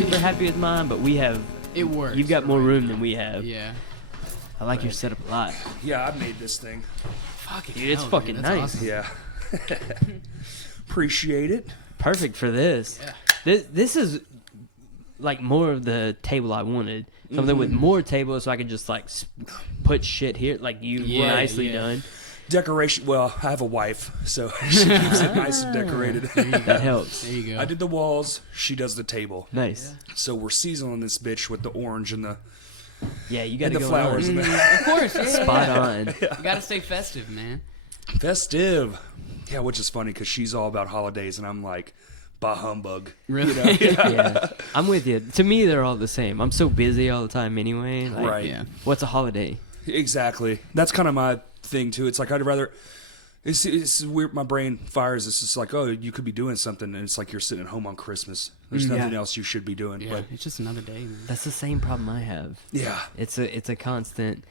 super happy with mine, but we have. It works. You've got more room than we have. Yeah. I like your setup a lot. Yeah, I made this thing. Fucking Dude, it's hell, fucking man, that's nice. awesome. Yeah. Appreciate it. Perfect for this. Yeah. This is like more of the table I wanted. Something with more tables, so I could just like put shit here, like you nicely done. Decoration. Well, I have a wife, so she keeps it nice and decorated. That helps. There you go. I did the walls. She does the table. Nice. So we're seasoning this bitch with the orange and the Yeah, you got to the go flowers on. and the Of course, yeah. Spot on. You gotta stay festive, man. festive. Yeah, which is funny because she's all about holidays, and I'm like, bah humbug. Really? Yeah, I'm with you. To me, they're all the same. I'm so busy all the time anyway. Like, Right. Yeah. What's a holiday? Exactly. That's kind of my thing too. It's like I'd rather. It's weird. My brain fires. It's just like, oh, you could be doing something, and it's like you're sitting at home on Christmas. There's nothing else you should be doing. Yeah. But It's just another day, man. That's the same problem I have. yeah, It's a constant.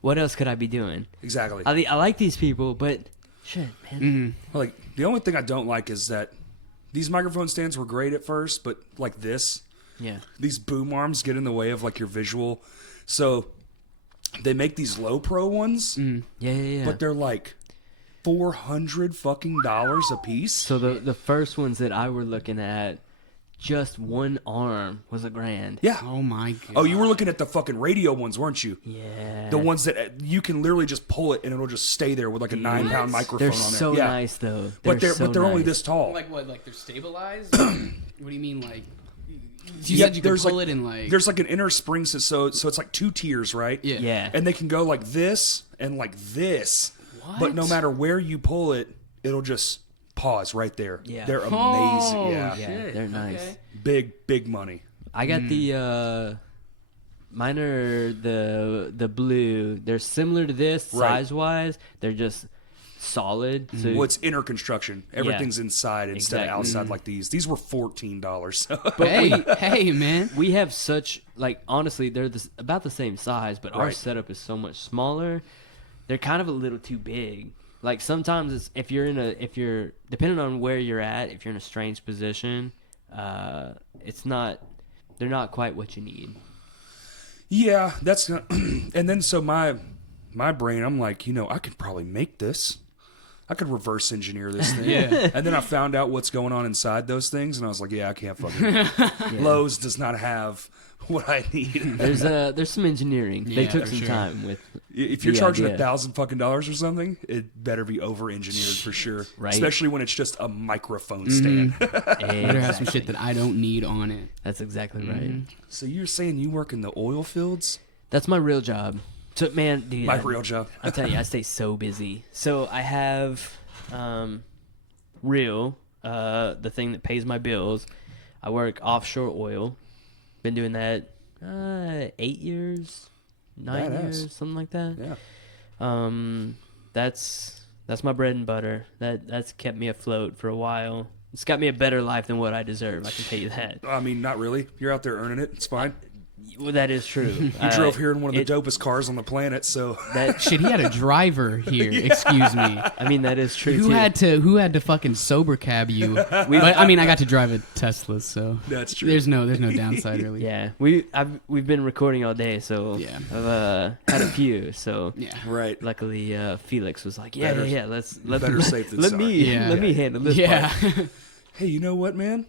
What else could I be doing? exactly. I like these people, but shit, man. Like the only thing I don't like is that these microphone stands were great at first, but like Yeah. these boom arms get in the way of like your visual. So they make these low pro ones, Yeah. but they're like $400 fucking a piece. So the first ones that I were looking at, just one arm was $1,000. Yeah. Oh my god. Oh, you were looking at the fucking radio ones, weren't you? Yeah. The ones that you can literally just pull it and it'll just stay there with like a 9-pound microphone They're on there. so Yeah. nice though. But they're so only nice. this tall. Like what? Like they're stabilized? What do you mean? Like you Yeah, said you could there's pull like- it in like. There's like an inner spring, so it's like 2 tiers, right? Yeah. Yeah. And they can go like this and like this. What? But no matter where you pull it, it'll just pause right there. Yeah. They're amazing. Oh, Yeah. Yeah, shit. they're nice. Okay. Big money. I got the mine are the blue. They're similar to this Right. size wise. They're just solid. So Well, it's inner construction. Everything's inside instead of Exactly. outside like these. These were $14. Hey, man. we have such honestly they're about the same size, but our Right. setup is so much smaller. They're kind of a little too big. Like sometimes it's, if you're depending on where you're at, if you're in a strange position, they're not quite what you need. Yeah, that's not, and then so my brain, I'm like, I could probably make this. I could reverse engineer this thing. Yeah. And then I found out what's going on inside those things, and I was like, yeah, I can't fucking. Lowe's does not have what I need. There's some engineering. They Yeah, took for some sure. time with. If you're the charging idea. $1,000 or something, it better be over engineered for sure. Right. Especially when it's just a microphone stand. Better have some Exactly. shit that I don't need on it. That's exactly right. So you're saying you work in the oil fields? That's my real job. So man, dude, My real job. I'm telling you, I stay so busy. So I have Real, the thing that pays my bills. I work offshore oil. Been doing that 8 years, 9 Badass. years, something like that. Yeah. That's my bread and butter. That's kept me afloat for a while. It's got me a better life than what I deserve. I can tell you that. I mean, not really. You're out there earning it. It's fine. Well, that is true. You drove here in one of the dopest cars on the planet, so Shit, he had a driver here. Excuse me. I mean, that is true. Who too. had to fucking sober cab you? But I mean, I got to drive a Tesla, so that's true. there's no downside really. Yeah, we've been recording all day, so Yeah. I've had a few. So Yeah. Right. luckily, Felix was like, "Yeah, Better- yeah, let's better safe than let sorry. me Yeah. let me handle this." Yeah. part." Hey, you know what, man?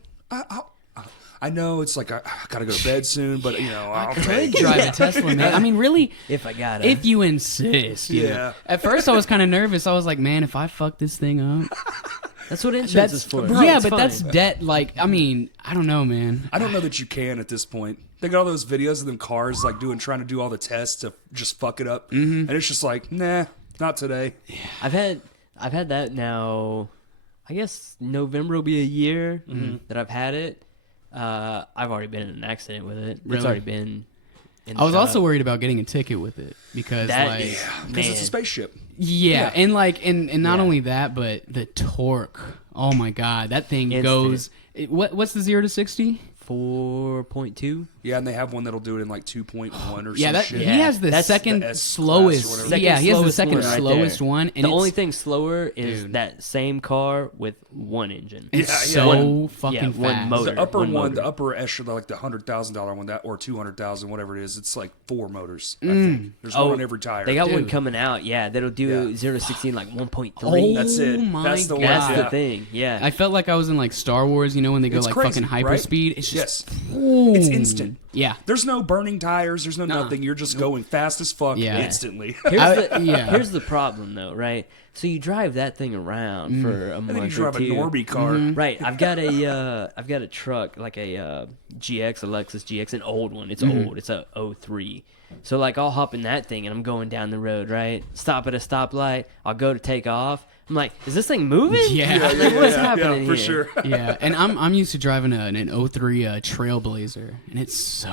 I know it's like I gotta go to bed soon, but I'll Could drive a Tesla, man. I mean, really, If I got it, if you insist. you know. Yeah. At first, I was kind of nervous. I was like, man, if I fuck this thing up, that's what insurance is for. yeah, It's but fine. that's debt. Like, I mean, I don't know, man. I don't know that you can at this point. They got all those videos of them cars like trying to do all the tests to just fuck it up, and it's just like, nah, not today. I've had that now. I guess November will be a year that I've had it. I've already been in an accident with it. It's Really? already been. In the I was shop. also worried about getting a ticket with it because, That like, is- Because it's Man. a spaceship. yeah, and like, and not Yeah. only that, but the torque. Oh my god, that thing Instant. goes. What's the 0 to 60? 4.2. Yeah, and they have one that'll do it in like 2.1 or Yeah, some shit. he has the That's second the S slowest. class or whatever. Yeah, he has the Second second slowest one right slowest there. one. And The only it's- thing slower is Dude. that same car with one engine. It's Yeah, so fucking one fast. motor. The upper One one, motor. the upper echelon, like the $100,000 one, that or 200,000, whatever it is, it's like 4 motors. I think there's one on every tire. They got one Dude. coming out. Yeah, that'll do Yeah. 0 to 60 in like 1.3. Oh That's it. my That's the God. one. That's Yeah. the thing. Yeah. I felt like I was in like Star Wars, when they go It's like crazy, fucking hyper right? speed. It's just Yes. boom. It's instant. Yeah. There's no burning tires. There's no Nuh-uh. nothing. You're just going fast as fuck Yeah. instantly. Here's the problem though, right? So you drive that thing around for a And month then you or drive a two. Normie car. Right, I've got a truck, like a GX, a Lexus GX, an old one. It's old. It's a '03. So like I'll hop in that thing and I'm going down the road, right? Stop at a stoplight. I'll go to take off. I'm like, is this thing moving? Yeah. Like, what's happening for here? sure. Yeah, and I'm used to driving an '03 Trailblazer, and it's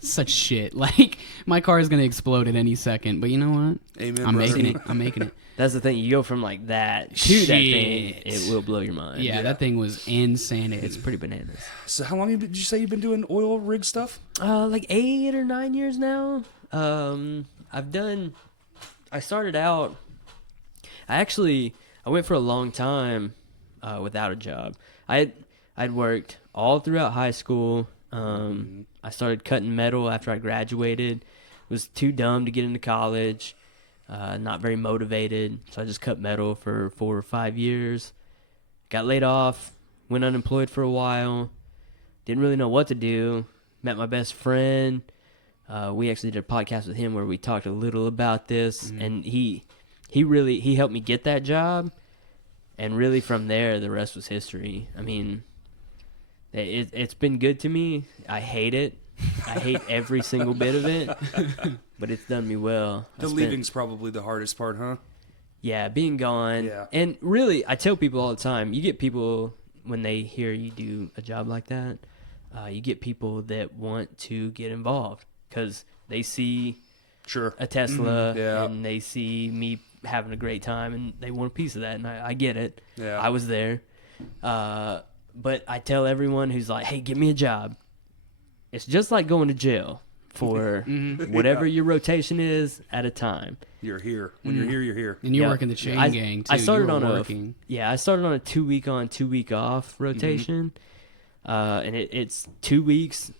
such shit. Like my car is gonna explode at any second, but you know what? Amen, I'm brother. making it. I'm making it. That's the thing. You go from like that to that thing, Shit. it will blow your mind. Yeah, that thing was insanity. It's pretty bananas. So how long did you say you've been doing oil rig stuff? Like 8 or 9 years now. I started out. I went for a long time without a job. I'd worked all throughout high school. I started cutting metal after I graduated. Was too dumb to get into college. Not very motivated, so I just cut metal for 4 or 5 years. Got laid off. Went unemployed for a while. Didn't really know what to do. Met my best friend. We actually did a podcast with him where we talked a little about this, and he helped me get that job, and really from there the rest was history. I mean, it's been good to me. I hate it. I hate every single bit of it, but it's done me well. The leaving's probably the hardest part, huh? Yeah, being gone. Yeah. And really, I tell people all the time, you get people, when they hear you do a job like that, you get people that want to get involved because they see Sure. a Tesla Yeah. and they see me having a great time and they want a piece of that, and I get it. Yeah. I was there. But I tell everyone who's like, hey, give me a job. It's just like going to jail for whatever your rotation is at a time. You're here. When you're here, you're here. And you're Yeah. working the chain I- gang too. I started You were on working. I started on a 2 week on, 2 week off rotation. And it's 2 weeks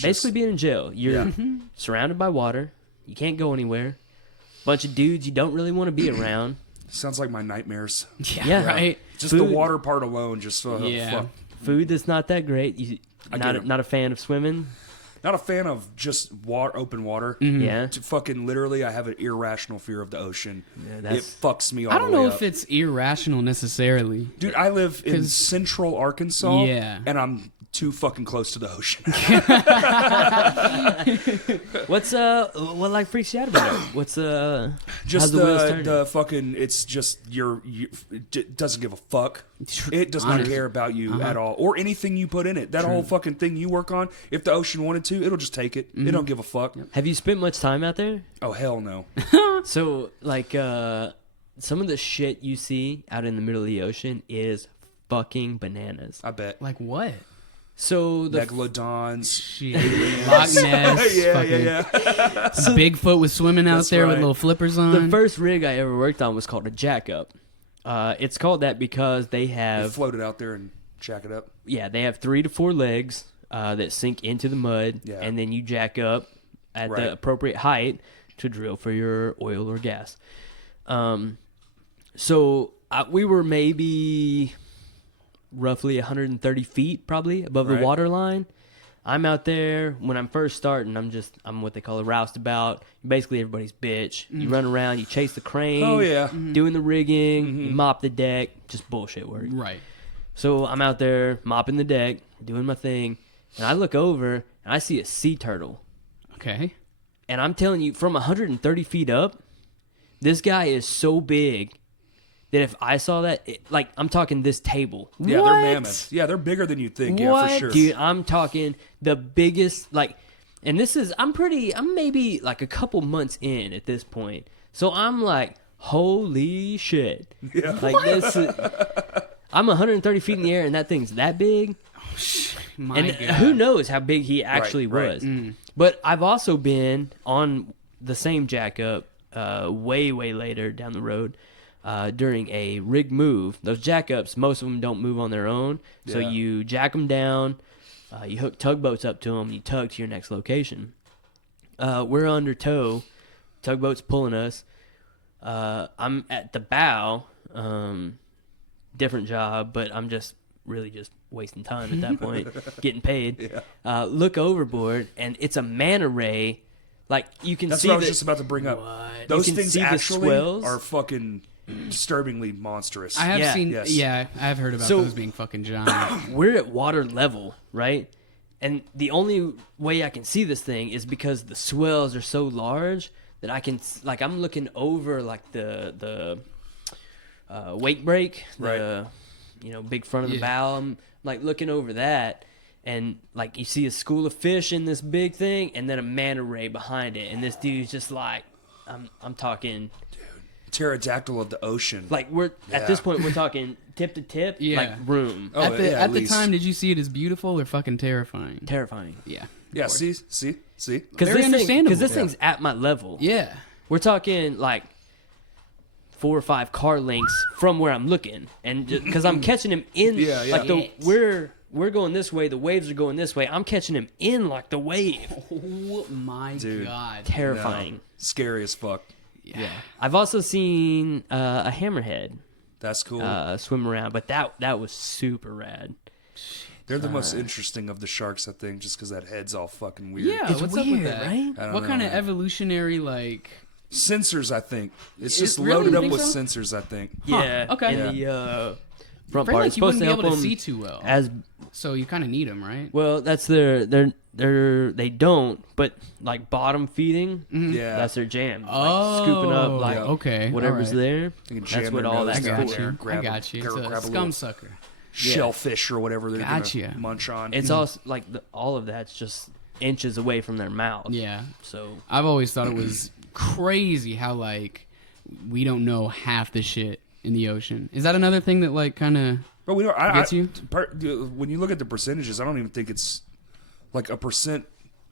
basically being in jail. You're surrounded by water. You can't go anywhere. Bunch of dudes you don't really want to be around. Sounds like my nightmares. Yeah. Right. Just the Food. water part alone, just Yeah. fuck. Food that's not that great. I get it. Not a fan of swimming. Not a fan of just water, open water. Yeah. To fucking literally, I have an irrational fear of the ocean. Yeah, It that's fucks me all I don't the way know up. if it's irrational necessarily. Dude, I live in 'Cause- central Arkansas, Yeah. and I'm too fucking close to the ocean. what like freaks you out about it? What's how's Just the wheels turning? the fucking, it's just it doesn't give a fuck. It does not Honest. care about you at all, or anything you put in it. That whole fucking thing you work on, if the ocean wanted to, it'll just take it. It don't give a fuck. Have you spent much time out there? Oh hell no. So like some of the shit you see out in the middle of the ocean is fucking bananas. I bet. Like what? So the Megalodons. Shit. Loch Ness. Yeah, fucking yeah. Bigfoot was swimming out That's there with right. little flippers the on. first rig I ever worked on was called a jackup. It's called that because they They have float it out there and jack it up. they have 3 to 4 legs that sink into the mud, Yeah. and then you jack up at Right. the appropriate height to drill for your oil or gas. So we were maybe roughly 130 feet probably above Right. the water line. I'm out there when I'm first starting. I'm what they call a roustabout. Basically everybody's bitch. You run around, you chase the crane. Oh yeah. Doing the rigging, you mop the deck, just bullshit work. Right. So I'm out there mopping the deck, doing my thing, and I look over and I see a sea turtle. Okay. And I'm telling you, from 130 feet up, this guy is so big that if I saw that, like, I'm talking this table. Yeah, What? they're mammoths. Yeah, they're bigger than you think. Yeah, What? for sure. Dude, I'm talking the biggest, like, and this is, I'm maybe like a couple months in at this point. So I'm like, holy shit. Yeah. Like, this is, I'm 130 feet in the air and that thing's that big. My and God. who knows how big he actually Right. was. But I've also been on the same jack up way later down the road during a rig move. Those jack ups, most of them don't move on their own, so Yeah. you jack them down, you hook tugboats up to them, you tug to your next location. We're under tow, tugboat's pulling us. I'm at the bow, different job, but I'm just wasting time at that point, getting paid. Yeah. Look overboard, and it's a manta ray. Like, you can That's see what I was the- just about to bring up. What? Those You can things see the actually swells. are fucking disturbingly monstrous. I have Yeah. seen. Yes. Yeah, I've heard about So- those being fucking giant. We're at water level, right? And the only way I can see this thing is because the swells are so large that I can, like, I'm looking over, like, the wake break, the, big front of the Yeah. bow. I'm, like, looking over that, and, like, you see a school of fish in this big thing, and then a manta ray behind it, and this dude's just like, I'm talking, Pterodactyl of the ocean. like, Yeah. at this point, we're talking tip to tip, Yeah. like, room. Oh, at the, yeah, at the least. time, did you see it as beautiful or fucking terrifying? Terrifying. Yeah. Yeah, see? Because Very understandable. this thing's at my level. Yeah. We're talking like 4 or 5 car lengths from where I'm looking, and because I'm catching him in, Yeah, yeah. like we're going this way, the waves are going this way. I'm catching him in like the wave. Oh my Dude. God. Terrifying. No, scary as fuck. Yeah. I've also seen a hammerhead That's cool. swim around, but that was super rad. They're the most interesting of the sharks, I think, just because that head's all fucking weird. Yeah. It's what's weird, up with that? right? I don't What know, kind of man. evolutionary like? Sensors, I think. It's It- just really? loaded You up think with so? sensors, I think. Yeah. okay. In the front I feel part, like it's you supposed wouldn't to be help able to them see too well. as So you kind of need them, right? well. That's they don't, but like bottom feeding. Yeah. That's their jam. Oh, Like scooping up like Yeah. okay. whatever's all right. there. You can That's jam what their all nose that's I down got for. there, you. grab I a- got you. It's grab a a scum little sucker. shellfish or whatever they're Gotcha. gonna munch on. It's also like all of that's just inches away from their mouth. Yeah. So I've always thought it was crazy how like we don't know half the shit in the ocean. Is that another thing that like kind of? But we don't. Gets you? When you look at the percentages, I don't even think it's like a percent.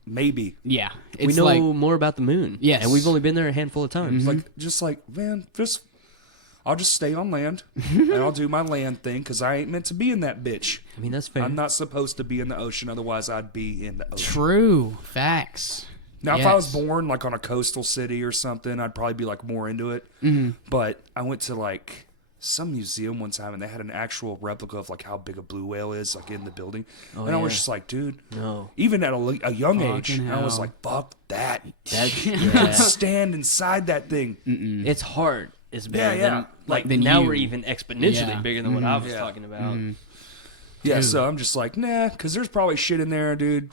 Maybe Yeah. we It's know like more about the moon. Yes. and we've only been there a handful of times. man, I'll just stay on land and I'll do my land thing because I ain't meant to be in that bitch. I mean, that's fair. I'm not supposed to be in the ocean, otherwise I'd be in the ocean. true facts. Now, if I was Yes. born like on a coastal city or something, I'd probably be like more into it. But I went to like some museum one time and they had an actual replica of like how big a blue whale is like in the building, and I was yeah. just like, dude, No. even at a young age, Fucking I was hell. like, fuck that. That's You yeah. stand inside that thing. Its heart is bigger Yeah, yeah. than like Than now you. we're even exponentially Yeah. bigger than what I was Yeah. talking about. Yeah, Dude. so I'm just like, nah, because there's probably shit in there, dude.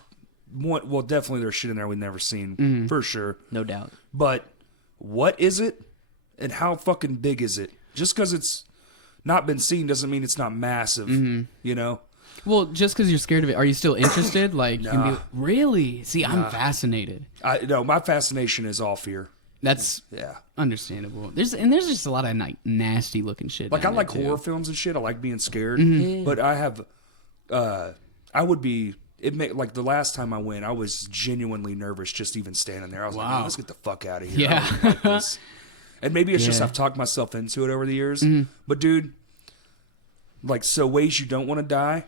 Well, definitely there's shit in there we've never seen, for sure. No doubt. But what is it, and how fucking big is it? Just because it's not been seen doesn't mean it's not massive, you know? Well, just because you're scared of it, are you still interested? Like, you can Nah. be, really? See, I'm fascinated. No, my fascination is all fear. That's Yeah. understandable. There's just a lot of like nasty looking shit. Like, I down like there, too. horror films and shit. I like being scared. Yeah. But I have, I would be, like the last time I went, I was genuinely nervous just even standing there. I was like, Wow. man, let's get the fuck out of here. I Yeah. don't like this. And maybe it's just Yeah. I've talked myself into it over the years. But dude, like, so ways you don't want to die,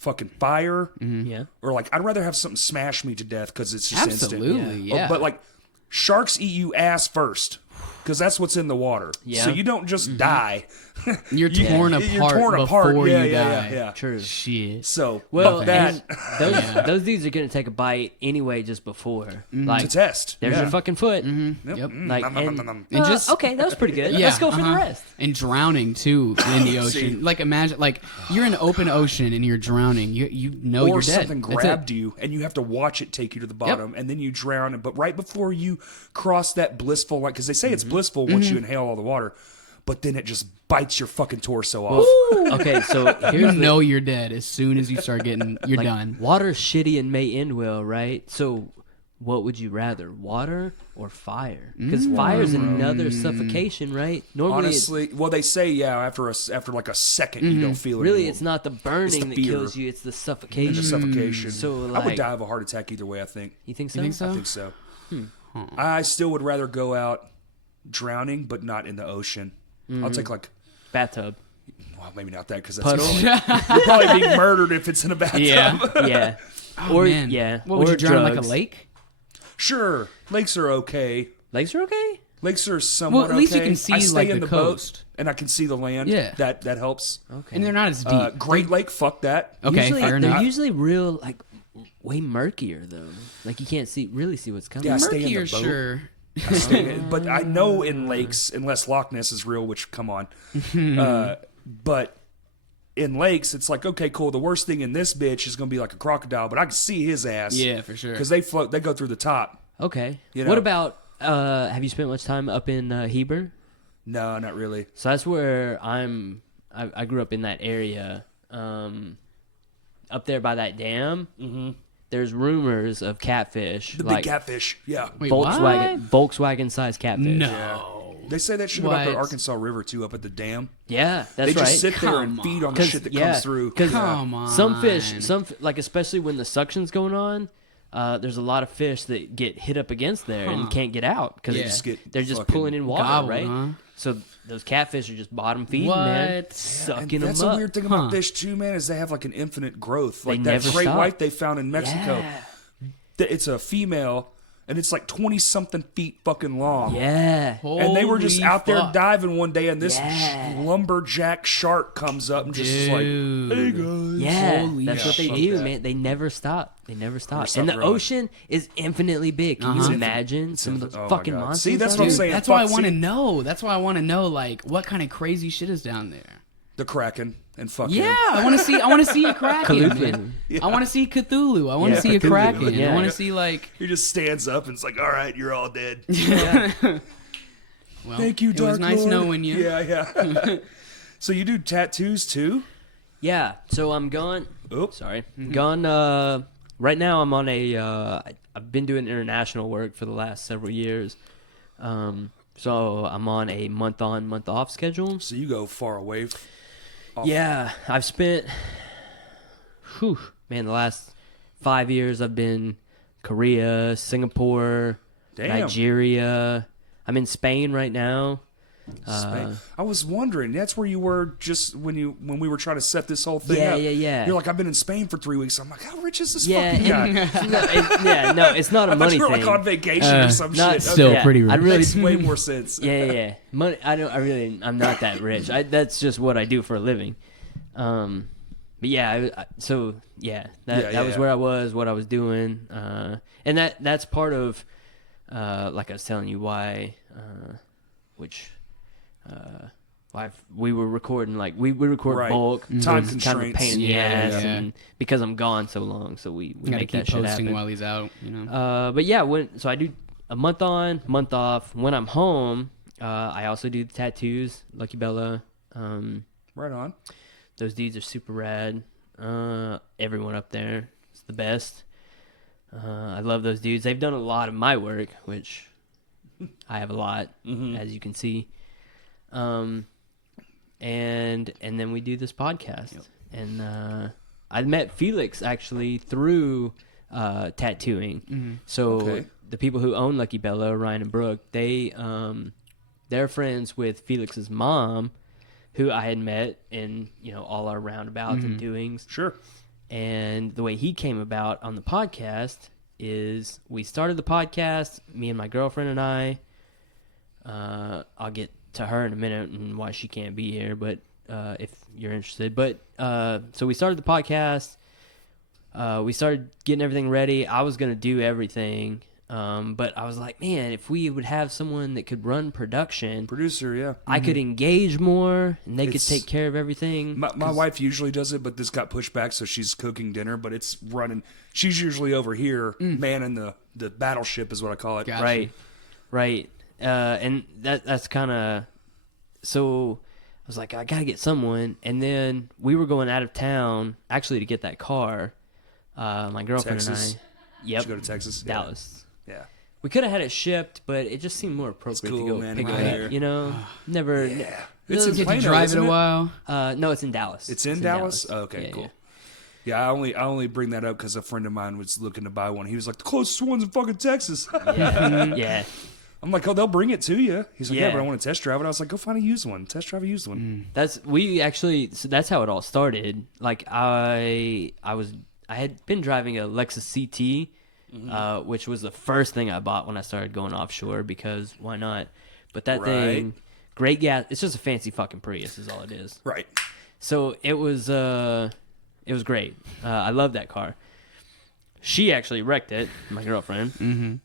fucking fire, Yeah. or like I'd rather have something smash me to death because it's just Absolutely, instant. yeah. But like sharks eat you ass first because that's what's in the water. Yeah. So you don't just die. You're torn apart You're torn apart. before Yeah, you yeah, die. yeah, yeah. True. Shit. So Well, fuck that and those dudes are gonna take a bite anyway just before. Like, to test. there's yeah. your fucking foot. Yep. Yep. Like, Nom, nom, and, nom, nom, nom. And just- okay, that was pretty good. Yeah, Let's go for the uh-huh. rest. And drowning too in the ocean. Like imagine, like you're in open ocean and you're drowning. You know Or you're dead. something That's it. grabbed you and you have to watch it take you to the bottom and then you drown. But right before you cross that blissful, like, because they say it's blissful once you inhale all the water, but then it just bites your fucking torso off. Okay, so You here's the, know you're dead as soon as you start getting. You're like, done. water's shitty and may end well, right? So what would you rather, water or fire? Because fire's another suffocation, right? Normally, Honestly, well, they say after like a second, you don't feel it. really, anymore. it's not the burning that fear. kills you; it's the suffocation. The suffocation. So, I would like- die of a heart attack either way. I think. You think so? You think so? I think so. I still would rather go out drowning, but not in the ocean. I'll take like, Bathtub. well, maybe not that because that's Puddle. you're probably being murdered if it's in a bathtub. Yeah. Yeah. Oh, or man. yeah. What would or you drown in, like a drugs. lake? Sure, lakes are okay. Lakes are okay. Lakes are somewhat Well, at least you okay. can see, I stay like, in the the boat coast. and I can see the land. Yeah. that helps. Okay. And they're not as deep. Great Lake, fuck that. Okay, usually, fair they're enough. usually real, like, way murkier though. Like you can't really see what's coming. Yeah, I stay in the Murkier, boat. sure. But I know in lakes, unless Loch Ness is real, which come on, but in lakes, it's like, okay, cool. The worst thing in this bitch is going to be like a crocodile, but I can see his ass. Yeah, for sure. Because they float, they go through the top. Okay. You know? What about? Have you spent much time up in Heber? No, not really. So that's where I grew up in that area. Up there by that dam. Mm-hmm. There's rumors of catfish. The like big catfish. Yeah. Wait, Volkswagen sized catfish. No. They say that shit about the What? Arkansas River, too, up at the dam. Yeah, that's They right. just sit there and Come feed on the shit that comes through. Because Come on. some fish, like especially when the suction's going on, there's a lot of fish that get hit up against there and can't get out because Yeah. they're just fucking pulling in water, gobbled, right? huh? So those catfish are just bottom feeding, man, What? sucking And them that's up. a weird thing about fish, too, man, is they have like an infinite growth. Like They that never great stop. white they found in Mexico. Yeah. It's a female, and it's like 20-something feet fucking long. Yeah. And they were just Holy out there fuck. diving one day, and this Yeah. lumberjack shark comes up and just is like, "Hey guys." Yeah, Holy that's what they shit. do, Fuck man. They never stop. They never stop. stop And the growing. ocean is infinitely big. Can you imagine some of infinite. the Oh my fucking God. monsters? See, that's out what I'm there? saying. That's why I Fuck, want to see? know. That's why I want to know, like, what kind of crazy shit is down there. The Kraken and fucking. Yeah, I want to see. I want to see a kraken. Cthulhu. Man. I want to see Cthulhu. I want to Yeah, see a Cthulhu, kraken. yeah. I want to see like. He just stands up and it's like, all right, you're all dead. Well, Thank you, it Dark was nice Lord. knowing you. Yeah, yeah. So you do tattoos too? Yeah. So I'm gone. Oops. Sorry. Gone. Right now I'm on a. I've been doing international work for the last several years. So I'm on a month on, month off schedule. So you go far away. Yeah, I've spent, man, the last 5 years I've been Korea, Singapore, Damn. Nigeria. I'm in Spain right now. Spain. I was wondering. That's where you were just when we were trying to set this whole thing Yeah, up. yeah. You're like, I've been in Spain for 3 weeks. I'm like, how rich is this Yeah, fucking guy? no, it's not a I thought money you were thing. like on vacation or some not shit. still Okay. pretty rich. I really, Makes way more sense. yeah. Money. I'm not that rich. That's just what I do for a living. But yeah, that was where I was, what I was doing, and that's part of, like I was telling you why we were recording, like we record Right. bulk. Time so it's kind of a constraints. pain in the Yeah, ass, yeah. and because I'm gone so long, so we Gotta make keep that shit posting happen. while he's out. You know. But yeah, so I do a month on, month off. When I'm home, I also do the tattoos. Lucky Bella. Right on. Those dudes are super rad. Everyone up there is the best. I love those dudes. They've done a lot of my work, which I have a lot, as you can see. And then we do this podcast. Yep. And I met Felix actually through tattooing. So Okay. the people who own Lucky Bella, Ryan and Brooke, they're friends with Felix's mom, who I had met in all our roundabouts and doings. Sure. And the way he came about on the podcast is we started the podcast, me and my girlfriend and I. I'll get to her in a minute and why she can't be here, but if you're interested. But so we started the podcast. We started getting everything ready. I was going to do everything. But I was like, man, if we would have someone that could run production, Producer, yeah. I could engage more and they could It's- take care of everything. My wife usually does it, but this got pushed back, so she's cooking dinner, but it's running. She's usually over here manning the battleship is what I call it. Gotcha. Right. And that's kind of, so I was like, I gotta get someone. And then we were going out of town actually to get that car. My girlfriend Texas? and I. Yep. Did you go to Texas? Yeah. Dallas. Yeah. We could have had it shipped, but it just seemed more appropriate cool, to go man, pick to it go up. there. You know, never. Yeah. It's in Get to Plano, drive it isn't a it? while. No, it's in Dallas. It's in Dallas? Oh, okay, cool. Yeah, I only bring that up because a friend of mine was looking to buy one. He was like, the closest one's in fucking Texas. Yeah, yeah. I'm like, oh, they'll bring it to you. He's like, yeah, Yeah. but I want to test drive it. I was like, go find a used one. Test drive a used one. So that's how it all started. Like I had been driving a Lexus CT, which was the first thing I bought when I started going offshore because why not? But that thing, great gas. It's just a fancy fucking Prius, is all it is. Right. So it was great. I love that car. She actually wrecked it, my girlfriend.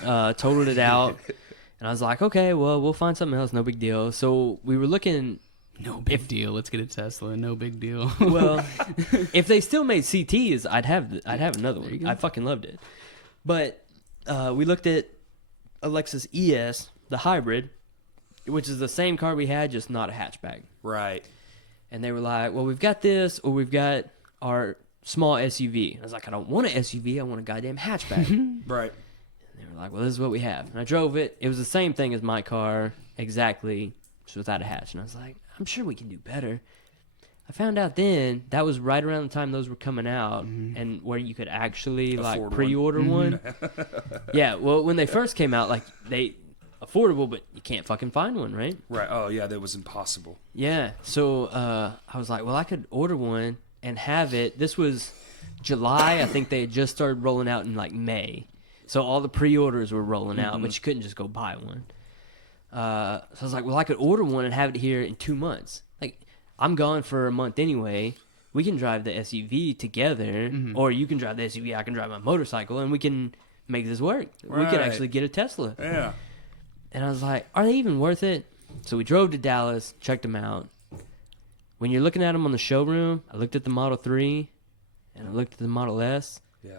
Totaled it out, and I was like, okay, well, we'll find something else. No big deal. So we were looking. No big deal. Let's get a Tesla. No big deal. Well, if they still made CTs, I'd have another one. I fucking loved it. But we looked at a Lexus ES, the hybrid, which is the same car we had, just not a hatchback. Right. And they were like, well, we've got this, or we've got our small SUV. And I was like, I don't want an SUV. I want a goddamn hatchback. Right. And they were like, well, this is what we have. And I drove it. It was the same thing as my car, exactly, just without a hatch. And I was like, I'm sure we can do better. I found out then that was right around the time those were coming out, and where you could actually like Afford pre-order one. Yeah, well, when they first came out, like they affordable, but you can't fucking find one, right? Right. Oh, yeah, that was impossible. Yeah. So I was like, well, I could order one and have it. This was July. I think they had just started rolling out in like May. So all the pre-orders were rolling out, but you couldn't just go buy one. So I was like, well, I could order one and have it here in 2 months. Like, I'm gone for a month anyway. We can drive the SUV together, or you can drive the SUV, I can drive my motorcycle, and we can make this work. We could actually get a Tesla. Yeah. And I was like, are they even worth it? So we drove to Dallas, checked them out. When you're looking at them on the showroom, I looked at the Model 3, and I looked at the Model S. Yeah.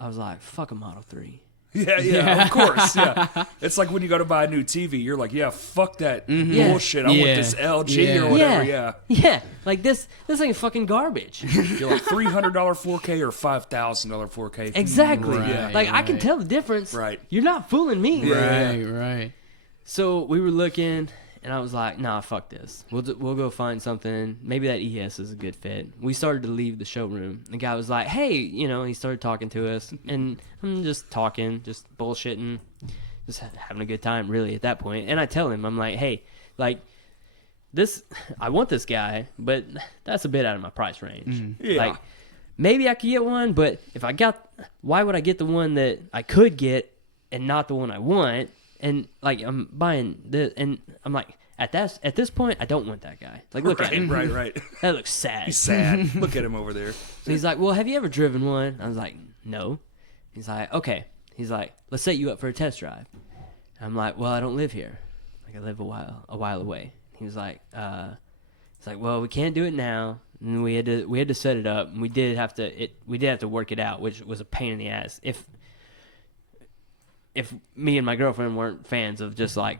I was like, fuck a Model 3. Yeah, of course. Yeah. It's like when you go to buy a new TV, you're like, yeah, fuck that bullshit. I want this LG or whatever. Yeah. Yeah. Like this ain't fucking garbage. You're like $300 4K or $5,000 4K. Exactly. Right, like I can right. tell the difference. Right. You're not fooling me. Yeah. Right. So we were looking, and I was like, nah, fuck this. We'll go find something. Maybe that ES is a good fit. We started to leave the showroom. The guy was like, hey, he started talking to us, and I'm just talking, just bullshitting, just having a good time, really, at that point. And I tell him, I'm like, hey, like, this, I want this guy, but that's a bit out of my price range. Yeah. Like, maybe I could get one, but why would I get the one that I could get and not the one I want? And like I'm buying this, and I'm like, at this point, I don't want that guy. Like, look at him. Right. That looks sad. He's sad. Look at him over there. So he's like, well, have you ever driven one? I was like, no. He's like, okay. He's like, let's set you up for a test drive. I'm like, well, I don't live here. Like, I live a while away. He was like, well, we can't do it now. And we had to set it up, and we did have to work it out, which was a pain in the ass. If me and my girlfriend weren't fans of just like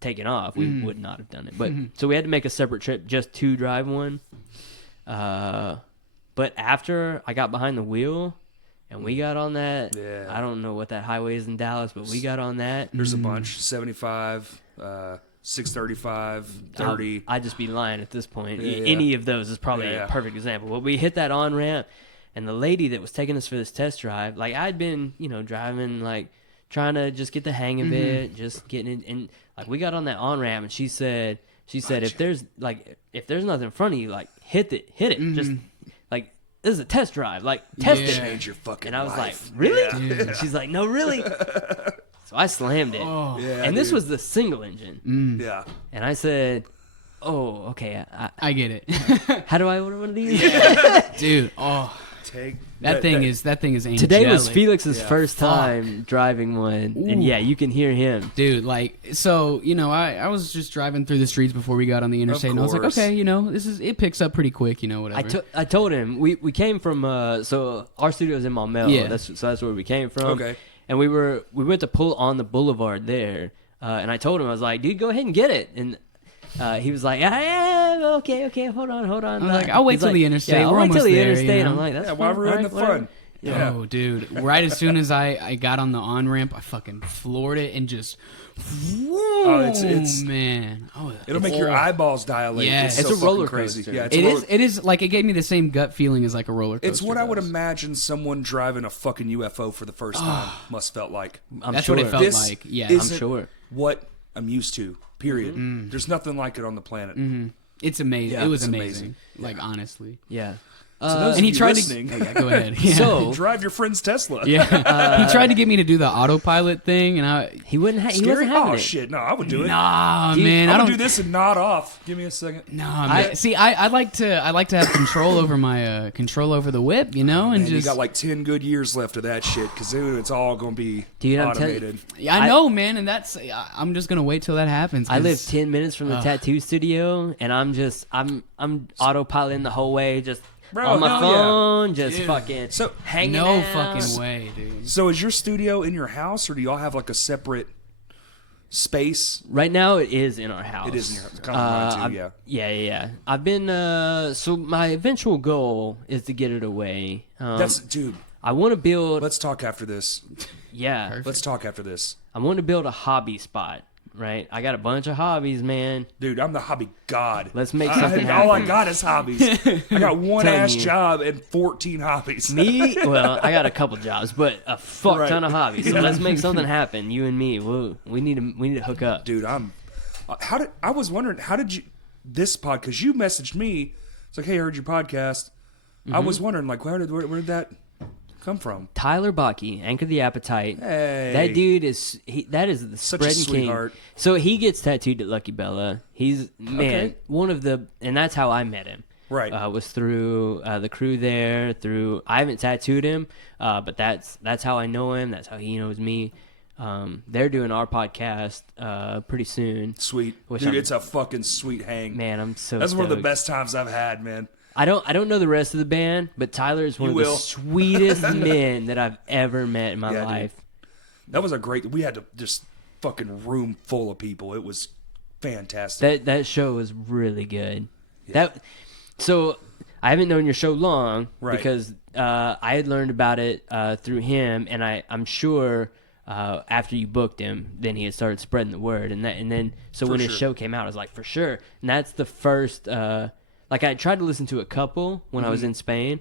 taking off, we would not have done it. But so we had to make a separate trip just to drive one. But after I got behind the wheel and we got on that, I don't know what that highway is in Dallas, but we got on that. There's a bunch. 75, 635, 30. I'd just be lying at this point. Yeah. Any of those is probably Yeah. a perfect example. But we hit that on ramp, and the lady that was taking us for this test drive, like I'd been, driving like trying to just get the hang of it, just getting it. And like we got on that on ramp, and she said, if there's nothing in front of you, like hit it, just like this is a test drive, like test it. Change your fucking And I was life. like, really? Yeah. And she's like, no, really. So I slammed it, Yeah, and this dude. was the single engine. Yeah. And I said, oh, okay. I get it. How do I order one of these? Dude, that thing is angelic. Today was Felix's Yeah, first time driving one, and yeah, you can hear him. Dude, like, so, I was just driving through the streets before we got on the interstate, and I was like, course. okay, it picks up pretty quick, whatever. I told him, we came from, so our studio's in Maumelle, Yeah. that's where we came from. Okay. And we went to pull on the boulevard there, and I told him, I was like, dude, go ahead and get it. And he was like, okay, hold on. I was like, I'll wait He's till like, the interstate. Yeah, I'll We're wait till almost the there, interstate. I'm like, that's Yeah, fine. why ruin All the right, whatever. fun? Yeah. Oh, dude! Right as soon as I got on the on ramp, I fucking floored it and just. It's man! Oh, it'll make your eyeballs dilate. Yeah. It's, It's so a roller fucking crazy. coaster. Yeah, It is. It is like it gave me the same gut feeling as like a roller coaster. It's what I would does. imagine someone driving a fucking UFO for the first time must felt like. I'm That's sure. what it felt This like. Yeah, isn't I'm sure. what I'm used to. Period. There's nothing like it on the planet. it's amazing. Yeah, it was it's amazing. amazing. Like honestly. Yeah. So those And he of you tried listening, to. Yeah, go ahead. Yeah. So drive your friend's Tesla. yeah, he tried to get me to do the autopilot thing, and I. he wouldn't. He Scary? wasn't having Oh it. shit! No, I would do it. Nah, Dude, man, I I would don't do this and nod off. Give me a second. Nah, man. See, I like to have control over my control over the whip, and Man, just you got like 10 good years left of that shit because it's all gonna be Dude, I'm telling automated. Yeah, I know, man, and that's I'm just gonna wait till that happens. I 'cause- live 10 minutes from the tattoo studio, and I'm autopiloting the whole way, just Bro, on my hell phone, just Dude. fucking So- hanging no out. fucking way, dude. So is your studio in your house, or do y'all have like a separate space? Right now, it is in our house. It is in your house. Kind of mine too, yeah. Yeah. I've been so my eventual goal is to get it away. Dude. I want to build. Let's talk after this. Yeah, Let's talk after this. I want to build a hobby spot. Right, I got a bunch of hobbies, man. Dude, I'm the hobby god. Let's make something All I happen. got is hobbies. I got one Telling ass you. job and 14 hobbies. Me, well, I got a couple jobs, but a fuck Right. ton of hobbies. So let's make something happen. You and me, we need to hook up. Dude, I was wondering, how did you, this pod, because you messaged me, it's like, hey, I heard your podcast. I was wondering, like, where did that come from? Tyler Baki, Anchor the Appetite. Hey. That dude that is the Such a spreading sweetheart. king. So he gets tattooed at Lucky Bella. He's Okay. one of the, and that's how I met him. Right. Was through the crew there. I haven't tattooed him, but that's how I know him. That's how he knows me. They're doing our podcast pretty soon. Sweet. Which Dude, I'm- it's a fucking sweet hang. Man, I'm so. That's one of the stoked. best times I've had, man. I don't know the rest of the band, but Tyler is one You of the will. sweetest men that I've ever met in my Yeah, dude. life. That was we had to just fucking room full of people. It was fantastic. That show was really good. So I haven't known your show long Right. because I had learned about it through him, and I'm sure after you booked him, then he had started spreading the word, and then so For when his sure. show came out, I was like, for sure, and that's the first. Like I tried to listen to a couple when I was in Spain.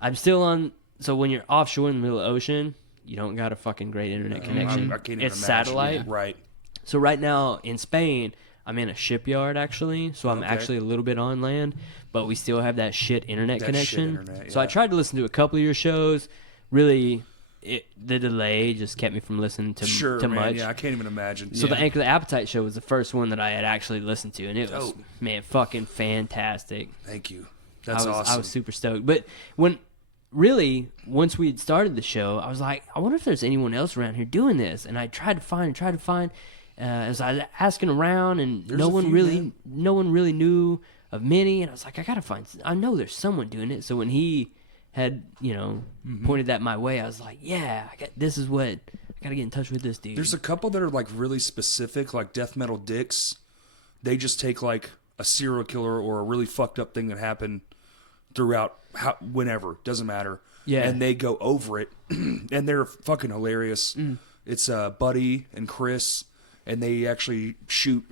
I'm still on. So when you're offshore in the middle of the ocean, you don't got a fucking great internet connection. I can't even it's imagine. satellite. Right. So right now in Spain, I'm in a shipyard actually, so I'm Okay. actually a little bit on land, but we still have that shit internet That connection. shit internet, So I yeah. tried to listen to a couple of your shows. Really, the delay just kept me from listening to Sure, to man. much. Yeah, I can't even imagine. So Yeah. the Anchor the Appetite show was the first one that I had actually listened to, and it was Dope. man fucking fantastic. Thank you. That's I was, awesome. I was super stoked. But once we had started the show, I was like, I wonder if there's anyone else around here doing this. And I tried to find. As I was asking around, and There's no a one few, really, man. no one really knew of many. And I was like, I gotta find. I know there's someone doing it. So when he had, pointed that my way, I was like, yeah, this is what I gotta get in touch with this dude. There's a couple that are like really specific, like Death Metal Dicks. They just take like a serial killer or a really fucked up thing that happened throughout whenever, doesn't matter. Yeah. And they go over it, and they're fucking hilarious. It's Buddy and Chris, and they actually shoot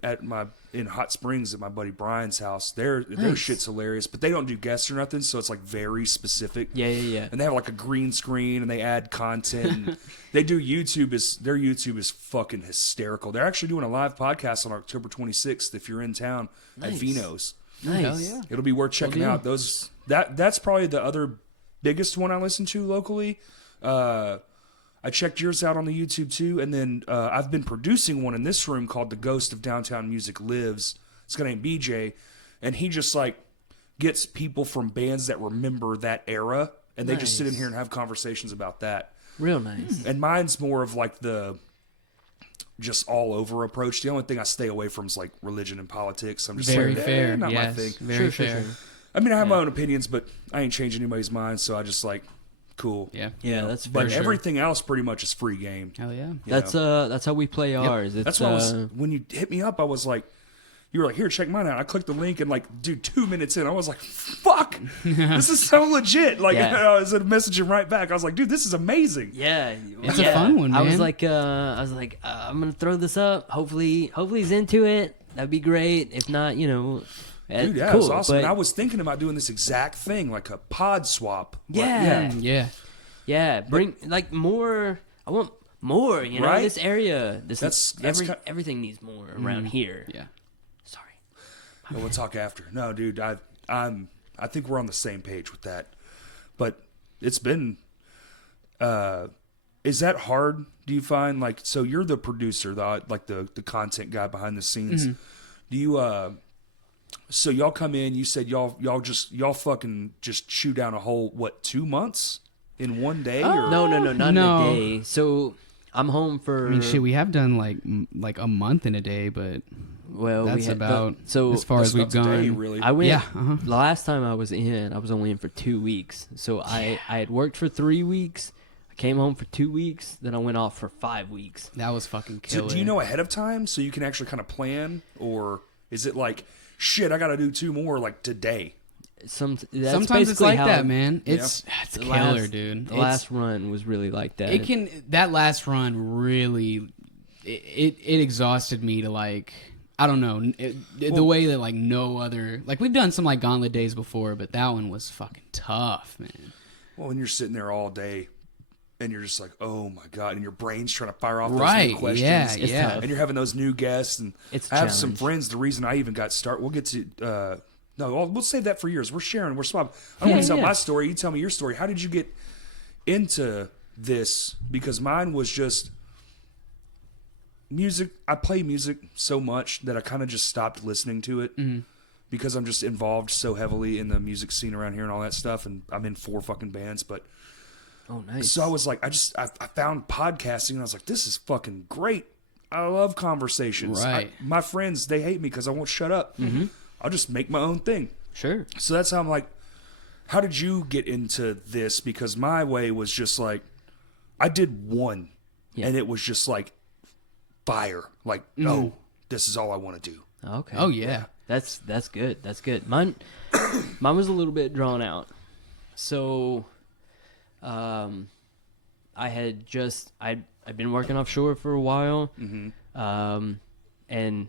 in Hot Springs at my buddy Brian's house. Their shit's hilarious, but they don't do guests or nothing, so it's like very specific. Yeah. And they have like a green screen, and they add content. And they do their YouTube is fucking hysterical. They're actually doing a live podcast on October 26th if you're in town at Nice. Vino's. Nice. Hell yeah. It'll be worth checking deal. out. That's probably the other biggest one I listen to locally. I checked yours out on the YouTube too, and then I've been producing one in this room called The Ghost of Downtown Music Lives. This guy named BJ, and he just like gets people from bands that remember that era, and they just sit in Nice. here and have conversations about that. Real nice. And mine's more of like the just all over approach. The only thing I stay away from is like religion and politics. I'm just Very like, fair. not my Yes. thing. Very Sure. fair. I mean, I have my own opinions, but I ain't changing anybody's mind, so I just like, cool. Yeah. Yeah, that's But for sure. everything else pretty much is free game. Hell yeah. you That's know? that's how we play ours. It's, That's why when you hit me up, I was like, You were like, here, check mine out. I clicked the link and like, dude, 2 minutes in, I was like, fuck, this is so legit. Like, Yeah. I was messaging right back. I was like, dude, this is amazing. Yeah, It's a fun one, I was man. like, I'm gonna throw this up. Hopefully he's into it. That'd be great. If not, Dude, yeah, cool. it was awesome. But, And I was thinking about doing this exact thing, like a pod swap. Yeah. Like, Yeah. bring like more. I want more. Right? This area. That's everything needs more around here. Yeah. Sorry. Well, we'll talk after. No, dude, I think we're on the same page with that. But it's been, is that hard? Do you find like, so you're the producer, the content guy behind the scenes. Do you, so y'all come in, you said y'all fucking just chew down a whole, 2 months in one day? Or? No, not No. in a day. So I'm home for. I mean, shit, we have done like a month in a day, but Well, we that's had about so as far as we've That's not today, gone. really. I went. Yeah, The last time I was only in for 2 weeks. So I had worked for 3 weeks. I came home for 2 weeks. Then I went off for 5 weeks. That was fucking So killer. do you know ahead of time so you can actually kind of plan? Or is it like, shit, I got to do 2 more like today? That's Sometimes it's basically like how that, man. It's the killer, last- dude. The last run was really like that. That last run really it exhausted me to like, I don't know, the way that like no other, like we've done some like gauntlet days before, but that one was fucking tough, man. Well, when you're sitting there all day and you're just like, oh my God, and your brain's trying to fire off those Right, new questions. yeah, It's yeah. tough. And you're having those new guests. And It's I have some challenge. friends. The reason I even got started, we'll get to, we'll save that for yours. We're sharing, we're swapping. I don't want to tell my story. You tell me your story. How did you get into this? Because mine was just music. I play music so much that I kind of just stopped listening to it because I'm just involved so heavily in the music scene around here and all that stuff. And I'm in 4 fucking bands, but Oh, nice. so I was like, I found podcasting and I was like, this is fucking great. I love conversations. Right. My friends, they hate me because I won't shut up. I'll just make my own thing. Sure. So that's how I'm like, how did you get into this? Because my way was just like, I did one Yeah. and it was just like fire. Like, no, this is all I want to do. Okay. Oh yeah. That's good. That's good. Mine was a little bit drawn out. So, I had just I'd been working offshore for a while, and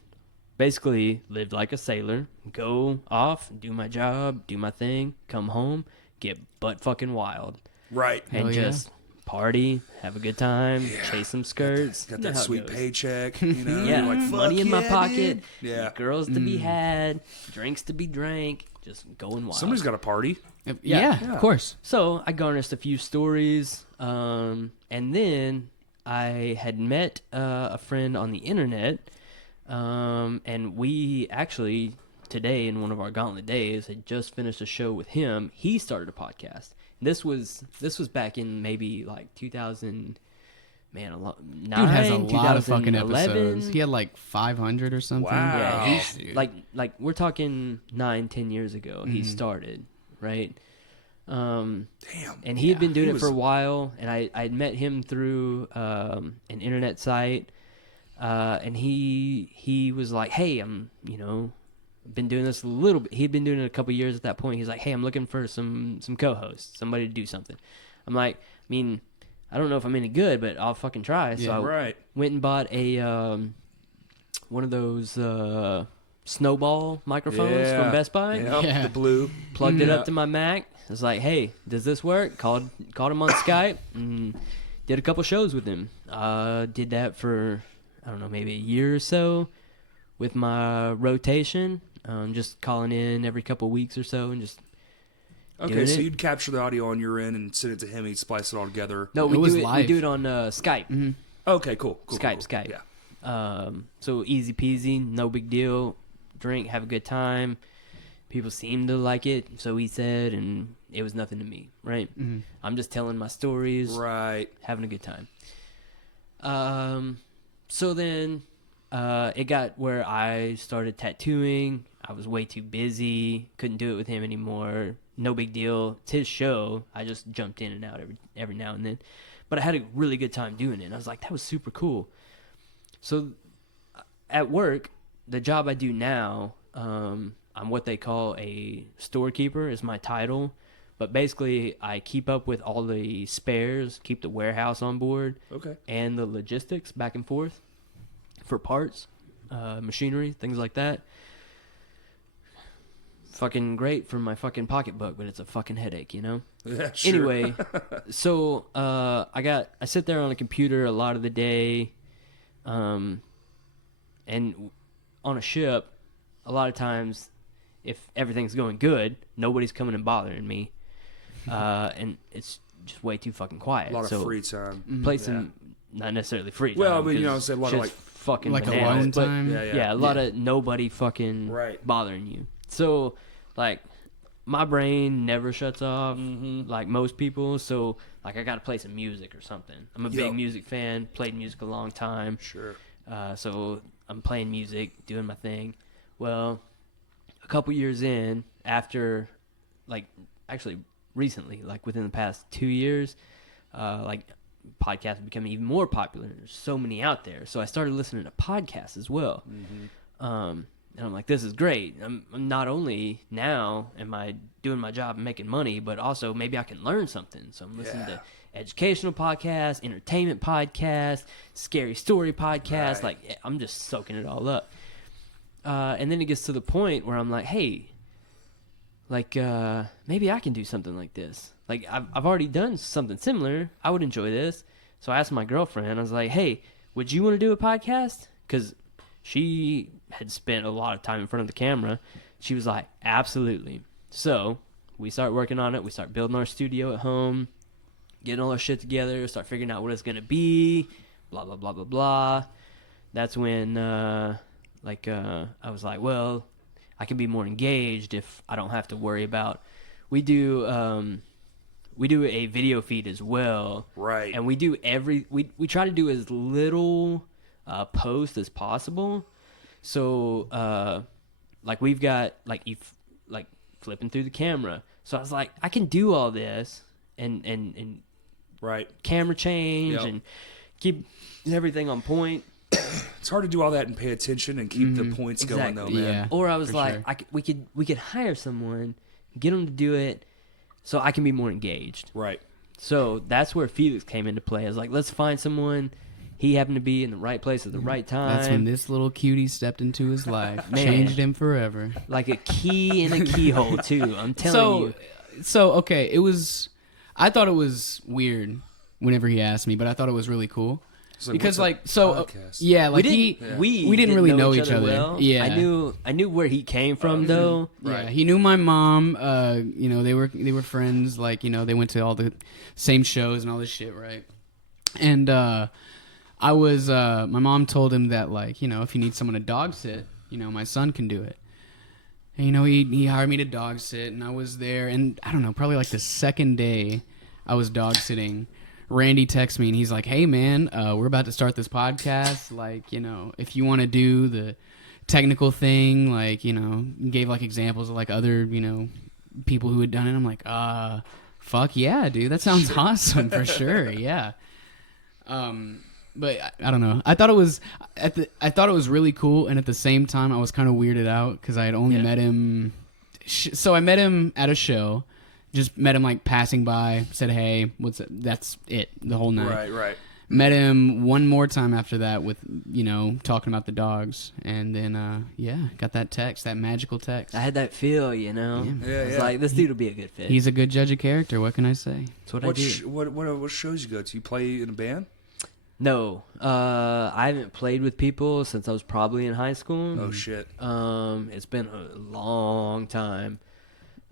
basically lived like a sailor. Go off, do my job, do my thing, come home, get butt fucking wild, Right. and Hell yeah. just party, have a good time, chase some skirts. Got You know that how it sweet goes. paycheck, you know? Yeah, You're like, money "Fuck in my yeah, pocket, dude." Yeah. girls to be had, drinks to be drank, just going wild. Somebody's got a party. Yeah, of course. So I garnished a few stories, and then I had met a friend on the internet, and we actually today in one of our gauntlet days had just finished a show with him. He started a podcast. This was back in maybe like 2000. Man, Dude has a lot of fucking 2011. episodes. He had like 500 or something. Wow. Yeah, he's dude. like we're talking 9-10 years ago. He started, right? Damn. And he had been doing he it for a was- while, and I had met him through an internet site, and he was like, "Hey, I'm been doing this a little bit." He'd been doing it a couple years at that point. He's like, "Hey, I'm looking for some co-hosts, somebody to do something." I'm like, I mean, I don't know if I'm any good, but I'll fucking try. So I Right. went and bought a one of those snowball microphones from Best Buy. Yep, Yeah. the blue. Plugged it Yeah. up to my Mac. I was like, "Hey, does this work?" Called him on Skype and did a couple shows with him. Did that for I don't know, maybe a year or so with my rotation. Just calling in every couple weeks or so and just Okay, doing so it. you'd capture the audio on your end and send it to him. He'd splice it all together. no, It we was do it. We live. do it on Skype. Okay, cool. Skype. Yeah. So easy peasy, no big deal. Drink, have a good time. People seem to like it, so he said, and it was nothing to me, right? I'm just telling my stories, Right. having a good time. So then it got where I started tattooing. I was way too busy, couldn't do it with him anymore. No big deal. It's his show. I just jumped in and out every now and then. But I had a really good time doing it. And I was like, that was super cool. So at work, the job I do now, I'm what they call a storekeeper is my title. But basically, I keep up with all the spares, keep the warehouse on board, and the logistics back and forth for parts, machinery, things like that. Fucking great for my fucking pocketbook, but it's a fucking headache, you know? Yeah, sure. Anyway, so I sit there on a computer a lot of the day, and on a ship, a lot of times, if everything's going good, nobody's coming and bothering me. And it's just way too fucking quiet. A lot of free time. Play some, not necessarily free time. Well, I mean, say a lot of fucking like bananas, alone time. Yeah, a lot of nobody fucking bothering you. So, like, my brain never shuts off, like most people. So, like, I got to play some music or something. I'm a big music fan. Played music a long time. Sure. So I'm playing music, doing my thing. Well, a couple years in, after, like, actually recently, like within the past 2 years, like podcasts have become even more popular. There's so many out there. So I started listening to podcasts as well. And I'm like, this is great. I'm not only now am I doing my job and making money, but also maybe I can learn something. So I'm listening to educational podcasts, entertainment podcasts, scary story podcasts. Like, I'm just soaking it all up. And then it gets to the point where I'm like, hey, like, maybe I can do something like this. Like, I've already done something similar. I would enjoy this. So I asked my girlfriend, I was like, hey, would you want to do a podcast? Because she had spent a lot of time in front of the camera. She was like, absolutely. So we start working on it. We start building our studio at home, getting all our shit together, start figuring out what it's going to be, blah, blah, blah, blah, blah. That's when, I was like, well, I can be more engaged if I don't have to worry about. We do a video feed as well, right? And we do we try to do as little post as possible. So like we've got like flipping through the camera. So I was like, I can do all this and right camera change and keep everything on point. It's hard to do all that and pay attention and keep the points going, though, man. Yeah, or I was like, sure. we could hire someone, get them to do it, so I can be more engaged. Right. So that's where Felix came into play. I was like, let's find someone. He happened to be in the right place at the right time. That's when this little cutie stepped into his life, changed him forever. Like a key in a keyhole, too. I'm telling you. So okay, I thought it was weird whenever he asked me, but I thought it was really cool. Because we didn't really know each other. Well. Yeah, I knew where he came from though. Right. Yeah, he knew my mom. They were friends. Like, they went to all the same shows and all this shit, right? And I was my mom told him that, like, if you need someone to dog sit, my son can do it. And he hired me to dog sit, and I was there, and I don't know, probably like the second day I was dog sitting, Randy texts me and he's like, hey man, we're about to start this podcast. Like, if you want to do the technical thing, like, gave like examples of like other, people who had done it. I'm like, fuck yeah, dude. That sounds awesome for sure. Yeah. But I don't know. I thought it was really cool. And at the same time, I was kind of weirded out because I had only met him. So I met him at a show. Just met him like passing by, said, hey, what's it? That's it, the whole night. Right. Met him one more time after that with, talking about the dogs. And then, got that text, that magical text. I had that feel, Yeah. I was like, this dude will be a good fit. He's a good judge of character. What can I say? That's what I do. What shows you go to? You play in a band? No. I haven't played with people since I was probably in high school. Oh, shit. It's been a long time.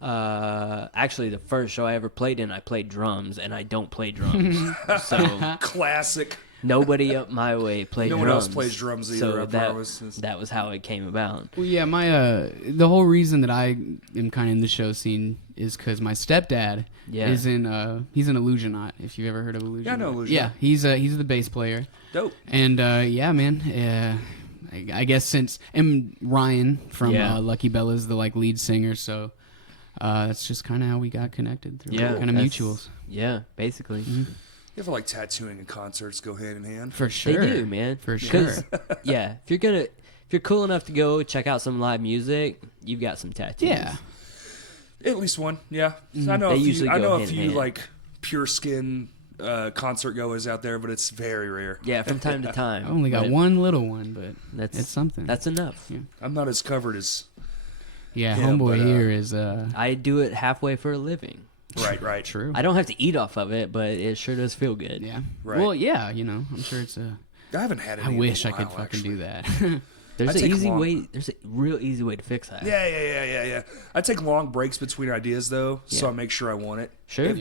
Actually, the first show I ever played in, I played drums, and I don't play drums. So classic. Nobody up my way played drums. No one else plays drums either. So that was how it came about. Well, yeah, the whole reason that I am kind of in the show scene is because my stepdad is he's an Illusionaut. If you've ever heard of Illusionaut. Yeah, I know Illusionaut. Yeah, he's the bass player. Dope. And man, I guess and Ryan from Lucky Bella's the like lead singer, so. That's just kind of how we got connected through kind of mutuals. Yeah, basically. Mm-hmm. You feel like tattooing and concerts go hand in hand. For sure. They do, man. For sure. Yeah, if you're if you're cool enough to go check out some live music, you've got some tattoos. Yeah. At least one, yeah. I know They a few, usually I go know a hand in few hand. like pure skin concert goers out there, but it's very rare. Yeah, from time to time. I only got but one little one, but That's it's something. That's enough. Yeah. I'm not as covered as Yeah, Yeah, homeboy but, here is I do it halfway for a living. right. true. I don't have to eat off of it, but it sure does feel good. Yeah. Right. Well, yeah, I'm sure it's a. I haven't had any. I in a wish I could while, fucking actually. do that. There's I an take easy long- way. There's a real easy way to fix that. Yeah. I take long breaks between ideas though, so Yeah. I make sure I want it. Sure.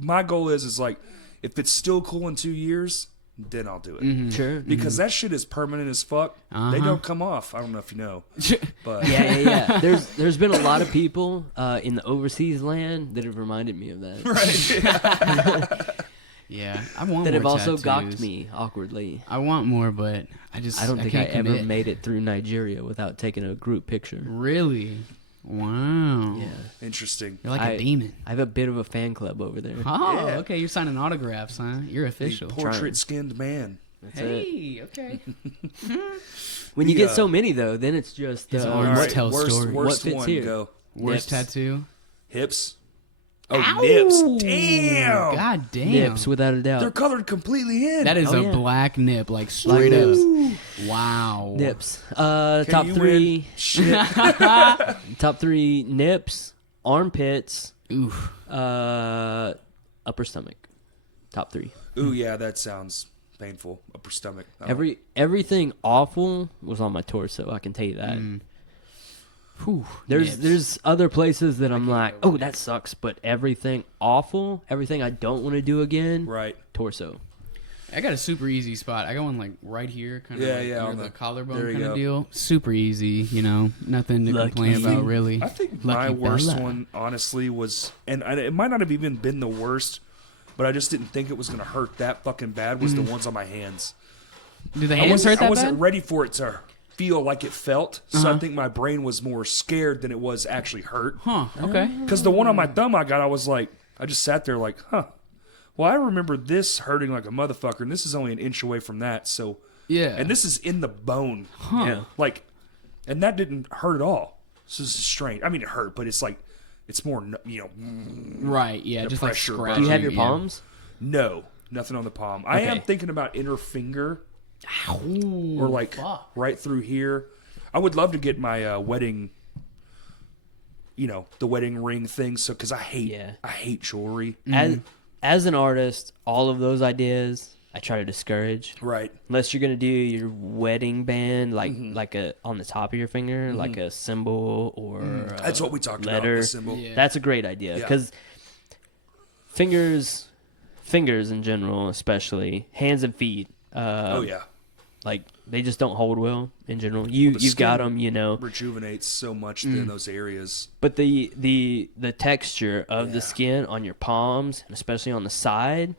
My goal is like, if it's still cool in 2 years, then I'll do it. Mm-hmm. Sure. Because that shit is permanent as fuck. They Uh-huh. don't come off. I don't know if you know, but Yeah. There's been a lot of people in the overseas land that have reminded me of that. Yeah, I want That more have also tattoos. gawked me awkwardly. I want more, but I I don't think I can't ever commit. made it through Nigeria without taking a group picture. Really? Wow. Yeah. interesting. You're like a demon. I have a bit of a fan club over there. Oh, Yeah. okay. You're signing autographs, huh? You're The official. portrait-skinned man. That's it. Hey, okay. When you The, get so many though, then it's just His uh, arms All right, tell worst, story. worst What fits one. here? Go Worst Nips. tattoo? hips. Oh, Ow! nips. Damn. God damn. nips without a doubt. They're colored completely in. That is Oh, a yeah. black nip, like straight up. nips. Wow. Nips. Okay, Top you three. win. Shit. Top three nips, armpits, Oof. upper stomach. Top three. Ooh, yeah, that sounds painful. Upper stomach. I don't- Everything awful was on my torso. I can tell you that. Whew. There's Nips. other places that I'm can't like, go oh, with that sucks, but everything awful, everything I don't want to do again, Right. torso. I got a super easy spot. I got one like right here, kind of Yeah, like yeah, near on the the- collarbone there you kind of go. deal. Super easy, nothing to Lucky complain you. about really. I think Lucky my worst Bella. one, honestly, was, and it might not have even been the worst, but I just didn't think it was going to hurt that fucking bad, was the ones on my hands. Do the I hands wasn't, hurt that I wasn't bad? ready for it to feel like it felt, so I think my brain was more scared than it was actually hurt. Huh. Okay. Because the one on my thumb I got, I was like, I just sat there like, huh. Well, I remember this hurting like a motherfucker, and this is only an inch away from that, so. Yeah. And this is in the bone. Huh. Yeah. Like, and that didn't hurt at all. So this is strange. I mean, it hurt, but it's like, it's more, Right. Yeah. The just like pressure, scratching. Do you have your yeah. palms? no, nothing on the palm. I am Okay. thinking about inner finger Ooh, or like fuck. right through here. I would love to get my wedding, the wedding ring thing. So, because I hate jewelry. As an artist, all of those ideas I try to discourage. Right. Unless you're gonna do your wedding band, like a on the top of your finger, like a symbol or That's a what we talked letter. about. The symbol. Yeah. That's a great idea Yeah. because fingers in general, especially hands and feet. Oh yeah. Like they just don't hold well in general. You've got them, Rejuvenates so much in those areas. but the texture of the skin on your palms, and especially on the side,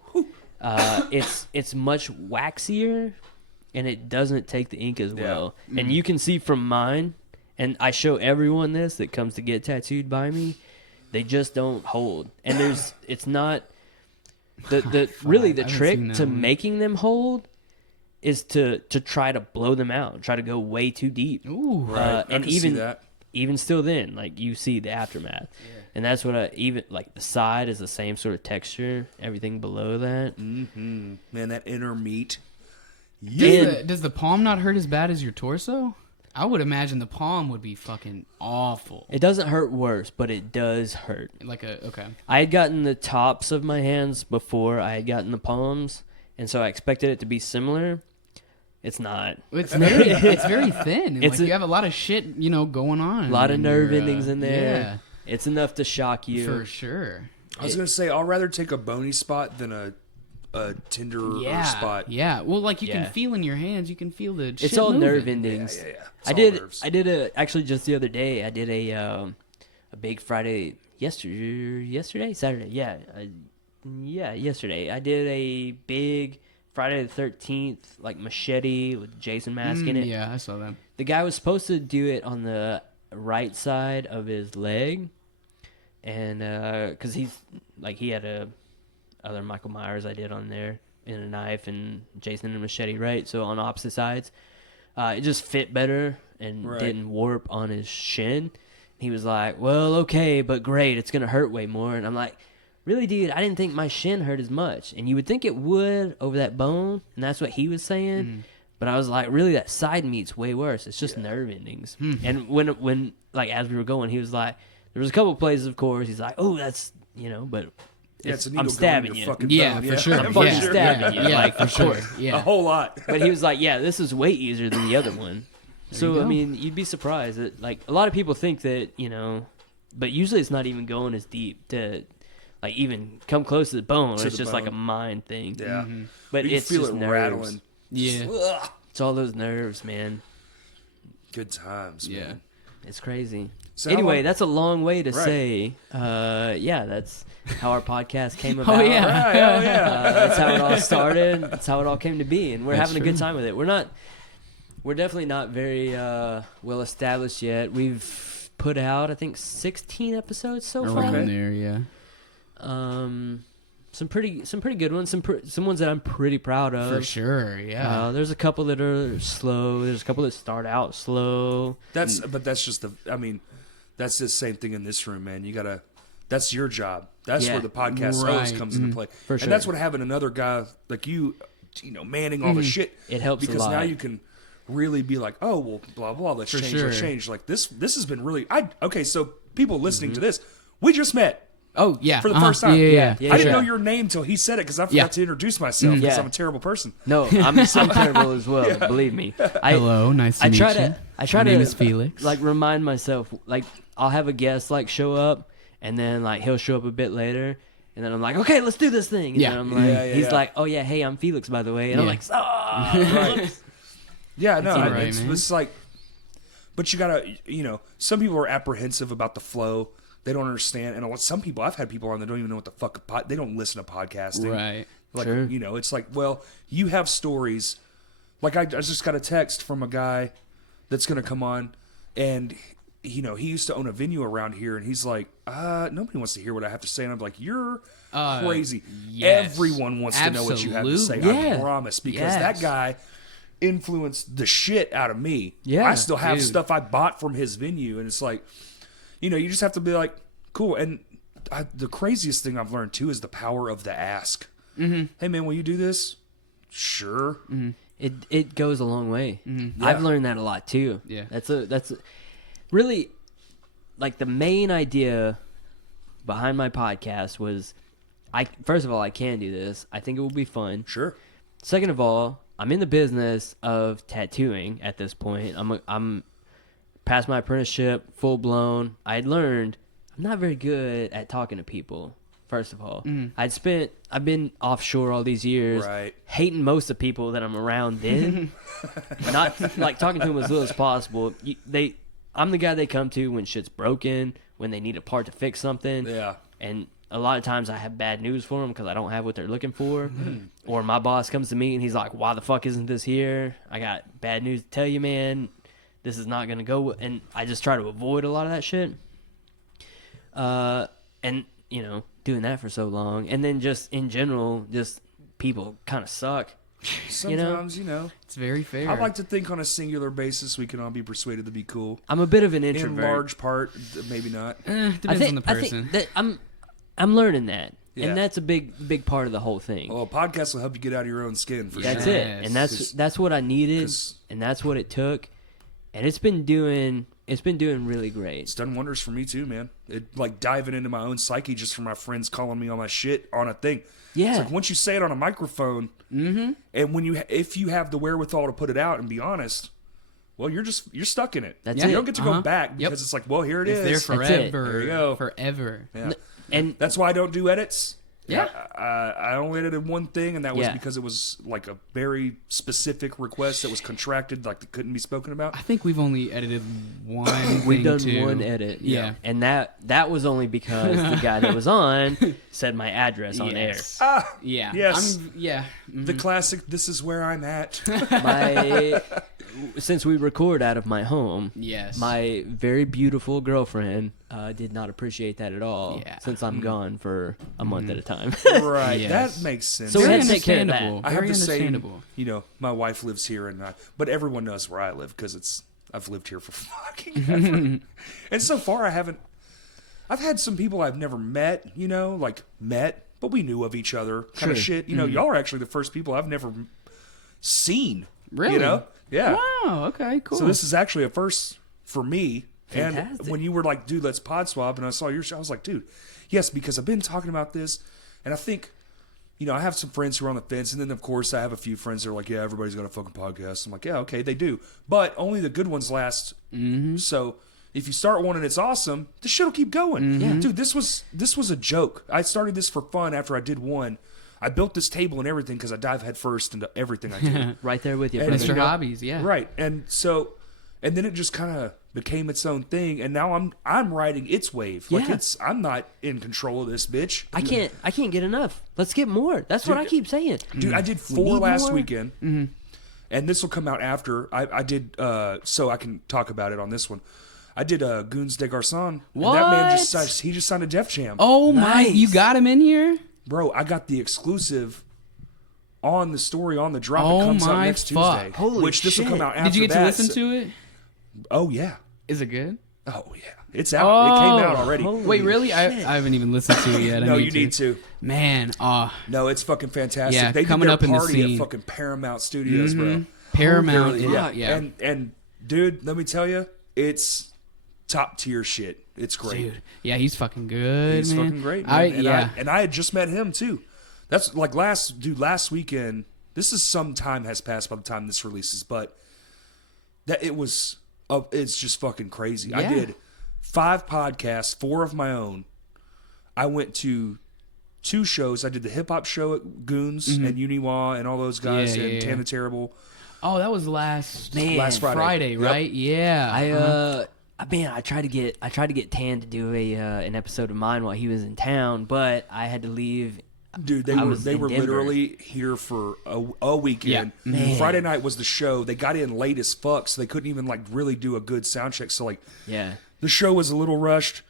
it's much waxier, and it doesn't take the ink as well. And you can see from mine, and I show everyone this that comes to get tattooed by me, they just don't hold. And it's not the really the I haven't trick seen that to one. making them hold is to try to blow them out, try to go way too deep. Ooh. Right. I And can see even that. even still then, like you see the aftermath. And that's what even like the side is the same sort of texture, everything below that. Mm-hmm. Man, that inner meat. Does the palm not hurt as bad as your torso? I would imagine the palm would be fucking awful. It doesn't hurt worse, but it does hurt. Okay. I had gotten the tops of my hands before I had gotten the palms, and so I expected it to be similar. It's not. It's very thin. And It's like you have a lot of shit, going on. A lot of in nerve your, endings in there. Yeah, It's enough to shock you. for sure. I was gonna say I'll rather take a bony spot than a tender Yeah, spot. yeah. Well, like you Yeah. can feel in your hands. You can feel the. It's shit all moving. nerve endings. Yeah. It's I all did. nerves. I did actually just the other day. I did a big Friday yesterday Saturday. Yesterday. I did a big Friday the 13th like machete with Jason mask in it. Yeah, I saw that. The guy was supposed to do it on the right side of his leg, and because he had a other Michael Myers I did on there in a knife and Jason and a machete, right? So on opposite sides, it just fit better, and Right. didn't warp on his shin. He was like, well, okay, but great, it's gonna hurt way more. And I'm like, really, dude? I didn't think my shin hurt as much. And you would think it would over that bone, and that's what he was saying. But I was like, really, that side meat's way worse. It's just nerve endings. And when like as we were going, he was like, there was a couple places, of course. He's like, oh, that's but Yeah, it's a needle I'm going stabbing in your you. fucking Yeah, bone. for sure. I'm fucking Yeah. stabbing you. Yeah, Like, for of sure. course. A Yeah. whole lot. But he was like, yeah, this is way easier than the other one. you So go. I mean, you'd be surprised that like a lot of people think that but usually it's not even going as deep to like even come close to the bone. To It's the just like a bone. mind thing. Yeah. But You can it's feel just it nerves. rattling. Yeah. Ugh. It's all those nerves, man. Good times, Yeah. man. It's crazy. So how Anyway, long- that's a long way to Right. say, that's how our podcast came about. Oh, yeah. Right, oh, yeah. That's how it all started. That's how it all came to be, and we're That's having a good true. time with it. We're definitely not very well established yet. We've put out, I think, 16 episodes so far. Around Okay. there, yeah. Some pretty good ones. Some ones that I'm pretty proud of. For sure, yeah. There's a couple that are slow. There's a couple that start out slow. That's just that's the same thing in this room, man. That's your job. That's Yeah. where the podcast Right. host comes into play. For And sure. that's what having another guy like you manning all the shit. It helps a because lot. now you can really be like, oh well, blah blah. Let's For change. Let's sure. change. Like this has been really. Okay, so people listening to this, we just met. Oh, yeah. For the first time. Yeah. Yeah, I didn't sure. know your name till he said it because I forgot Yeah. to introduce myself because Yeah. I'm a terrible person. No, I'm terrible as well. Believe me. Hello, nice to I meet try you. to. I try My to name is Felix. like remind myself. Like I'll have a guest like show up, and then like he'll show up a bit later, and then I'm like, okay, let's do this thing. And Yeah. then I'm like, Yeah, he's yeah. like, oh yeah, hey, I'm Felix, by the way, and I'm Yeah. like, oh, Right. Yeah, no, all right, it's, man. it's like, but you gotta, some people are apprehensive about the flow. They don't understand, and some people, I've had people on that don't even know what the fuck they don't listen to podcasting. Right. Like, Sure. It's like, well, you have stories. Like I just got a text from a guy that's gonna come on, and he used to own a venue around here, and he's like, nobody wants to hear what I have to say, and I'm like, you're crazy. yes. Everyone wants to know what you have to say. Absolutely. I Yeah. promise, because Yes. that guy influenced the shit out of me. Yeah, I still have dude. stuff I bought from his venue, and it's like, you just have to be like, cool. And the craziest thing I've learned too is the power of the ask. Mm-hmm. Hey man, will you do this? Sure. Mm-hmm. it goes a long way. Yeah. I've learned that a lot too. Yeah. That's really like the main idea behind my podcast was, first of all, I can do this. I think it will be fun. Sure. Second of all, I'm in the business of tattooing at this point. I'm past my apprenticeship, full blown. I'd learned I'm not very good at talking to people. First of all, I've been offshore all these years, Right. hating most of the people that I'm around. Then, not like talking to them as little as possible. I'm the guy they come to when shit's broken, when they need a part to fix something. Yeah. And a lot of times I have bad news for them because I don't have what they're looking for. Or my boss comes to me and he's like, why the fuck isn't this here? I got bad news to tell you, man. This is not going to go. And I just try to avoid a lot of that shit. And, doing that for so long. And then just in general, just people kind of suck. Sometimes, It's very fair. I like to think on a singular basis we can all be persuaded to be cool. I'm a bit of an In introvert. large part, maybe not. Depends on the I person. think that I'm learning that. Yeah. And that's a big part of the whole thing. Well, a podcast will help you get out of your own skin for That's sure. it, Yes. and that's what I needed, 'Cause- and that's what it took, and it's been doing really great. It's done wonders for me too, man. It like diving into my own psyche just from my friends calling me on my shit on a thing. Yeah. It's like once you say it on a microphone, and if you have the wherewithal to put it out and be honest, well, you're stuck in it. That's You it. don't get to go back Yep. because it's like, well, here it It's is. there That's it. forever. There you go. Forever. Yeah. And That's why I don't do edits. Yeah. I only edited one thing, and that was Yeah. because it was like a very specific request that was contracted, like that couldn't be spoken about. I think we've only edited one we've thing done too. one edit, Yeah. and that was only because the guy that was on said my address on air. Yes. Yeah. Yes. Yeah. The classic, this is where I'm at. Since we record out of my home, Yes. my very beautiful girlfriend did not appreciate that at all. Yeah. Since I'm gone for a month at a time. Right. Yes. That makes sense. So we Very had to take care of that. understandable. I have Very the same, understandable. my wife lives here, but everyone knows where I live because I've lived here for fucking ever. And so far, I've had some people I've never met, but we knew of each other kind of shit. Y'all are actually the first people I've never seen. Really? Yeah. Wow. Okay. Cool. So this is actually a first for me. Fantastic. And when you were like, dude, let's pod swap, and I saw your show, I was like, dude, yes, because I've been talking about this, and I think, I have some friends who are on the fence, and then of course I have a few friends that are like, yeah, everybody's got a fucking podcast. I'm like, yeah, okay, they do, but only the good ones last. So if you start one and it's awesome, the shit'll keep going. Yeah. Dude, this was a joke. I started this for fun after I did one. I built this table and everything because I dive head first into everything I do. Right there with you, And, brother. Mr. Hobbies, yeah. Right. And then it just kind of became its own thing, and now I'm riding its wave. Like Yeah. I'm not in control of this bitch. I can't get enough. Let's get more. That's what I keep saying. Dude, I did We 4 need last more. weekend, and this will come out after I did. So I can talk about it on this one. I did Goons de Garçon. And that man What? just signed a Def Jam. Oh my! Nice. You got him in here? Bro, I got the exclusive on the story on the drop. Oh It comes out my next fuck. Tuesday. Holy which this will shit. come out after Did you get that. to listen to it? Oh yeah. Is it good? Oh yeah. It's out. It came out already. holy Wait, really? I shit. haven't even listened to it yet. No, you need to. Man, No, it's fucking fantastic. Yeah, They did coming their up in the party at scene. fucking Paramount Studios, bro. Paramount. Yeah, Yeah, yeah. And dude, let me tell you, it's top tier shit. It's great. Dude, yeah, he's fucking good. He's man. fucking great, man. Yeah. I had just met him too. That's like last weekend. This is some time has passed by the time this releases, but it's just fucking crazy. I Yeah. did 5 podcasts, 4 of my own. I went to 2 shows. I did the hip hop show at Goons and Uniwa and all those guys Yeah, and yeah, Tan yeah. the Terrible. Oh, that was last Man, Friday, Yep. right? Yeah. I tried to get Tan to do an episode of mine while he was in town, but I had to leave. Dude, I was they in were Denver. literally here for a weekend. Yeah. Man. Friday night was the show. They got in late as fuck, so they couldn't even like really do a good sound check. So like Yeah. the show was a little rushed,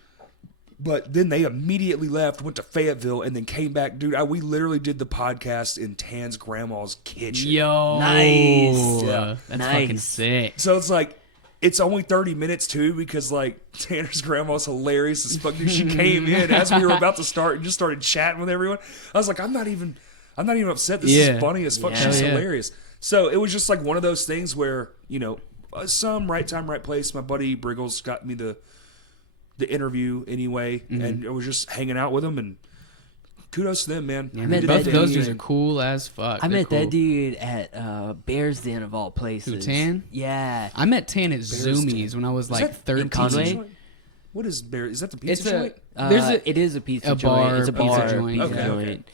but then they immediately left, went to Fayetteville, and then came back. Dude, we literally did the podcast in Tan's grandma's kitchen. Yo. Nice. Yeah. That's Nice. fucking sick. So it's like, it's only 30 minutes too, because like Tanner's grandma's hilarious as fuck. Dude, she came in as we were about to start and just started chatting with everyone. I was like, I'm not even upset. This Yeah. is funny as fuck. Yeah. She's Hell yeah. hilarious. So it was just like one of those things where, some right time, right place. My buddy Briggles got me the interview anyway, and I was just hanging out with him, and kudos to them, man. Yeah, I met both that of those dude. dudes are cool as fuck. I They're met cool. that dude at Bears Den of all places. Who, Tan? Yeah. I met Tan at Zoomies when I was like that 13. in Conway? Joint? What is Bear? Is that the It's pizza a joint? It is a pizza a joint. bar, It's a pizza bar joint, pizza yeah. joint.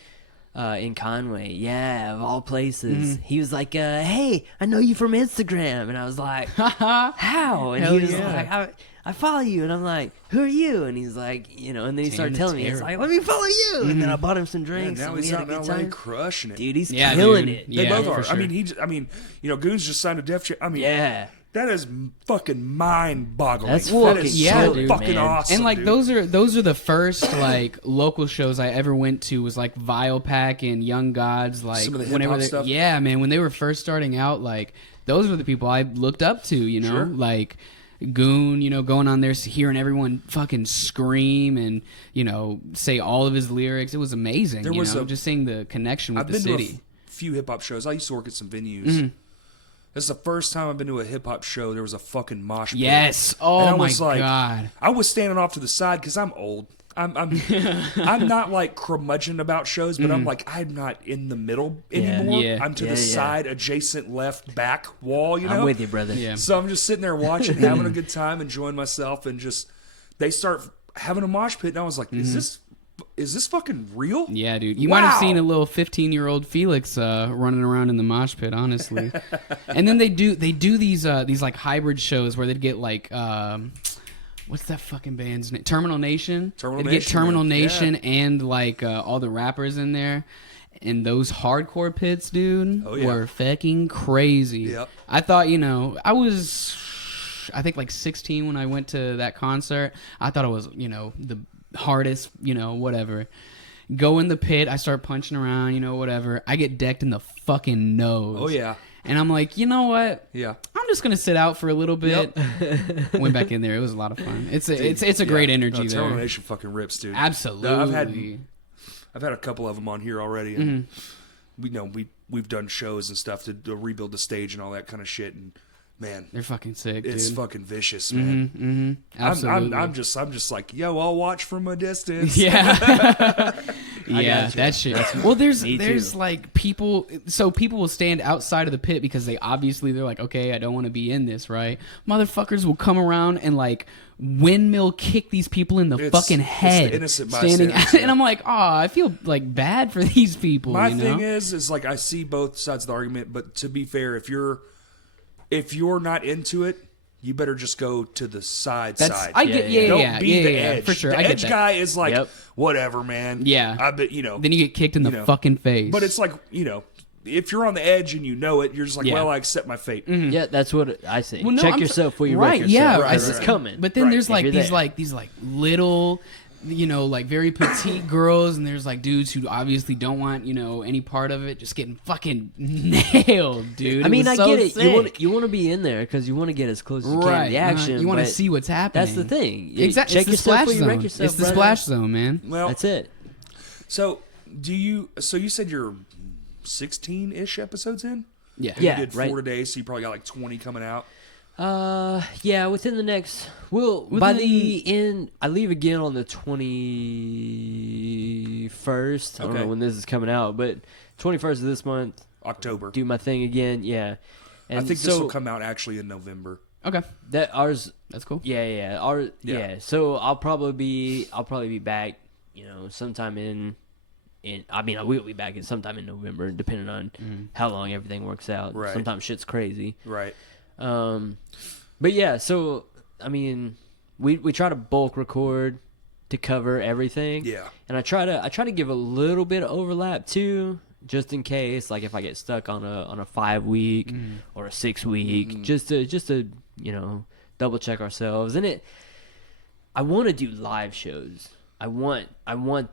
In Conway, yeah, of all places. He was like, "Hey, I know you from Instagram," and I was like, "How?" And Hell he was yeah. like, I follow you," and I'm like, "Who are you?" And he's like, and then he started telling me, it's like, "Let me follow you," and then I bought him some Yeah, drinks. now and we he's had out a in good LA time. crushing it. Dude, he's Yeah, killing dude. it. They Yeah, both for are. sure. I mean, Goons just signed a Def Jam. I mean, Yeah. that is fucking mind-boggling. That's That fucking is yeah, so dude, fucking man. awesome. And like dude. those are the first like local shows I ever went to was like Vilepack and Young Gods, like Some of the whenever hip-hop they, stuff? yeah, man, when they were first starting out, like those were the people I looked up to, Sure. like Goon, going on there, hearing everyone fucking scream and say all of his lyrics. It was amazing. There was just seeing the connection with I've the been city. to a few hip hop shows. I used to work at some venues. Mm-hmm. This is the first time I've been to a hip hop show. There was a fucking mosh pit. Yes. And I Oh my was like- god. I was standing off to the side because I'm old. I'm not like curmudgeon about shows, but I'm like, I'm not in the middle anymore. Yeah. I'm to Yeah, the yeah. side, adjacent left back wall. I'm with you, brother. Yeah. So I'm just sitting there watching, having a good time, enjoying myself, and just they start having a mosh pit, and I was like, is this fucking real? Yeah, dude. You might have Wow. seen a little 15-year-old Felix running around in the mosh pit, honestly. And then they do these like hybrid shows where they'd get like what's that fucking band's name? Terminal Nation. Terminal They'd get Nation, Terminal man. Nation and like all the rappers in there. And those hardcore pits, dude, Oh, yeah. were fucking crazy. Yep. I thought, I think like 16 when I went to that concert. I thought it was, the hardest, whatever. Go in the pit, I start punching around, whatever. I get decked in the fucking nose. Oh yeah, And I'm like, you know what? yeah. I'm just gonna sit out for a little bit. Went back in there. It was a lot of fun. It's a great energy there. Termination fucking rips, dude. Absolutely. No, I've had a couple of them on here already, and we've done shows and stuff to rebuild the stage and all that kind of shit, and man, they're fucking sick. It's dude. fucking vicious, man. Absolutely. I'm just like, yo, I'll watch from a distance. Yeah. Yeah, gotcha. that shit. Well, there's Me too. like people. So people will stand outside of the pit because they're like, okay, I don't want to be in this, right? Motherfuckers will come around and like windmill kick these people in the fucking head, the innocent standing. bystanders, And I'm like, oh, I feel like bad for these people. My you know? thing is like I see both sides of the argument, but to be fair, if you're not into it, you better just go to the side. I get, Don't be the edge. for sure. The I get edge that. guy is like, Yep. whatever, man. Yeah. I bet Then you get kicked in the fucking face. But it's like, if you're on the edge and you know it, you're just like, Yeah. well, I accept my fate. Yeah, that's what I say. Well, no, Check I'm yourself before you right, wreck yeah, yourself. right, This is right. coming. But then Right. there's like If you're these little, like very petite girls, and there's like dudes who obviously don't want any part of it, just getting fucking nailed, dude. I mean, I so get it. sick. You want to be in there because you want to get as close as you can Right, to the action. you want to but see what's happening. That's the thing. Exactly. Check It's the yourself splash before you zone. wreck yourself. It's the brother. splash zone, man. Well, That's it. So you said you're 16-ish episodes in? Yeah. Yeah. You did right. 4 today, so you probably got like 20 coming out. Yeah, within the next, by the end, I leave again on the 21st. I don't Okay. know when this is coming out, but 21st of this month, October. do my thing again. Yeah, and I think so this will come out actually in November. Okay. that ours. That's cool. Yeah. Yeah. Yeah. So I'll probably be back. Sometime in. I mean, I will be back sometime in November, depending on how long everything works out. Right. Sometimes shit's crazy. Right. But yeah, so I mean, we try to bulk record to cover everything. Yeah. And I try to give a little bit of overlap too, just in case, like if I get stuck on a 5-week or a 6-week, just to double check ourselves. And I want to do live shows. I want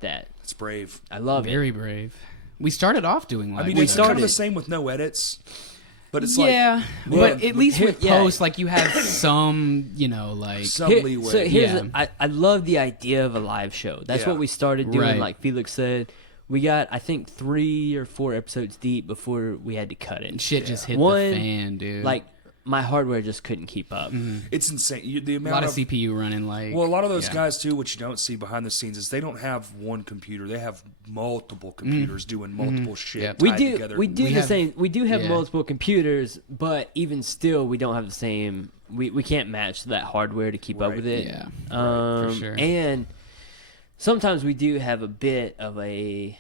that. It's brave. I love it. Very brave. We started off doing live. I mean, We it's kind of started- the same with no edits, but it's yeah, Well, but at least here- with yeah. post, like you have some, like like some Here- leeway. So here's Yeah. I love the idea of a live show. That's Yeah. what we started doing. Right. Like Felix said, we got I think 3 or 4 episodes deep before we had to cut it. shit just hit One, the fan, dude. Like my hardware just couldn't keep up. It's insane. The a amount lot of CPU running. Like, Well, a lot of those yeah. guys too. What you don't see behind the scenes is they don't have one computer. They have multiple computers doing multiple shit. Yep. We tied do together. we do We the have- same. We do have yeah. multiple computers, but even still, we don't have the same. We can't match that hardware to keep up Right. with it. Yeah, For sure. And sometimes we do have a bit of a.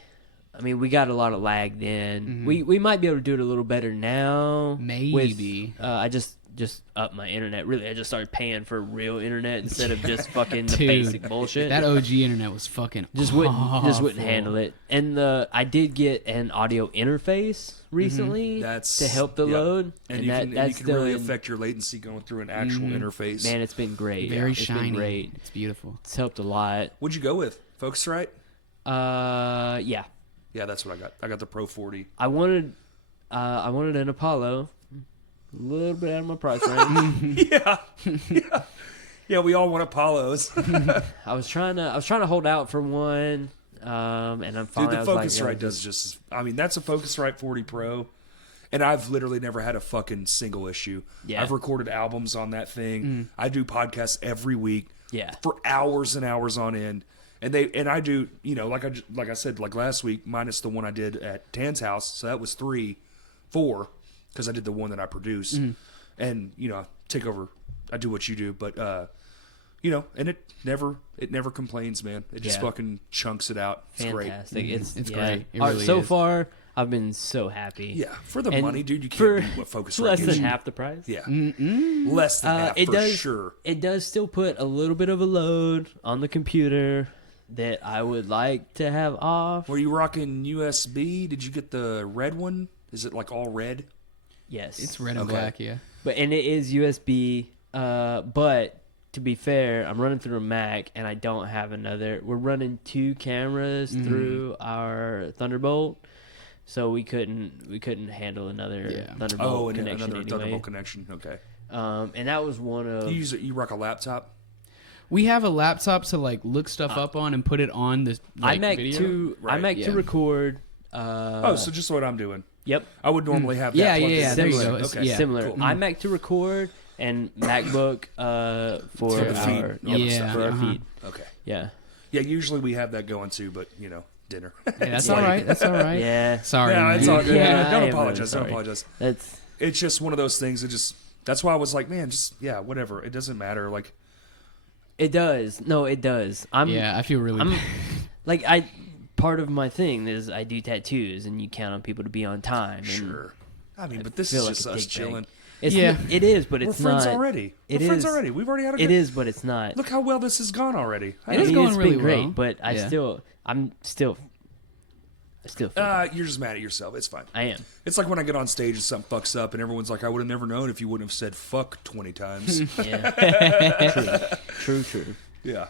I mean, we got a lot of lag then. We might be able to do it a little better now. Maybe. With, I just upped my internet. Really, I just started paying for real internet instead of just fucking the Dude, basic bullshit. That OG internet was fucking just wouldn't awful. handle it. And I did get an audio interface recently That's to help the yep. load, and, that's you can really done- affect your latency going through an actual interface. Man, it's been great. Very It's shiny. been great. It's beautiful. It's helped a lot. What'd you go with? Focusrite? Yeah. Yeah, that's what I got. I got the Pro 40. I wanted an Apollo. A little bit out of my price range. Yeah, we all want Apollos. I was trying to hold out for one, and I'm Dude, finally. the I was like, Focusrite does just. I mean, that's a Focusrite 40 Pro, and I've literally never had a fucking single issue. Yeah. I've recorded albums on that thing. I do podcasts every week. Yeah. For hours and hours on end, and I do like I said like last week minus the one I did at Tan's house, so that was 4 because I did the one that I produce, and I take over. I do what you do, but and it never complains, man. It just Yeah. fucking chunks it out. It's great. fantastic. It's It's yeah. great. It All right, really so is. far, I've been so happy. Yeah, for the And money, dude, you for can't beat what Focusrite less gives than you. half the price. Yeah, less than half it for does sure. It does still put a little bit of a load on the computer that I would like to have off. Were you rocking USB? Did you get the red one? Is it like all red? Yes, It's red and Okay. black, yeah. and it is USB. But to be fair, I'm running through a Mac, and I don't have another. We're running 2 cameras through our Thunderbolt, so we couldn't handle another Yeah. Thunderbolt Oh, and connection another anyway. Thunderbolt connection. Okay. And that was one of You rock a laptop? We have a laptop to like look stuff up on and put it on the like, iMac video. to Right. iMac to Yeah. record. So just what I'm doing. Yep. I would normally have that. Yeah, plugged in. there you Similar. go. It's- Okay. yeah. Similar. Cool. iMac to record and MacBook for the feed. our Yeah, for our uh-huh. feed. Okay. Yeah. Yeah, usually we have that going too, but dinner. Hey, that's Yeah. all right. That's all right. Yeah. Sorry. Yeah, it's man. all good. Yeah, I Don't am apologize. really Don't sorry. apologize. That's It's just one of those things. That's why I was like, man, just whatever. It doesn't matter. Like, it does. No, it does. Yeah, I feel really. I'm like part of my thing is I do tattoos and you count on people to be on time. And sure. I mean, but this feel is like just a us dick bag. chilling. It's Yeah. it is, but We're it's friends not. already. It We're friends is. already. We've already had a good. It is, but it's not. Look how well this has gone already. I It is mean, going it's really been great, well. but I Yeah. still feel You're just mad at yourself. It's fine. I am. It's like when I get on stage and something fucks up, and everyone's like, "I would have never known if you wouldn't have said fuck 20 times." Yeah. True. Yeah.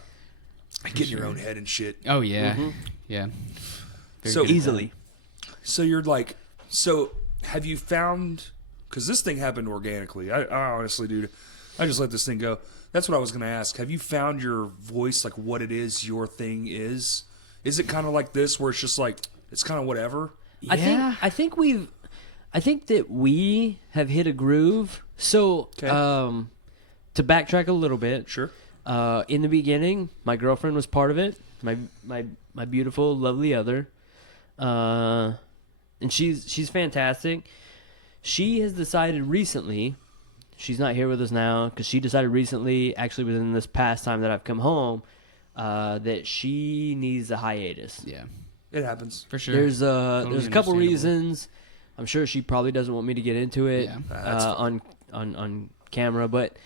Get in your own head and shit. Oh yeah, yeah. Very So good at Easily. So you're like, so have you found? Because this thing happened organically. I honestly, dude, I just let this thing go. That's what I was going to ask. Have you found your voice, like what it is your thing is? Is it kind of like this, where it's just like it's kind of whatever? Yeah. I think that we have hit a groove. So, Okay. to backtrack a little bit, Sure. in the beginning, my girlfriend was part of it. My beautiful, lovely other, and she's fantastic. She has decided recently. She's not here with us now because she decided recently, actually within this past time that I've come home, that she needs a hiatus. Yeah, It happens. for sure. There's a couple understandable. reasons. I'm sure she probably doesn't want me to get into it Yeah. That's on camera, but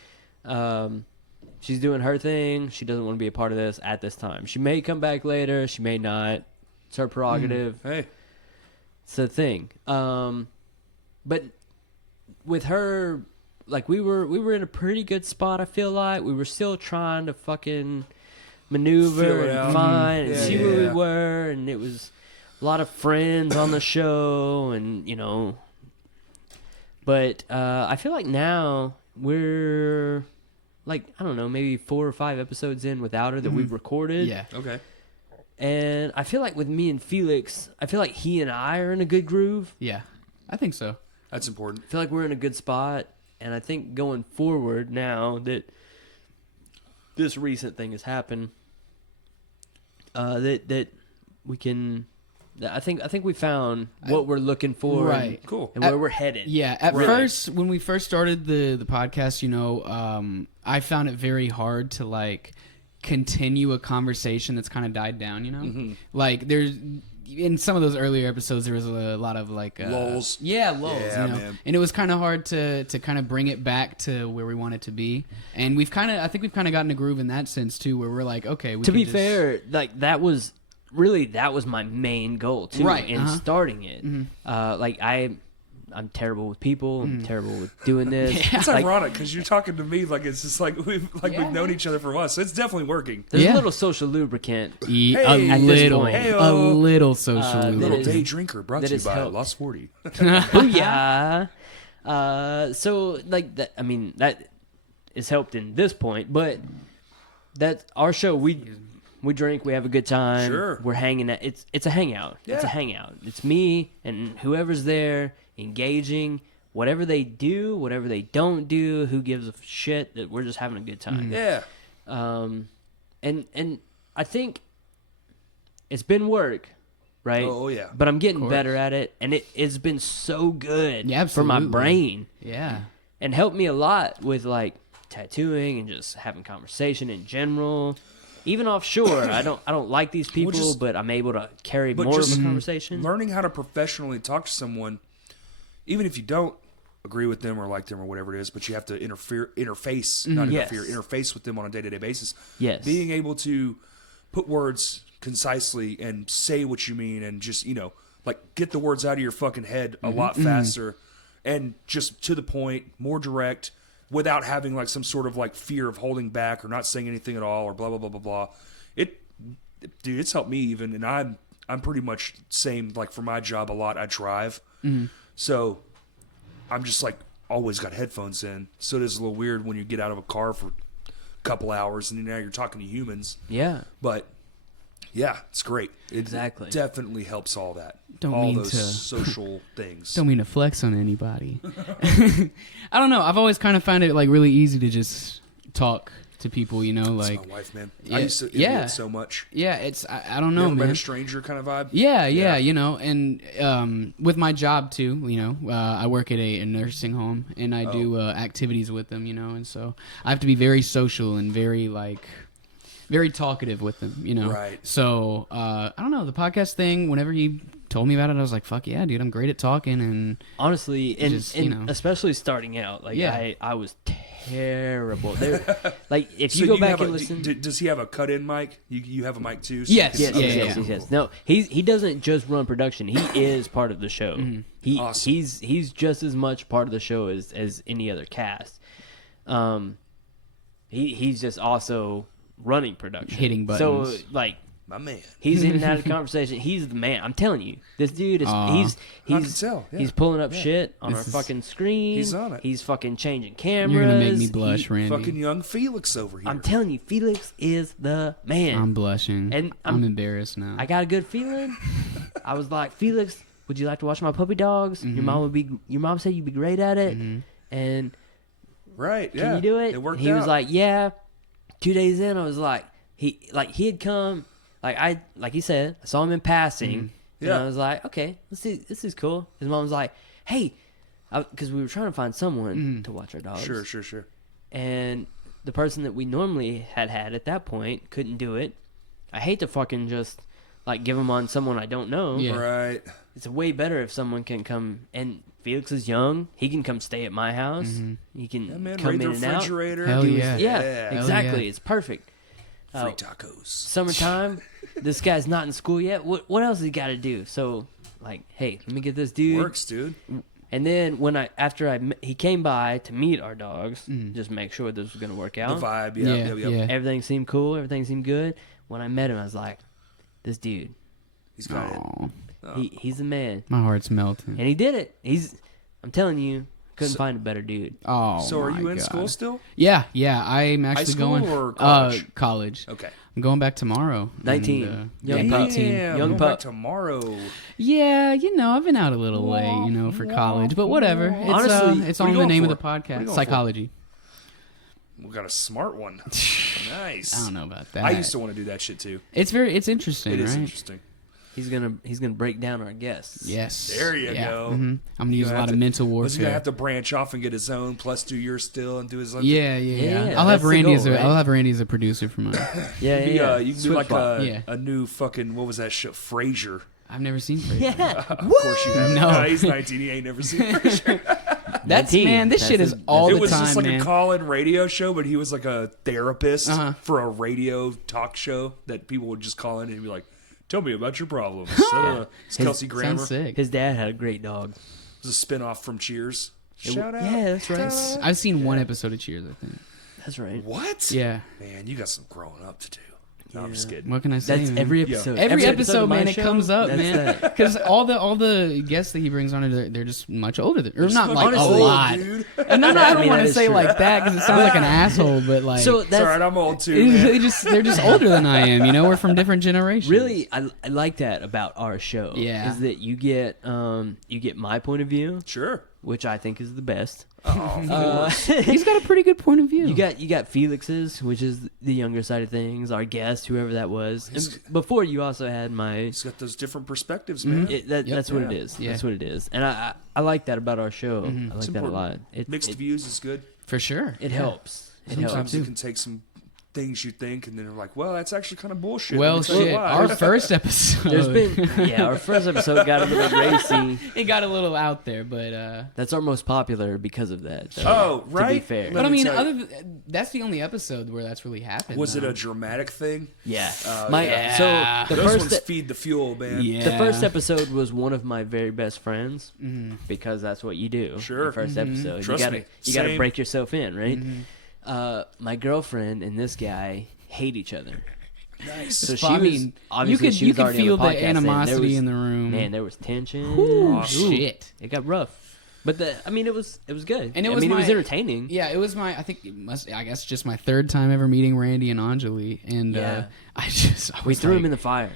she's doing her thing. She doesn't want to be a part of this at this time. She may come back later. She may not. It's her prerogative. Hey, It's a thing. But with her, like we were in a pretty good spot. I feel like we were still trying to fucking maneuver Feel it and out. find and Yeah, see yeah, where yeah. we were, and it was a lot of friends on the show, and But I feel like now we're like I don't know, maybe 4 or 5 episodes in without her that we've recorded. Yeah, okay. And I feel like with me and Felix, I feel like he and I are in a good groove. yeah. I think so. That's important. I feel like we're in a good spot, and I think going forward now that this recent thing has happened, that we can. I think we found what we're looking for, Right. Cool. and where we're headed. Yeah, at Right. first when we first started the podcast, I found it very hard to like continue a conversation that's kind of died down. Like there's in some of those earlier episodes there was a lot of like Lulls. Yeah, lulls. Yeah, man. And it was kind of hard to kind of bring it back to where we want it to be. And I think we've kind of gotten a groove in that sense too, where we're like, okay, we To can be just- fair, like that was my main goal too, Right, in uh-huh. starting it. Like I'm terrible with people. I'm terrible with doing this. Yeah. It's Like, ironic because you're talking to me like it's just like we've Yeah, known man. each other for a while, so it's definitely working. there's Yeah. a little social lubricant. Hey, a at this little, point. a Hey-o. little social. that Little is- day drinker brought that to you has by helped. Lost 40. Booyah. So like that. I mean that is helped in this point, but that's our show. We drink. We have a good time. Sure. We're hanging out. It's a hangout. It's a Yeah. hangout. It's me and whoever's there engaging. Whatever they do, whatever they don't do, who gives a shit? That we're just having a good time. Yeah. And I think it's been work, right? Oh, yeah. But I'm getting course. better at it, and it's been so good Yeah, for my absolutely. brain, Yeah. and helped me a lot with like tattooing and just having conversation in general. Even offshore, I don't like these people, just- but I'm able to carry but more just of a conversation. Learning how to professionally talk to someone, even if you don't agree with them or like them or whatever it is, but you have to interface, not Yes. interface with them on a day-to-day basis. Yes. Being able to put words concisely and say what you mean and just, like get the words out of your fucking head a lot faster and just to the point, more direct, without having like some sort of like fear of holding back or not saying anything at all or blah blah blah blah blah. Dude, it's helped me even, and I'm pretty much same. Like for my job, a lot I drive, so I'm just like always got headphones in, so it is a little weird when you get out of a car for a couple hours and now you're talking to humans. Yeah. But yeah, it's great. It Exactly. definitely helps all that. Don't all mean those to- social things. Don't mean to flex on anybody. I don't know. I've always kind of found it like really easy to just talk to people, you know, That's like my wife, man. Yeah, I used to envy yeah. it so much. yeah, it's I don't You know, ever been man. a stranger kind of vibe? Yeah, Yeah. you know, and with my job too, you know, I work at a nursing home and I do activities with them, you know, and so I have to be very social and very very talkative with them, you know. Right. So I don't know, the podcast thing. Whenever he told me about it, I was like, "Fuck yeah, dude! I'm great at talking." And Honestly, and, Just, and you know. especially starting out, like Yeah. I was terrible. Like if So you go you back have and a, listen, does he have a cut-in mic? You have a mic too? So Yes, you can- yes, yeah. yes. No, he doesn't just run production. He is part of the show. Awesome. He's just as much part of the show as any other cast. He's just also running production, Hitting So buttons. like My man. he's in and out of the conversation. He's the man. I'm telling you, this dude is Aw. he's I can tell, yeah. he's pulling up shit on This our is- fucking screen. He's on it. He's fucking changing cameras. you're gonna make me blush, Randy. Fucking young Felix over here. I'm telling you, Felix is the man. I'm blushing, And I'm embarrassed now. I got a good feeling. I was like, Felix, would you like to watch my puppy dogs? Your mom said you'd be great at it, and right, yeah. can you do it? It worked And he out. was like, yeah. 2 days in, I was like, he had come, like he said, I saw him in passing, and Yeah. I was like, okay, this is cool. His mom was like, hey, because we were trying to find someone to watch our dogs. Sure. And the person that we normally had at that point couldn't do it. I hate to fucking just like give them on someone I don't know. Yeah. Right. It's way better if someone can come, and Felix is young. He can come stay at my house. He can Yeah, man. come Raid the in and out. refrigerator. Hell do yeah. his- Yeah, Hell exactly. yeah. It's perfect. Free tacos. Summertime. This guy's not in school yet. What else has he got to do? So, like, hey, let me get this dude. Works, dude. And then he came by to meet our dogs, just make sure this was gonna work The out. vibe. Yeah, Yeah. yeah. Everything seemed cool. Everything seemed good. When I met him, I was like, this dude, He's got it. Aw, he's the man, my heart's melting. and he did it. I'm telling you, couldn't find a better dude. Oh, So are my you in God. school still? Yeah. I'm actually school going or college? college. Okay. I'm going back tomorrow. 19. And, Young yeah, pup. 19. Damn, Young going pup. back tomorrow. Yeah, you know, I've been out a little late, you know, for college, but whatever. It's Honestly, it's what are on you the going name of for? the What are you podcast, going for? psychology. We got a smart one. Nice. I don't know about that. I used to want to do that shit too. It's interesting, It right? is interesting. He's gonna break down our guests. Yes. There you yeah. go. I'm gonna use a gonna lot have of to- mental Was he gonna warfare. have to branch off and get his own plus do yours still and do his own? Yeah. Yeah, I'll have that's the Randy goal, as a right? I'll have Randy as a producer for mine. Yeah, You can be Switch like flop. Yeah. a new fucking what was that shit? Frasier. I've never seen Frasier. Yeah. Of course you haven't. No. He's 19. He ain't never seen Frasier. That's 19. man. This That's shit a- is all It the was time, just like man. a call-in radio show, but he was like a therapist Uh-huh. for a radio talk show that people would just call in and be like, "Tell me about your problems." It's Kelsey Grammer. Sounds sick. His dad had a great dog. It was a spin-off from Cheers. Shout out. Yeah, that's right. I've seen one episode of Cheers. I think. That's right. What? Yeah. Man, you got some growing up to do. No, I'm just kidding. What can I say? That's man? every episode. Every episode, of my man, it show, comes up, that's man. that. Because all the guests that he brings on, they're just much older than, or not like Honestly, a lot. dude. And I I don't mean, want that to is say true. like that because it sounds like an asshole, but like So It's all right. that's I'm old too, man. they're just older than I am. You know, we're from different generations. really I like that about our show. Yeah. is that you get my point of view, Sure. which I think is the best. Oh, He's got a pretty good point of view. You got Felix's, which is the younger side of things. Our guest, whoever that was. And before you also had my. he's got those different perspectives, man. That's what it Yeah. is. Yeah. That's what it is. And I like that about our show. I like It's that a important. lot. Mixed it, views is good. for sure. it Yeah. helps. It Sometimes helps. Sometimes it can take some things you think, and then they're like, "Well, that's actually kind of bullshit." Well, Let me tell you shit. why. Our first episode. There's been our first episode got a little racy. it got a little out there, but That's our most popular because of that. though, Oh, To be right. fair. Let but I me mean, tell you. that's the only episode where that's really happened. Was it though. a dramatic thing? Yeah. Oh, My yeah. so the Those first ones feed the fuel, man. Yeah. the first episode was one of my very best friends because that's what you do. Sure. The first episode. Trust you gotta me. you gotta Same. break yourself in, right? My girlfriend and this guy hate each other. Nice. So she I was mean, obviously she you was could already on feel the the podcast, and there animosity was- in the room. Man, there was tension. Ooh, Awesome. shit. It got rough. But I mean, it was good, And it I was mean, it was my- entertaining. Yeah, it was my. I guess just my third time ever meeting Randy and Anjali, and Yeah. I We was threw like, him in the fire.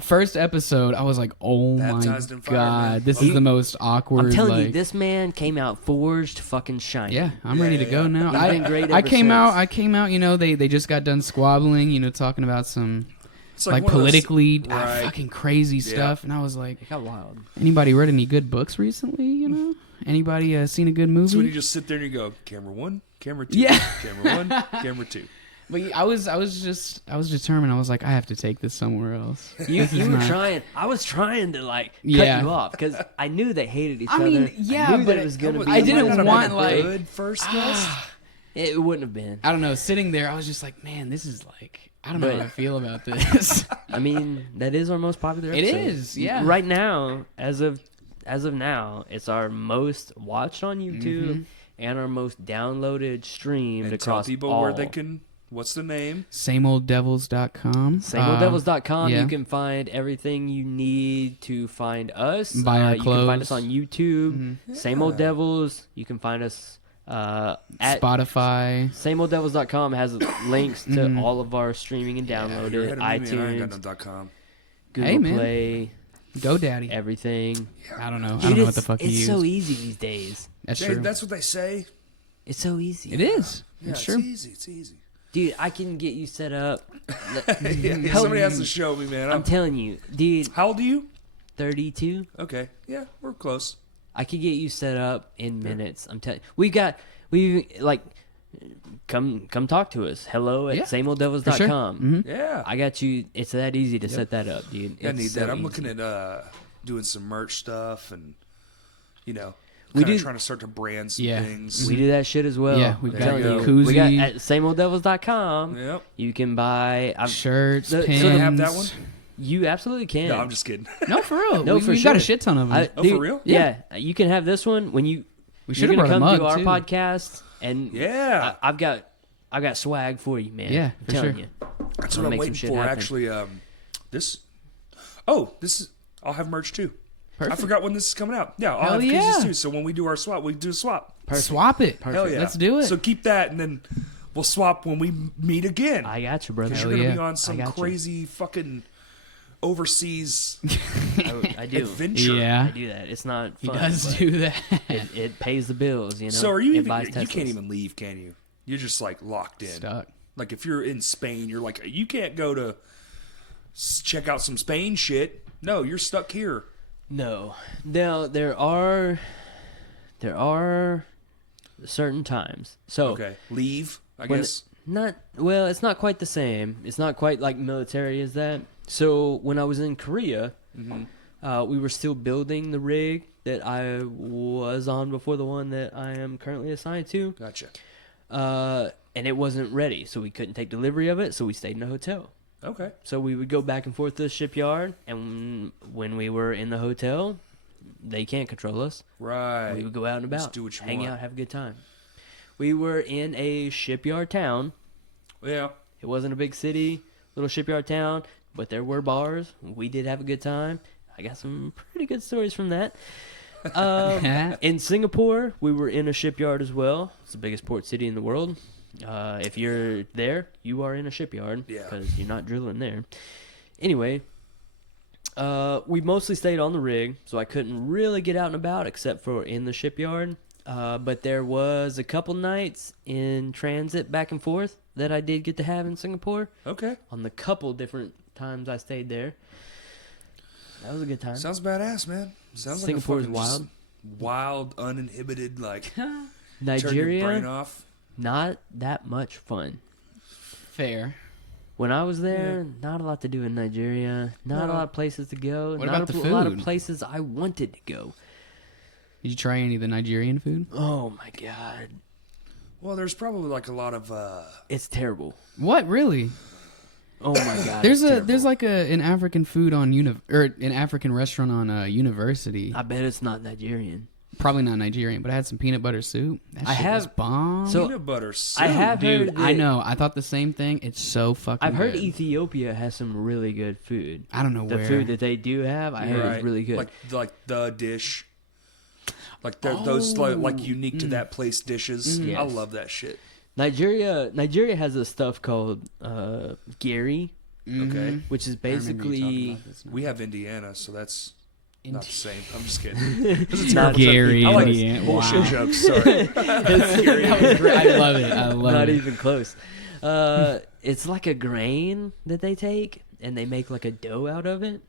First episode, I was like, oh Baptized my in fire, man. god, this He- is the most awkward. I'm telling you, like- this man came out forged, fucking shiny. Yeah, I'm ready to go now. He's been great I ever came since. out. I came out. You know, they just got done squabbling. You know, talking about some It's like one of those- politically right. fucking crazy stuff, and I was like, It got wild. anybody read any good books recently? You know, anybody seen a good movie? So when you just sit there and you go, camera 1, camera 2, Yeah. camera 1, camera 2. But I was determined. I was like, I have to take this somewhere else. You This is were not- trying. I was trying to like cut Yeah. you off because I knew they hated each I other. mean, yeah, I knew but that it was gonna be. I didn't Might not have want, been like- good first guess. It wouldn't have been. I don't know. Sitting there, I was just like, man, this is like, I don't know But- how I feel about this. I mean, that is our most popular It episode. is, yeah. Right now, as of now, it's our most watched on YouTube and our most downloaded, streamed And tell across people all. where they can. What's the name? SameOldDevils.com. SameOldDevils.com. yeah. You can find everything you need to find us. Buy our You can find us clothes. on YouTube. Same Old Devils. You can find us at Spotify. SameOldDevils.com has links to all of our streaming and You're downloaded. ahead of me, man. I ain't iTunes, got no .com. Google Hey, man. Play, GoDaddy. everything. I don't know. I Dude, don't know what it's- the fuck you It's use. so easy these days. That's Jay, true. that's what they say. It's so easy. It is. Yeah, It's it's true. easy. It's easy. Dude, I can get you set up. Yeah, somebody has to show me, man. I'm telling you, dude, How old are you? 32. Okay. Yeah, we're close. I could get you set up in minutes. I'm telling you. We like come talk to us. Hello at Yeah, sameolddevils.com. Mhm. Yeah. I got you. It's that easy to set that up, dude. I It's need so that. I'm easy. looking at doing some merch stuff and, you know, We kinda do- trying to start to brand some Yeah. things. We do that shit as well. Yeah, we've I'm got telling the you. We got koozie. at sameolddevils.com. Yep. You can buy. Shirts, So- so pins. they have that one? You absolutely can. No, I'm just kidding. No, for real. No, we, for we've got a sure. shit ton of them. Oh, for real? Yeah. You can have this one when you. we You're should have gonna brought a come mug do our too. podcast, and Yeah. I've got swag for you, man. Yeah, I'm for telling sure. you. That's I'll what I'm make some waiting shit for. happen. Actually, this. Oh, this is. I'll have merch too. Perfect. I forgot when this is coming out. Yeah, I'll Hell have koozies yeah. too. So when we do our swap, we do a swap. Swap it. Hell yeah. Let's do it. So keep that, and then we'll swap when we meet again. I got you, brother. Because Hell you're gonna yeah. be on some I got you. crazy fucking overseas I do. adventure. Yeah. I do that. It's not He fun. does but do that. It pays the bills, you know. So are you It even? buys You Teslas. can't even leave, can you? You're just like locked in. Stuck. Like if you're in Spain, you're like you can't go to check out some Spain shit. No, you're stuck here. No. Now there are certain times. So Okay, leave. I when- guess. Not well. It's not quite the same. It's not quite like military as that. So when I was in Korea, we were still building the rig that I was on before the one that I am currently assigned to. Gotcha. And it wasn't ready, so we couldn't take delivery of it. So we stayed in a hotel. Okay. So we would go back and forth to the shipyard, and when we were in the hotel, they can't control us. Right. We would go out and Just about, do what you hang want. out, have a good time. We were in a shipyard town. Yeah. It wasn't a big city, little shipyard town, but there were bars. We did have a good time. I got some pretty good stories from that. In Singapore, we were in a shipyard as well. It's the biggest port city in the world. If you're there, you are in a shipyard Yeah. because you're not drilling there. Anyway, we mostly stayed on the rig, so I couldn't really get out and about except for in the shipyard. But there was a couple nights in transit back and forth that I did get to have in Singapore Okay. on the couple different times I stayed there. That was a good time. Sounds badass, man. Sounds Singapore's like a fucking just wild, uninhibited, like turn your brain Nigeria, off. not that much fun. Fair. When I was there, not a lot to do in Nigeria. Not a No. lot of places to go. What not about the a lot of food? places I wanted to go. Did you try any of the Nigerian food? Oh my god, Well, there's probably like a lot of it's terrible. What really? Oh my god, There's it's a there's terrible. like an African food on an African restaurant on University. I bet it's not Nigerian. Probably not Nigerian, but I had some peanut butter soup. That I shit was have- bomb. So- peanut butter soup. I have Dude, heard. I that- know. I thought the same thing. It's so fucking. I've heard good. Ethiopia has some really good food. I don't know The where. food that they do have, I heard Right. is really good. Like the dish. Like those like unique to that place dishes. Yes. I love that shit. Nigeria has this stuff called gari, Okay, which is I remember you talking basically about this now. we have Indiana, so that's not the same. I'm just kidding. not Gary, I like Indiana. bullshit Wow. jokes. Sorry. That was great. I love it. I love not it. even close. It's like a grain that they take and they make like a dough out of it.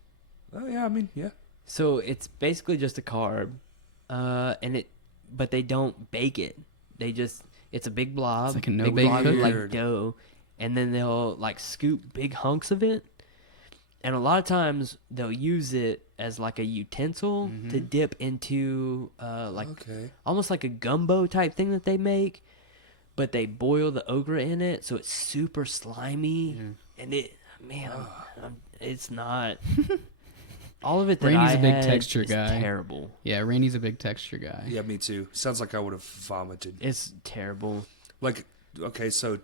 Oh yeah, I mean yeah. So it's basically just a carb, but they don't bake it. It's a big blob, It's like a big no-bake blob of cookie. like dough, and then they'll like scoop big hunks of it, and a lot of times they'll use it as like a utensil to dip into almost like a gumbo type thing that they make, but they boil the okra in it, so it's super slimy, and it's not. All of it that Randy's I a big had texture is guy. terrible. Yeah, Randy's a big texture guy. Yeah, me too. Sounds like I would have vomited. It's terrible. Like, okay, so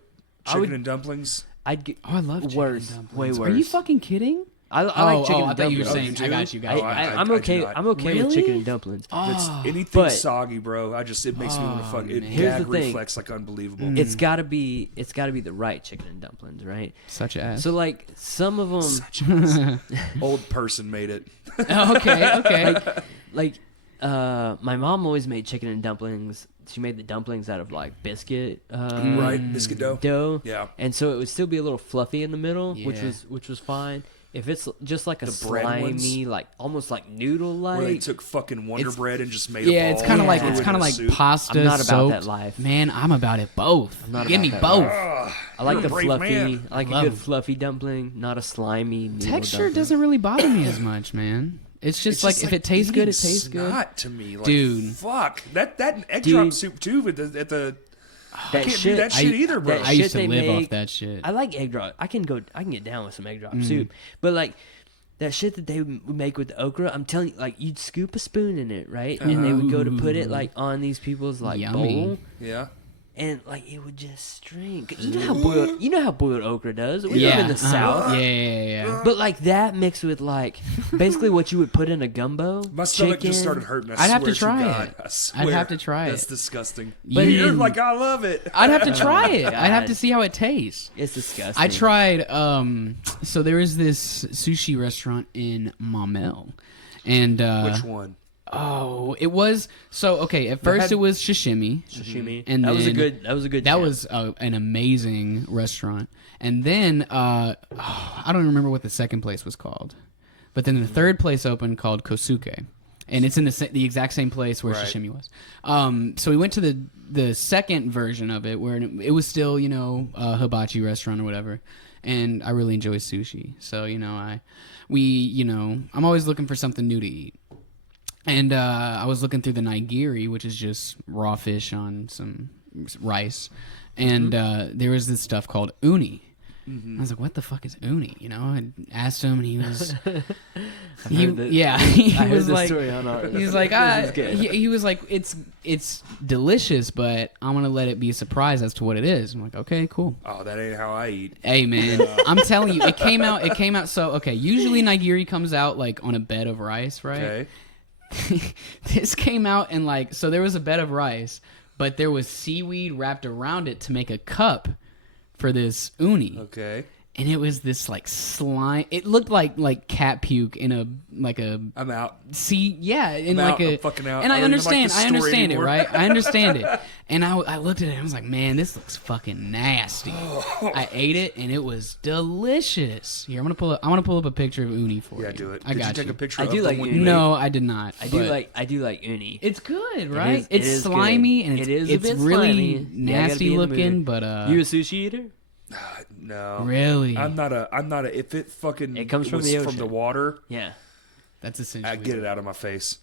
I chicken would- and dumplings. I'd get Oh, I love chicken worse, and way dumplings. worse. Are you fucking kidding? I like chicken and I thought you were dumplings. saying. I got you. Oh, I'm I okay. do not. I'm okay with Really? chicken and dumplings. It's anything But- soggy, bro. It makes me want to fuck it. man. Here's Gag the thing. reflex like unbelievable. It's gotta be the right chicken and dumplings, right? Such ass. So like some of them, Old person made it. Okay. my mom always made chicken and dumplings. She made the dumplings out of like biscuit Right, biscuit dough. dough, Yeah. and so it would still be a little fluffy in the middle, Yeah. which was fine. If it's just like a The bread ones? slimy, like almost like noodle Where they like, took fucking Wonder It's- Bread and just made Yeah, a it's ball. kind of like Yeah. it's kind of like soup. pasta. I'm not about soaked. that life. Man, I'm about it both. not Give about me that both. Ugh, I like you're the a brave fluffy. man. I like a Love good 'em. fluffy dumpling, not a slimy noodle Texture dumpling. doesn't really bother me as much, man. It's just It's like just if it tastes good, it eating tastes good. snot to me, like, Dude. Fuck that egg Dude. drop soup too. At the That can't do that shit either, bro. that I used shit to they live off make- that shit. I like egg drop. I can get down with some egg drop soup, but like that shit that they would make with the okra, I'm telling you, like you'd scoop a spoon in it, right, and they would go to put it like on these people's like Yummy. bowl, yeah. and like it would just string. 'Cause you know how boiled okra does. We yeah, live in the south. Yeah. But like that mixed with like basically what you would put in a gumbo. My stomach chicken. just started hurting. I I'd have to swear try God. it. I swear. I'd have to try That's it. disgusting. But You're in- like, I love it. I'd have to try it. I'd have God. to see how it tastes. It's disgusting. I tried. So there is this sushi restaurant in Maumelle, and Which one? oh, it was so okay. At first, had- it was sashimi. sashimi, And that was a then- good. That was a good. That champ. was an amazing restaurant. And then I don't remember what the second place was called, but then the third place opened called Kosuke, and it's in the exact same place where Right. sashimi was. So we went to the second version of it where it was still a hibachi restaurant or whatever, and I really enjoy sushi. So I'm always looking for something new to eat. And I was looking through the nigiri, which is just raw fish on some rice, and there was this stuff called uni. I was like, "What the fuck is uni?" I asked him, and he was, he heard that- he I heard was this like, story on our. he was like, This is good. he was like, it's delicious, but I'm gonna let it be a surprise as to what it is. I'm like, okay, cool. Oh, that ain't how I eat. Hey man, I'm telling you, it came out. So okay, usually nigiri comes out like on a bed of rice, right? Okay. This came out and so there was a bed of rice, but there was seaweed wrapped around it to make a cup for this uni. Okay. And it was this slime. It looked like cat puke in a I'm out. in I'm like out. a. I'm fucking out. And I I don't even like understand. this I story understand it, anymore. right? I understand it. And I looked at it and I was like, man, this looks fucking nasty. I ate it and it was delicious. Here, I'm gonna pull up a picture of uni for you. Yeah, do it. I Did got you take you. a picture I of do the like one uni. you No, I did not. I but do like uni. It's good, right? it It's is good. slimy and It is a it's bit really slimy. Yeah, I gotta nasty be in the mood. looking, but You a sushi eater? No. really, I'm not a. If it fucking. It comes from was the From ocean. the water. Yeah. that's essentially. I get it out of my face.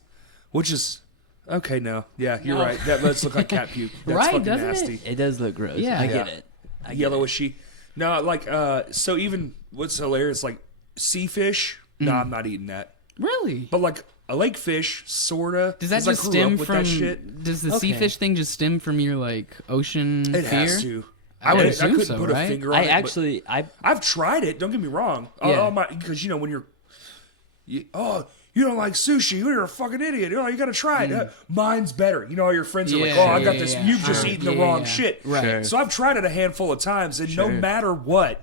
Which is. Okay, no. Yeah, you're No. right. That does look like cat puke. That's Right, fucking doesn't it? nasty. It does look gross. Yeah. I get Yeah. it. I get Yellowishy. No, like so even what's hilarious, like sea fish. No, I'm not eating that. Really? But like a lake fish, sorta. Does that 'cause I just grew stem up with from? that shit? Does the sea Okay. fish thing just stem from your ocean It fear? has to. I would I assume couldn't so, put right? a finger it. on I it. actually, I've tried it. Don't get me wrong. Yeah. Because when you're, you don't like sushi, you're a fucking idiot. You got to try it. Mine's better. You know, all your friends are like, Yeah, oh, I got yeah, this. yeah. You've just eaten the wrong shit. Right. Sure. So I've tried it a handful of times, and no matter what,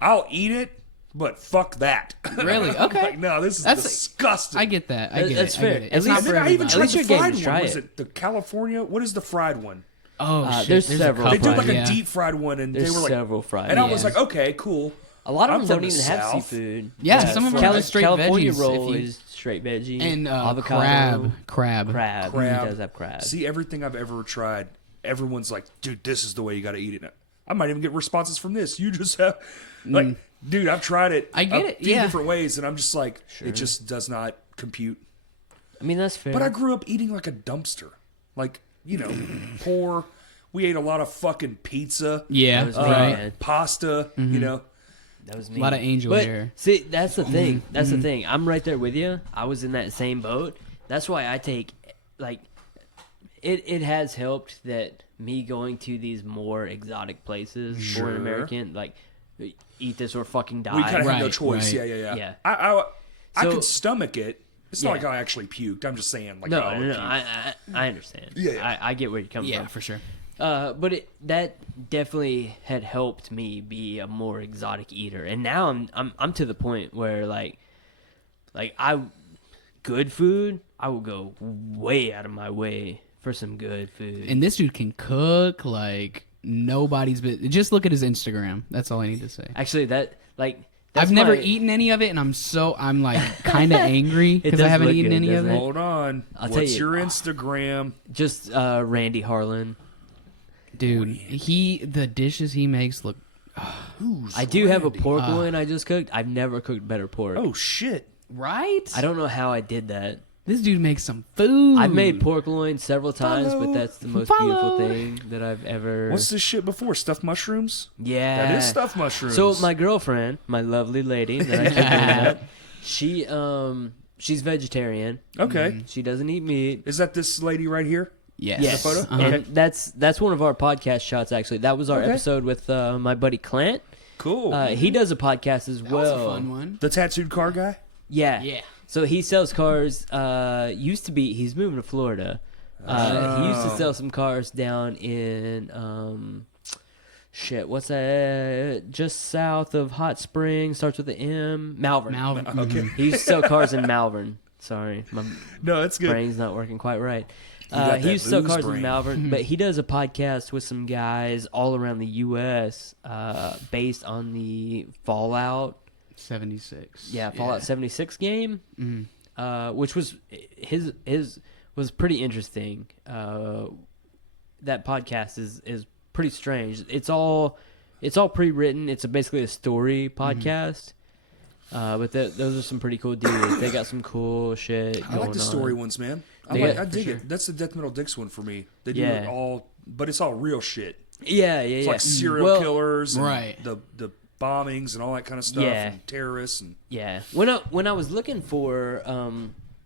I'll eat it, but fuck that. Really? Okay. Like, no, this is That's- disgusting. I get that. I get That's it. fair. I get it. At It's least- not And for then I even everybody. At tried least the you're getting fried to one. try Was it. it the California? What is the fried one? Oh shit. there's a several couple, They did like yeah. a deep fried one, and There's they were like, several fried. and I was Yeah. like, okay, cool. A lot of I'm them from don't the even have South. seafood. Yeah, some of them are straight California veggies, roll if you- is straight veggie. And avocado, crab. crab. Crab. He does have crab. See, everything I've ever tried, everyone's like, dude, this is the way you got to eat it. I might even get responses from this. You just have, like, dude, I've tried it I get a it, few yeah. different ways, and I'm just like, it just does not compute. I mean, that's fair. But I grew up eating like a dumpster. Like, you know, poor. We ate a lot of fucking pizza. Yeah, That was me, right. man. Pasta, you know. That was me. A lot of angel But hair. see, that's the thing. That's the thing. I'm right there with you. I was in that same boat. That's why I take, like, it has helped that me going to these more exotic places for an Sure. American, like, eat this or fucking die. We kind of had no Right, choice. right. Yeah. Yeah. I So- could stomach it. It's not Yeah. like I actually puked. I'm just saying, like, No, oh, no, no. puke. I understand. Yeah. I get where you're coming Yeah, from. for sure. But that definitely had helped me be a more exotic eater, and now I'm to the point where like good food, I will go way out of my way for some good food. And this dude can cook like nobody's been. Just look at his Instagram. That's all I need to say. Actually, that's I've never my- eaten any of it, and I'm like kind of angry because I does haven't look eaten good, any of doesn't it. Hold on. I'll tell What's you- your Instagram? Just Randy Harlan. Dude, the dishes he makes look. Who's I do have a Randy? pork loin I just cooked. I've never cooked better pork. Oh shit! Right? I don't know how I did that. This dude makes some food. I've made pork loin several times, Follow. but that's the most Follow. beautiful thing that I've ever. What's this shit before? Stuffed mushrooms? Yeah, That is stuffed mushrooms. So my girlfriend, my lovely lady that I keep bringing up, she's vegetarian. Okay. She doesn't eat meat. Is that this lady right here? Yes. Yes, photo? Uh-huh. and that's one of our podcast shots. Actually, that was our Okay. episode with my buddy Clint. Cool. He does a podcast as That well. was a fun one. the tattooed car guy? Yeah, Yeah. So he sells cars. He's moving to Florida. He used to sell some cars down in what's that? Just south of Hot Springs. Starts with an M. Malvern. Malvern. Okay. He used to sell cars in Malvern. Sorry, my No, that's good. brain's not working quite right. got He that used to sell booze cars in brain. Malvern, but he does a podcast with some guys all around the U.S. Based on the Fallout. 76. Yeah, Fallout 76 game, Mhm. which was his was pretty interesting. That podcast is pretty strange. It's all pre-written. It's basically a story podcast. But those are some pretty cool dudes. They got some cool shit. I like going the story on. ones, man. Yeah, I for dig sure. it. That's the Death Metal Dicks one for me. They do Yeah. it all, but it's all real shit. Yeah, It's yeah. like serial Well, killers, and right. The bombings and all that kind of stuff, Yeah. and terrorists, and Yeah. When I was looking for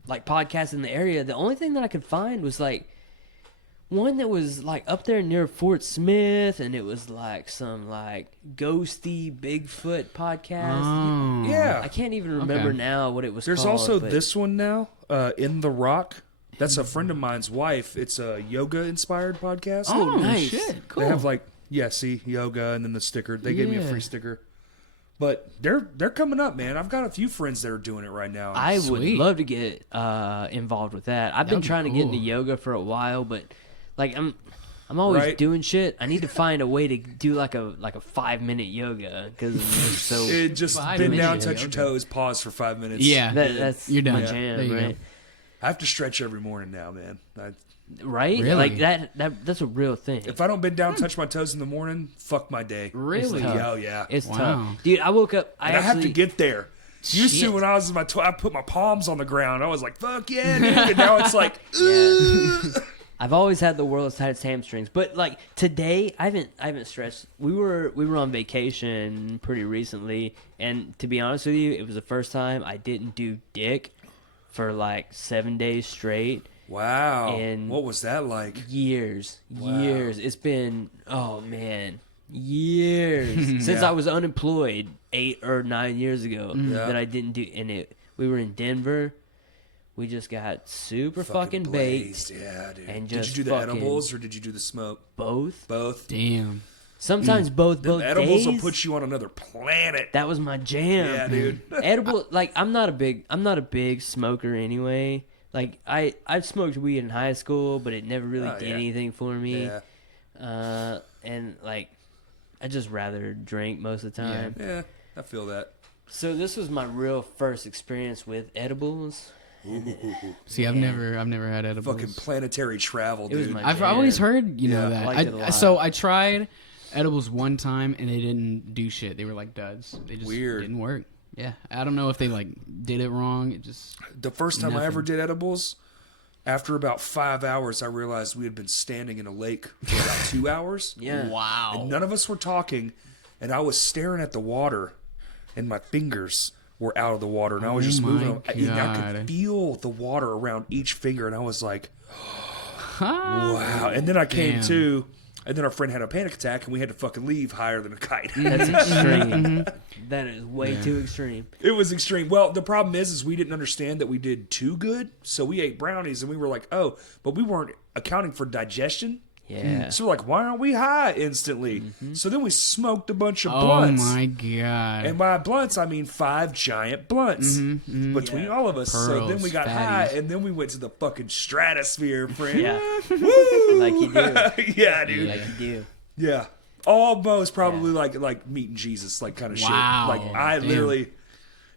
like podcasts in the area, the only thing that I could find was like one that was like up there near Fort Smith, and it was like some like ghosty Bigfoot podcast. Oh. yeah. I can't even remember Okay. now what it was There's called. also but- this one now, In the Rock. That's a friend of mine's wife. It's a yoga inspired podcast. Oh, nice. shit. Cool. They have like see yoga and then the sticker. They gave me a Yeah. free sticker. But they're coming up, man. I've got a few friends that are doing it right now. I would Sweet. love to get involved with that. I've been That'd be trying to get cool. into yoga for a while, but like I'm always Right. doing shit. I need to find a way to do like a 5-minute yoga because it's so it just 5 bend down, minutes touch your yoga. toes, pause for 5 minutes. Yeah. that's You're done. my Yeah. jam, There you right? I have to stretch every morning now, man. Right? Really? Like that's a real thing. If I don't bend down, touch my toes in the morning, fuck my day. Really? tough. Yeah, oh, yeah. It's Wow. tough, dude. I woke up. And I have to get there. Used to Shit. when I was in my I put my palms on the ground. I was like, "Fuck yeah, dude!" And now it's like, I've always had the world's tightest hamstrings, but like today, I haven't stretched. We were on vacation pretty recently, and to be honest with you, it was the first time I didn't do dick for like 7 days straight. wow. And- what was that like? Years. It's been years since Yeah. I was unemployed 8 or 9 years ago Yeah. that I didn't do. And we were in Denver, We just got super fucking baked. blazed. Yeah, dude. And Did just you do the fucking- edibles or did you do the smoke? Both. Both. Damn. Sometimes both Edibles days. will put you on another planet. That was my jam. Yeah, dude. Edible, like I'm not a big smoker anyway. Like I've smoked weed in high school, but it never really did anything for me. Yeah. And like I just rather drink most of the time. Yeah, I feel that. So this was my real first experience with edibles. See, I've never had edibles. Fucking planetary travel, It was dude. my I've jam. always heard, you know, Yeah, I liked it a that. lot. So I tried edibles one time and they didn't do shit. They were like duds. They just Weird. didn't work. Yeah, I don't know if they like did it wrong. It just The first time I ever did edibles, after about 5 hours, I realized we had been standing in a lake for about 2 hours. Yeah. wow. And none of us were talking, and I was staring at the water, and my fingers were out of the water, and I was just my moving them. And I God. could feel the water around each finger, and I was like, Wow. wow. And then I came Damn. to, and then our friend had a panic attack, and we had to fucking leave higher than a kite. That's extreme. That is way too extreme. It was extreme. Well, the problem is we didn't understand that we did too good, so we ate brownies, and we were like, oh, but we weren't accounting for digestion. Yeah. So we're like, why aren't we high instantly? So then we smoked a bunch of Oh blunts. my god. And by blunts, I mean 5 giant blunts between all of us. So then we Pearls, got fatties. high, and then we went to the fucking stratosphere, friend. Yeah. Woo! Like you do. Yeah, dude. Like you do. Yeah. Almost probably like meeting Jesus, like kind of Wow. shit. Like I Damn. literally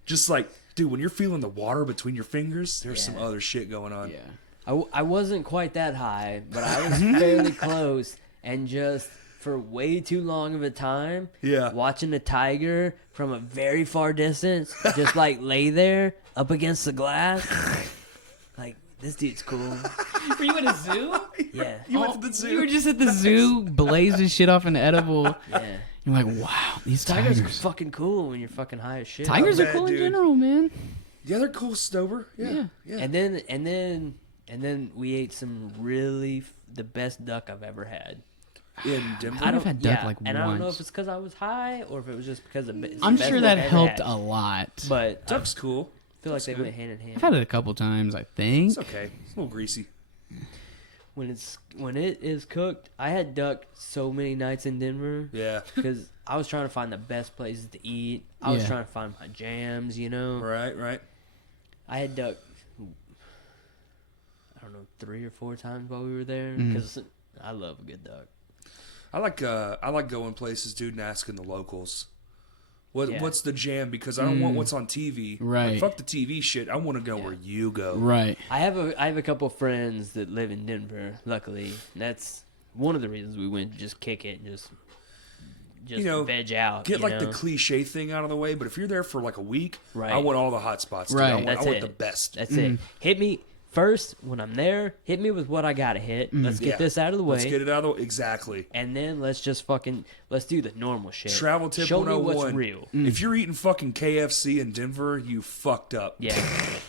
just like, dude, when you're feeling the water between your fingers, there's some Yeah. other shit going on. yeah. I wasn't quite that high, but I was fairly close. And just for way too long of a time, Yeah. watching a tiger from a very far distance, just like lay there up against the glass. Like, this dude's cool. Were you at a zoo? Yeah. You went to the zoo. You were just at the zoo, blazing shit off an edible. Yeah. You're like, wow, these Tigers are tigers. fucking cool when you're fucking high as shit. Tigers I are bet, cool in dude. general, man. Yeah, they're cool, Stover. Yeah. And then we ate some the best duck I've ever had. In Denver. I've had duck like and I don't know once. if it's because I was high or if it was just because of it's the I'm best sure duck that I ever helped had. a lot. But I Duck's cool. feel like they good. went hand in hand. I've had it a couple times, I think. It's okay. It's a little greasy. When it is cooked, I had duck so many nights in Denver Yeah. because I was trying to find the best places to eat. I was Yeah. trying to find my jams, you know. Right. I had duck, I don't know, 3 or 4 times while we were there Mm-hmm. because I love a good duck. I like going places, dude, and asking the locals. Yeah. What's the jam? Because I don't want what's on TV. Right. Like, fuck the TV shit. I want to go where you go. Right. I have a couple friends that live in Denver. Luckily, that's one of the reasons we went to just kick it and just You know, veg out. Get you like the know? cliche thing out of the way. But if you're there for like a week, Right. I want all the hot spots. Dude. Right. I want, That's I want it. the best. That's it. Hit me first when I'm there. Hit me with what I gotta hit. Let's get Yeah. this out of the way. Let's get it out of the way. Exactly. And then let's do the normal shit. Travel tip Show me 101. what's real. If you're eating fucking KFC in Denver, you fucked up. Yeah.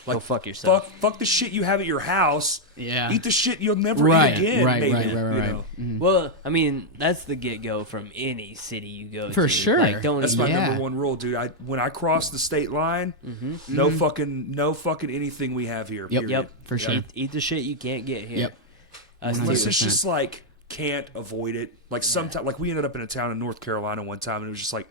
Go Like, fuck yourself. Fuck the shit you have at your house. Yeah. Eat the shit you'll never Right, eat again. right, maybe, right. you know? Well, I mean, that's the get go from any city you go For to. sure. Like, don't That's eat- my Yeah. number one rule, dude. When I cross the state line, no fucking anything we have here. Yep. Period. Yep. For sure. Eat the shit you can't get here. Yep. Us too. Unless it's 100%. just like can't avoid it. Like sometimes, like we ended up in a town in North Carolina one time, and it was just like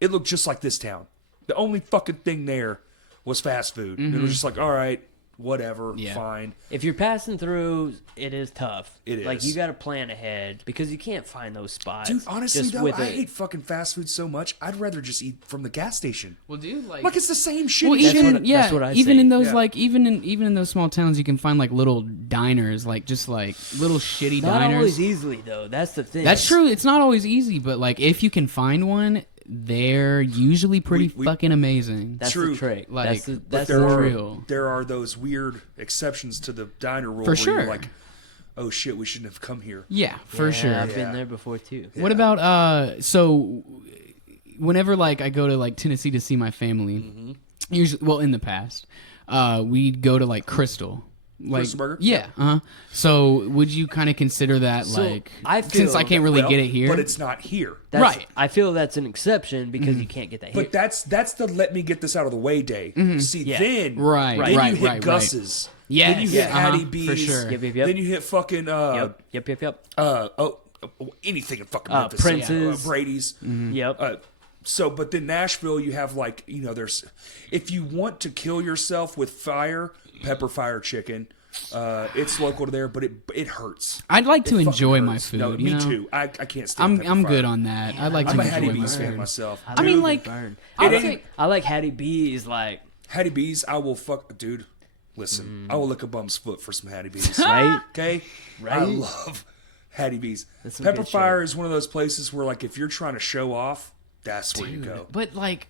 it looked just like this town. The only fucking thing there was fast food. And it was just like, all right, whatever, Yeah. fine. If you're passing through, it is tough. It Like is. you got to plan ahead because you can't find those spots. Dude, honestly just though, with I a- hate fucking fast food so much. I'd rather just eat from the gas station. Well, dude, Like it's the same shit. well, That's even what- yeah, that's what I even say. in those Yeah. like even in those small towns, you can find like little diners, like just like little shitty Not diners. always easily though. That's the thing. That's true. It's not always easy, but like if you can find one, they're usually pretty We- fucking amazing. That's True. the trick. Like, that's the, But that's there the are real. there are those weird exceptions to the diner rule For where sure. you're like, oh shit, we shouldn't have come here. Yeah, for Yeah, sure. I've Yeah. been there before too. What about so whenever like I go to like Tennessee to see my family, usually well in the past, we'd go to like Crystal. Like, Crystal Burger? yeah. So would you kind of consider that So, like I since I feel- can't really Well, get it here? but it's not here. Right. I feel that's an exception because you can't get that here. But that's the let me get this out of the way day. See, Yeah. then Right, then right, you hit right, Gus's. Yes, Then you hit Hattie for B's. sure. Yep. Then you hit fucking Yep. anything in fucking Memphis. Prince's. Brady's. Yep. But then Nashville, you have like, there's, if you want to kill yourself with fire, pepper fire chicken. It's local to there, but it hurts. I'd like to It fucking enjoy my hurts. food. No, you me know? too. I can't stand. I'm pepper good fire. on that. I'd like I'm to a Hattie enjoy my B's fan food. myself. I mean, like, burn. It I like Hattie B's. Like, Hattie B's, I will fuck, dude. Listen, I will lick a bum's foot for some Hattie B's. right? Okay, Right. I love Hattie B's. That's some Pepper good Fire is one of those places where, like, if you're trying to show off, that's where you go. But like,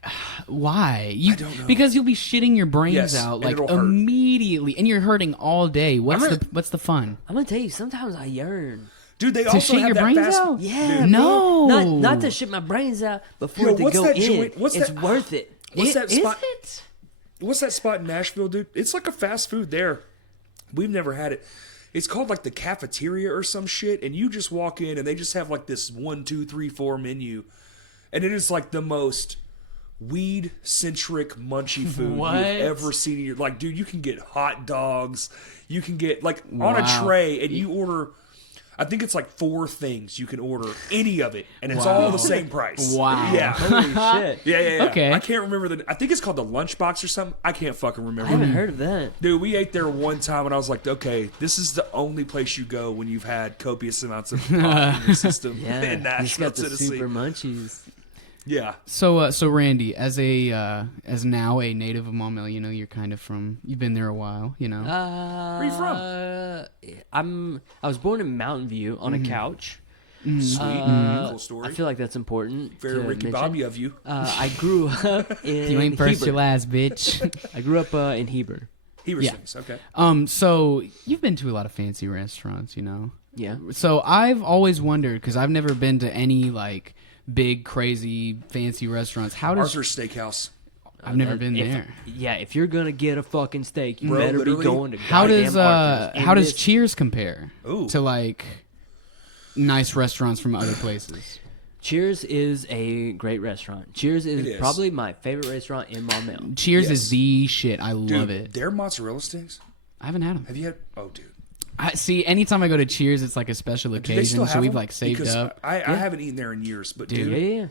why? You don't know. because you'll be shitting your brains Yes, out and like it'll hurt. immediately, and you're hurting all day. What's the fun? I'm gonna tell you. Sometimes I yearn. Dude, they To also shit have your that brains fast. out? Yeah, Dude, No, Not to shit my brains out, but for Yo, it to what's go that in. joint- what's it's that- worth it. What's that Is spot? it? What's that spot in Nashville, dude? It's like a fast food there. We've never had it. It's called like the cafeteria or some shit, and you just walk in and they just have like this 1, 2, 3, 4 menu, and it is like the most weed centric munchy food What? you've ever seen in your like, dude. You can get hot dogs, you can get like on a Wow. tray, and you order. I think it's like 4 things you can order, any of it, and it's Wow. all the same price. Wow. Yeah. Holy shit! Yeah. Okay. I can't remember I think it's called the Lunchbox or something. I can't fucking remember. I haven't heard of that. Dude, we ate there one time, and I was like, okay, this is the only place you go when you've had copious amounts of pot in your system Yeah, in he's Nashville, got the Tennessee. super munchies. Yeah. So Randy, as now a native of Maumelle, you're kind of you've been there a while, Where are you from? I was born in Mountain View on a couch. Sweet. Cool story. I feel like that's important. Very to Ricky mention. Bobby of you. I grew up in you ain't first, Heber. your last, bitch. I grew up in Heber. Heber Yeah. Sings. Okay. So you've been to a lot of fancy restaurants, Yeah. So I've always wondered because I've never been to any like big, crazy, fancy restaurants. How does Arthur's Steakhouse. I've never been If- there. Yeah, if you're gonna get a fucking steak, you Bro, better be literally, going to How does goddamn Arthur's. And how does this- Cheers compare Ooh. to like nice restaurants from other places? Cheers is a great restaurant. Cheers It is is. probably my favorite restaurant in Maumelle. Cheers Yes. is the shit. I Dude, love it. their mozzarella sticks. I haven't had them. Have you had? Oh, dude. I see. Anytime I go to Cheers, it's like a special Do they still occasion, have so we've them? like saved Because up. I haven't eaten there in years, but dude, Yeah.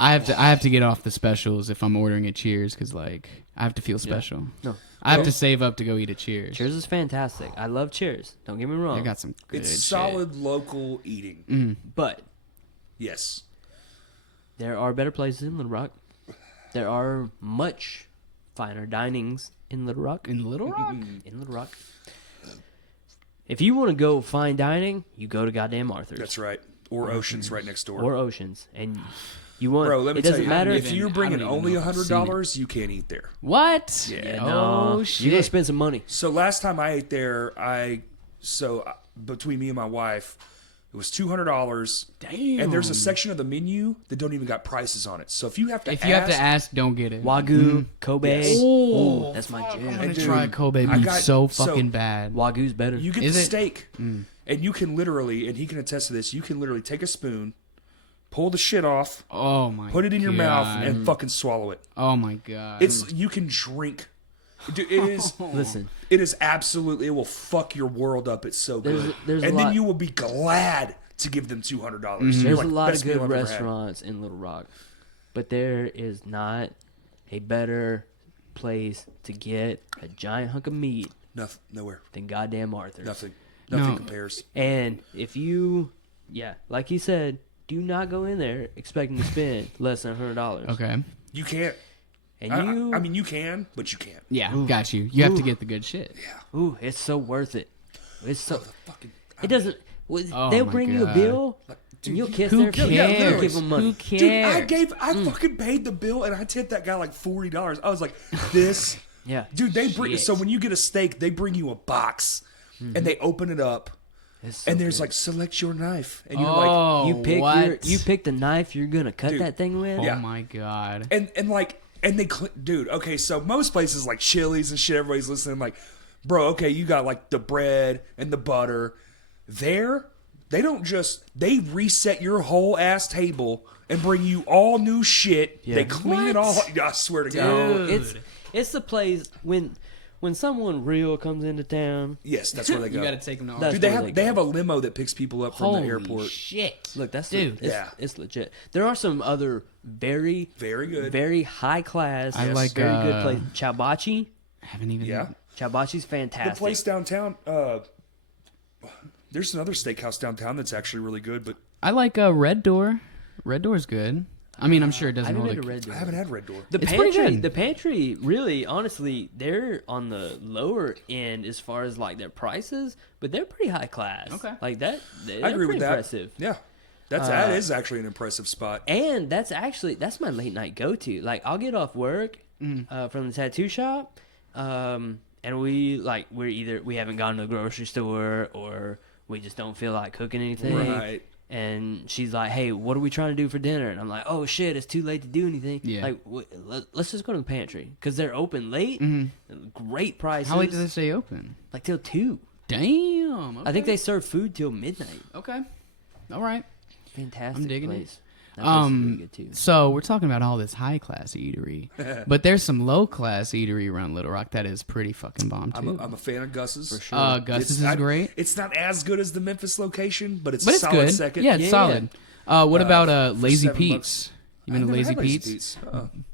I have to get off the specials if I'm ordering at Cheers because like I have to feel special. No. I have to save up to go eat at Cheers. Cheers is fantastic. I love Cheers. Don't get me wrong. They got some good it's shit. solid local eating. But Yes. there are better places in Little Rock. There are much finer dinings in Little Rock. in Little Rock. In Little Rock. If you want to go fine dining, you go to goddamn Arthur's. That's right. Or Ocean's right next door. Or Oceans. And you want Bro, let me it tell doesn't you, matter if if you're I bringing don't even only know if I've seen $100, you can't eat there. What? Yeah. Oh You're shit. gonna spend some money. So last time I ate there, between me and my wife, it was $200. Damn. And there's a section of the menu that don't even got prices on it. So if you have to If you have to ask, don't get it. Wagyu, Kobe. Yes. Oh, Ooh, that's my fuck, I'm jam. gonna And dude, try Kobe I beef got- so so- fucking bad. Wagyu's better. you get Is the it? steak, and you can literally, and he can attest to this, you can literally take a spoon, pull the shit off, Oh my. put it in your mouth, God. and fucking swallow it. Oh my god. It's you can drink. Dude, it is. Listen, It is absolutely. It will fuck your world up. It's so good. There's a and then lot- you will be glad to give them $200. there's a lot of good restaurants in Little Rock, but there is not a better place to get a giant hunk of meat Nothing. Nowhere. than goddamn Arthur's. Nothing. Nothing No. compares. And if you, like he said, do not go in there expecting to spend less than $100. okay. You can't. And I mean, you can, but you can't. Yeah, got you. You have to get the good shit. ooh, it's so worth it. It's so. Fucking. It doesn't. Well, Oh they'll my bring you a God. bill, Dude, and you'll you- kiss Who their cares? feet. Yeah, and literally. give them money. Who cares? Dude, I fucking paid the bill and I tipped that guy like $40. I was like, this. Yeah, Dude, they bring. Shit. So when you get a steak, they bring you a box, and they open it up, It's so and there's good. like select your knife, and you're like, Oh, you pick the knife you're gonna cut Dude. that thing with. Oh Yeah. my god. and they dude. Okay, so most places like Chili's and shit, everybody's listening like, bro, okay, you got like the bread and the butter. They don't just, they reset your whole ass table and bring you all new shit. Yeah. They clean it all. I swear to God. It's the place when someone real comes into town. Yes, that's where they go. You got to take them to That's Dude, where they have a limo that picks people up from Holy the airport. shit. Look, that's Dude. it's legit. There are some other very good, very high class. I like, very good place. Chabachi. Haven't even. Yeah. Chabachi's fantastic. The place downtown. There's another steakhouse downtown that's actually really good, but I like Red Door. Red Door's good. I mean, I'm sure it I doesn't haven't hold been to a... Red Door. I haven't had Red Door. The It's pretty pantry, good. the pantry, really, honestly, they're on the lower end as far as like their prices, but they're pretty high class. Okay. Like that, I agree with that. Impressive. Yeah, that is actually an impressive spot. And that's my late night go to. Like I'll get off work from the tattoo shop, and we haven't gone to the grocery store or we just don't feel like cooking anything. Right. And she's like, "Hey, what are we trying to do for dinner?" And I'm like, "Oh shit, it's too late to do anything." Yeah. Like, let's just go to the pantry because they're open late. Great prices. How late do they stay open? Like till 2. Damn. Okay. I think they serve food till midnight. Okay. All right. Fantastic I'm digging place. That place is really good too. So we're talking about all this high class eatery, but there's some low class eatery around Little Rock that is pretty fucking bomb too. I'm a fan of Gus's. For sure. Gus's is great, It's not as good as the Memphis location, but it's but a it's solid good. second. Yeah, it's solid. What about Lazy $7? Pete's? You been to Lazy Pete's? Pete's.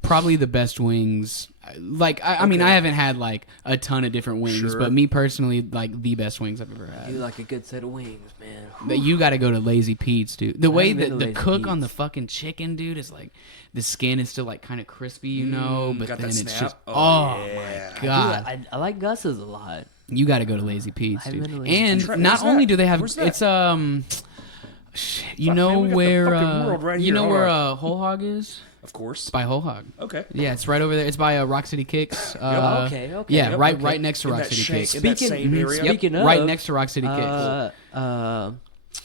Probably the best wings. Like I mean, I haven't had like a ton of different wings, Sure. but me personally, like the best wings I've ever I had. do like a good set of wings, man. But you got to go to Lazy Pete's, dude. The way haven't been that to the Lazy cook on the Pete's. fucking chicken, dude, is like the skin is still like kind of crispy, you know, but got then that it's snap? just Oh, my yeah. god. I like Gus's a lot. You got to go to Lazy Pete's, I haven't dude. been to Lazy Pete's. And not Where's only that? do they have Where's that? it's shit, you Fuck, know man, we got the where fucking world right you here. know Hold where on. Whole Hog is? Of course. It's by Whole Hog. Okay. Yeah, it's right over there. It's by Rock City Kicks. Okay. Yeah, Yep, right okay. right next to In Rock that City shank- Kicks. in that same area. Yep, Speaking right of, next to Rock City Kicks.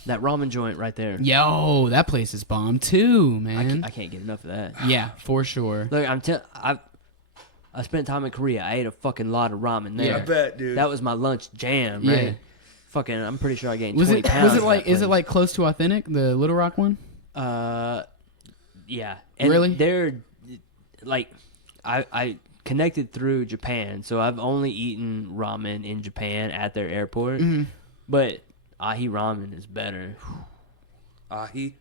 That ramen joint right there. Yo, that place is bomb too, man. I can't get enough of that. Yeah, for sure. Look, I spent time in Korea. I ate a fucking lot of ramen there. Yeah. I bet, dude. That was my lunch jam, Yeah. right? Fucking, I'm pretty sure I gained Was 20 it pounds. was it at like that is it place. like close to Authentic, the Little Rock one? Yeah. And Really? They're like, I connected through Japan, so I've only eaten ramen in Japan at their airport. But ahi ramen is better. Ahi.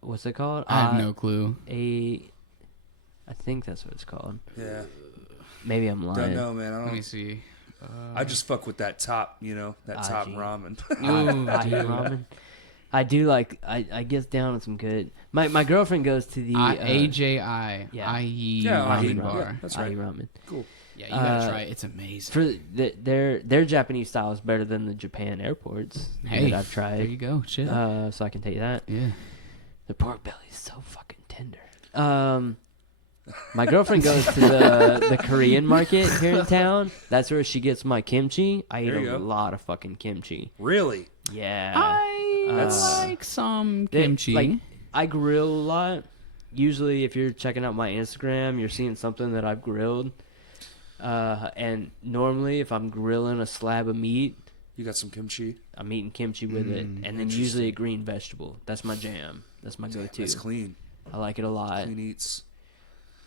What's it called? I have no clue. I think that's what it's called. Yeah. Maybe I'm lying. Don't know, man. I Let me don't. see. I just fuck with that top, that top Ahi. ramen. Ooh, Ahi dude. ramen. I do like. I get down on some good. My girlfriend goes to the AJI. yeah. IE Yeah, ramen Ahi, bar. yeah. That's right. ahi ramen. Cool. Yeah, you gotta try it. It's amazing. For their Japanese style is better than the Japan airports Hey, that I've tried. there you go. Shit. So I can tell you that Yeah. the pork belly is so fucking tender. My girlfriend goes to the Korean market here in town. That's where she gets my kimchi. I eat There you a go. lot of fucking kimchi. Really? Yeah. I That's- like some They- kimchi. like, I grill a lot. Usually, if you're checking out my Instagram, you're seeing something that I've grilled. And normally, if I'm grilling a slab of meat, You got some kimchi? I'm eating kimchi with it, and then usually a green vegetable. That's my jam. That's my go-to. That's clean. I like it a lot. Clean eats.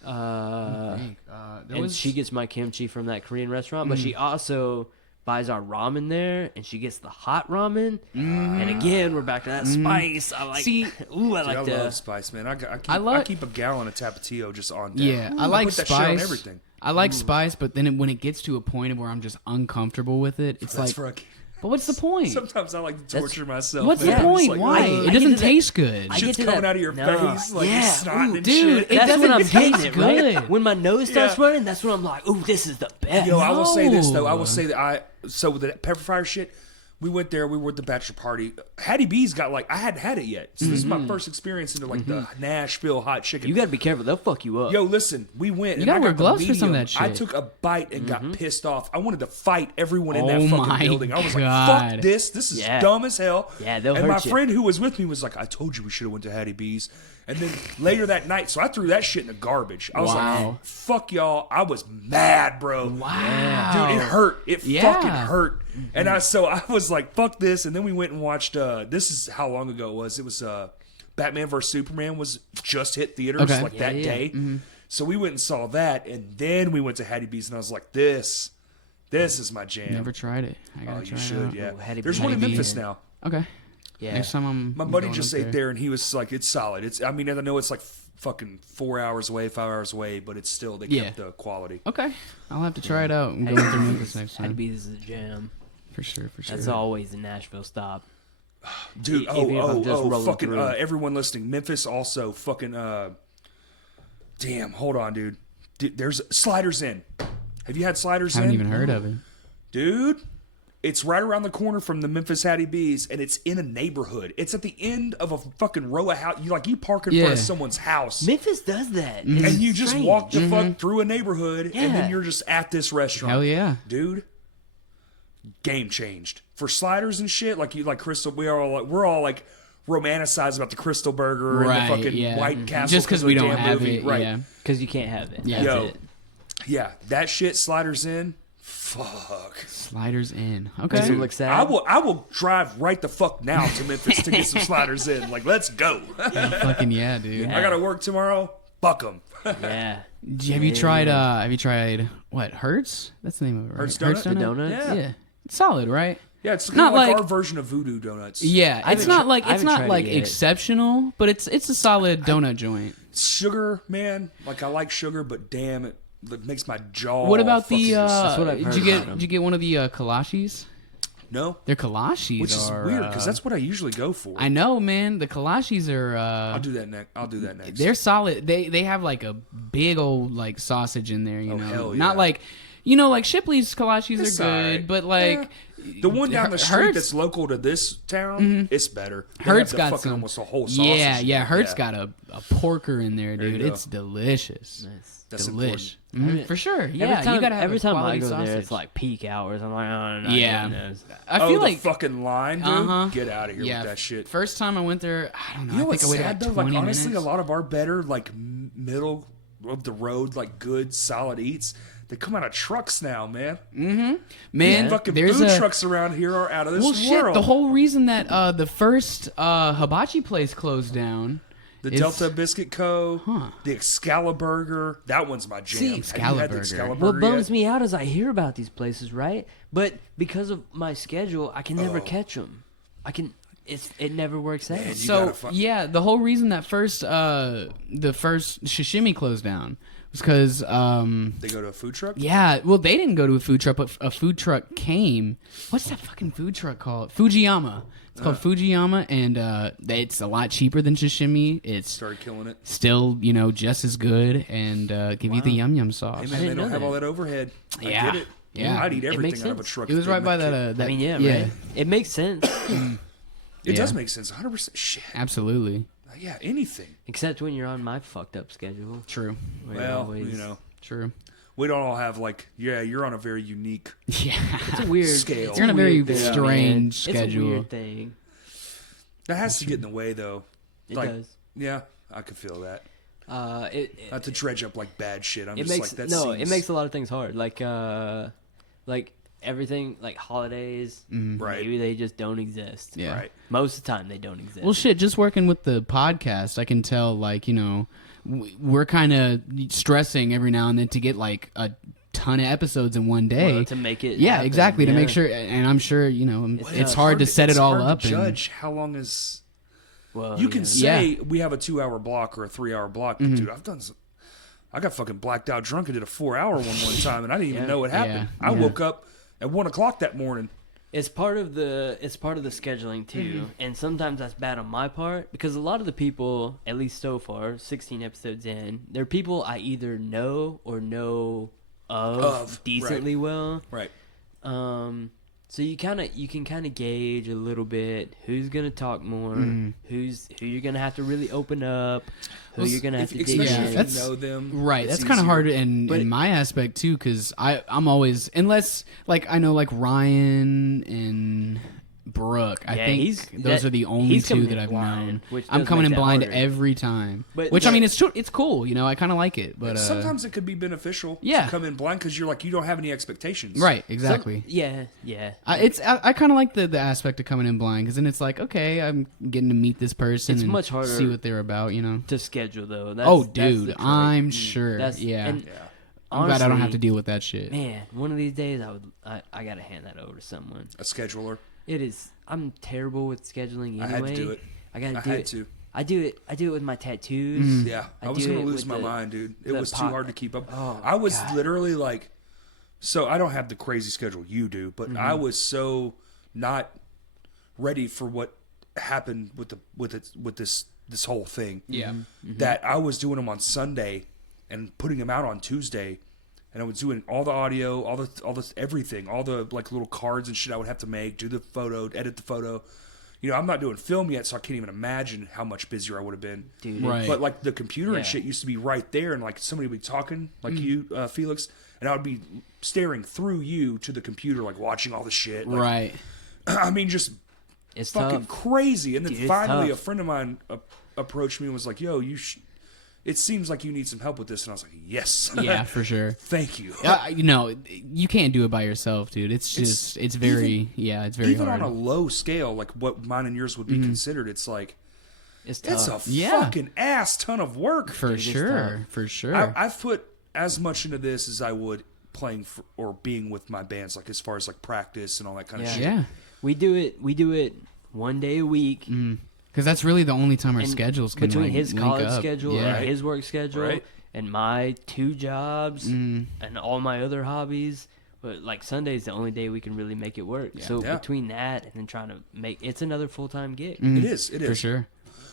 And she gets my kimchi from that Korean restaurant, but she also buys our ramen there, and she gets the hot ramen. And again, we're back to that spice. I like. See, ooh, I Dude, like I the. love spice, man. I like- I keep a gallon of Tapatio just on deck. Yeah, I like put that shit on spice. everything. I like spice, but then when it gets to a point of where I'm just uncomfortable with it, it's That's like, for but what's the point? Sometimes I like to torture myself. What's man. the I'm just point? like, Why? "Ugh." It I doesn't get to that- taste good. I get Shit's to coming that- out of your No. face, like Yeah. you're snotting Ooh, and dude, shit. it That's when doesn't I'm taste getting it, right? good. When my nose starts Yeah. running, that's when I'm like, ooh, this is the best. Yo, I will say this though. I No. will say that so with the pepper fire shit, we went there. We were at the bachelor party. Hattie B's got like, I hadn't had it yet. So this is my first experience into like the Nashville hot chicken. You got to be careful. They'll fuck you up. Yo, listen, we went. You and gotta I wear got the gloves for some of medium. that shit. I took a bite and got pissed off. I wanted to fight everyone in Oh that my fucking building. I was like, God. fuck this. This is Yeah. dumb as hell. Yeah, they'll And hurt my you. friend who was with me was like, I told you we should have went to Hattie B's. And then later that night, so I threw that shit in the garbage. I was Wow. like, fuck y'all. I was mad, bro. Wow. Dude, it hurt. It Yeah. fucking hurt. And I was like, fuck this. And then we went and watched, this is how long ago it was. It was Batman vs. Superman was just hit theaters Okay. like Yeah, that yeah. day. So we went and saw that. And then we went to Hattie B's and I was like, this is my jam. Never tried it. I Oh, gotta you try should, it out. yeah. Ooh, Hattie There's B's. one in Hattie Memphis B's. now. Okay. Yeah. Next time I'm My buddy going just up ate there and he was like, it's solid. I mean, I know it's like fucking 4 hours away, 5 hours away, but it's still, they kept the quality. Okay. I'll have to try it out. I'm going through Memphis next Hattie time. B's is a jam. For sure. That's always a Nashville stop. Dude, Even if I'm just rolling fucking, through. everyone listening, Memphis also fucking, damn, hold on, dude. There's Sliders Inn. Have you had Sliders Inn? Haven't even heard of it. Dude, it's right around the corner from the Memphis Hattie B's, and it's in a neighborhood. It's at the end of a fucking row of house. You park in front of Yeah. someone's house, Memphis does that. and It's you just strange. walk the fuck through a neighborhood, and Yeah. then you're just at this restaurant. Hell yeah. Dude, game changed for sliders and shit. Like Crystal, we're all like romanticized about the Crystal Burger and Right, the fucking yeah. White Castle Just because of we the don't damn have movie. it. right? Yeah. Because you can't have it. Yeah. That's Yo, it. yeah, that shit Sliders in. Fuck. Sliders in. Makes it Okay. look sad. I will drive right the fuck now to Memphis to get some sliders in. Like, let's go. Fucking yeah, dude. I gotta work tomorrow. Fuck them. Yeah. Have you tried what? Hertz? That's the name of it, right? Hertz Donut? The donuts? Yeah. Yeah. It's solid, right? Yeah, it's kind Not of like like- our version of Voodoo Donuts. Yeah, I it's haven't not tr- like I it's haven't not tried like it yet. exceptional, but it's a solid donut joint. Sugar, man. Like, I like sugar, but damn it makes my jaw. What about the? fucking That's what I've Did heard you about get? 'em. Did you get one of the kalashis? no, Their kalashis which is are weird because uh, that's what I usually go for. I know, man. The kalashis are. I'll do that next. They're solid. They have like a big old like sausage in there. You know, hell not yeah. like like Shipley's kalashis It's are good, alright. but like the one down the street Hertz- that's local to this town, it's better. They Hertz have the got fucking some almost a whole sausage. Yeah, Hertz got a porker in there, you dude. go. It's delicious. Nice. That's Delish. important. For sure. Yeah, Every time, you gotta have every a time I quality go sausage. there, it's like peak hours. I'm like, oh, no, Yeah. knows. I Oh, feel the like fucking line, dude. Uh-huh. Get out of here yeah, with that shit. First time I went there, I don't know. You know I what's think I waited sad like though? 20 Like honestly, minutes. a lot of our better, like middle of the road, like good solid eats, they come out of trucks now, man. Man, Fucking there's food a trucks around here are out of this well, world. shit. The whole reason that the first hibachi place closed down. The is- Delta Biscuit Co. The Excalibur, that one's my jam. See, Have you had Excalibur. the Excalibur What bums yet? me out is I hear about these places, right? But because of my schedule, I can never catch them. It never works out. Man, you So gotta fu- yeah, the whole reason that the first Shishimi closed down was because They go to a food truck? yeah, well they didn't go to a food truck, but a food truck came. What's that fucking food truck called? Fujiyama. It's called Fujiyama, and it's a lot cheaper than Shishimi. It's Started killing it. still just as good, and give you the yum yum sauce. Hey man, didn't they don't know have that. all that overhead. I Yeah. get it. Yeah. I'd eat It everything makes out of a sense. truck. It was if they right by make that. it. That I mean, yeah, yeah, right? It makes sense, It does yeah. make sense. 100%. Shit. absolutely Yeah, anything. except when you're on my fucked up schedule. true. where Well, always- True. we don't all have like, you're on a very unique. Yeah. it's a weird Scale. it's You're on a very weird thing, strange man. It's schedule. a weird thing. That has to get in the way though. It Like, does. Yeah, I could feel that. It Not to dredge up like bad shit. I'm it just makes like that. no. seems, It makes a lot of things hard. Like everything, like holidays. Right. Maybe they just don't exist. Yeah. right. Most of the time, they don't exist. Well, shit, just working with the podcast, I can tell, like, we're kind of stressing every now and then to get, like, a ton of episodes in one day. Well, to make it. Yeah, happen, exactly, to yeah. make sure, and I'm sure, it's tough. hard to set it all hard up. To and, judge how long is. Well, You can yeah. say we have a 2-hour block or a 3-hour block, but dude, I got fucking blacked out drunk and did a 4-hour one time, and I didn't even Yeah. know what happened. Yeah. I Yeah. woke up at 1:00 that morning. It's part of the scheduling too, and sometimes that's bad on my part because a lot of the people, at least so far, 16 episodes in, they're people I either know or know of decently well. Right. So you can kind of gauge a little bit who's gonna talk more, who you're gonna have to really open up, who you're gonna have to dig especially in. if you know them. Right, it's that's kind of easier. hard in my aspect too, because I'm always, unless like I know like Ryan and Brooke, I Yeah, think those are the only he's two coming that in I've blind, known. which I'm does coming make in that blind harder. every time, But- which I mean it's cool, you know, I kind of like it, but Sometimes it could be beneficial Yeah. to come in blind because you're like you don't have any expectations. right, exactly. Yeah. I kind of like the aspect of coming in blind because then it's like, okay, I'm getting to meet this person It's and much harder see what they're about, you know. To schedule though. Oh, That's dude, the trick. I'm sure. That's, Yeah. And Yeah. I'm glad I don't have to honestly, deal with that shit. Man, one of these days I gotta hand that over to someone. A scheduler. It is. I'm terrible with scheduling anyway. I had to do it. I gotta I do had it. to. I do it with my tattoos. Yeah, I I was do gonna it lose with my the- mind, dude. It the was too pop- hard to keep up. Oh, I was God. literally like, so I don't have the crazy schedule you do, but I was so not ready for what happened with this whole thing. Yeah. That I was doing them on Sunday and putting them out on Tuesday, and I was doing all the audio, all the everything, all the like little cards and shit I would have to make, do the photo, edit the photo. You know, I'm not doing film yet, so I can't even imagine how much busier I would have been. Dude, Right. But like the computer and Yeah. shit used to be right there, and like somebody would be talking, like you, Felix, and I would be staring through you to the computer, like watching all the shit. Like, Right. I mean, just It's fucking tough. crazy. And then Dude, it's finally, tough. a friend of mine approached me and was like, "Yo, it seems like you need some help with this." And I was like, "Yes, Yeah, for sure. thank you." You know, you can't do it by yourself, dude. It's just, it's very, it's very Even hard. on a low scale, like what mine and yours would be considered, it's like It's tough. it's a Yeah. fucking ass ton of work. for it's sure, tough. for sure. I've put as much into this as I would playing for, or being with my bands, like as far as like practice and all that kind of Yeah. shit. yeah, We do it 1 day a week. because that's really the only time our And schedules can between like, his link college up. schedule Yeah. and his work schedule Right. and my 2 jobs and all my other hobbies. But like Sunday's the only day we can really make it work. So Yeah. between that and then trying to make it's another full-time gig. It is. for sure.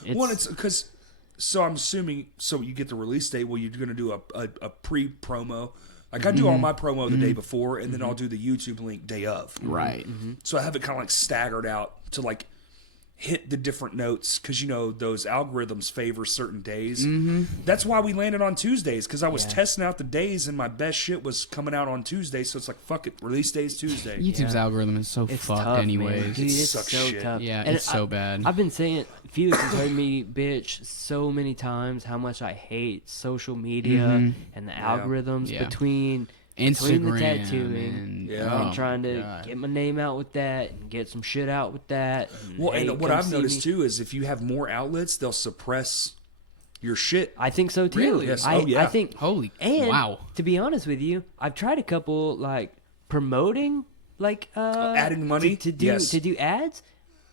Well, it's because. So I'm assuming. So you get the release date. Well, you're going to do a pre-promo. Like I do all my promo the day before, and then I'll do the YouTube link day of. Right. So I have it kind of like staggered out to like hit the different notes because you know those algorithms favor certain days. That's why we landed on Tuesdays because I was testing out the days and my best shit was coming out on Tuesday. So it's like fuck it, release day's Tuesday. YouTube's algorithm is so It's fucked tough, anyways. man. Dude, It it's sucks so shit. tough. Yeah, And it's so bad. I've been saying, Felix has heard me bitch so many times how much I hate social media and the algorithms Yeah. between the Instagram tattooing and Yeah. and trying to God. get my name out with that and get some shit out with that. Well, hey, and what come I've see noticed me. too is if you have more outlets, they'll suppress your shit. I think so too. Really? Yes. I, Oh, yeah. I think. Holy And wow. to be honest with you, I've tried a couple like promoting like Adding money? to do Yes. to do ads.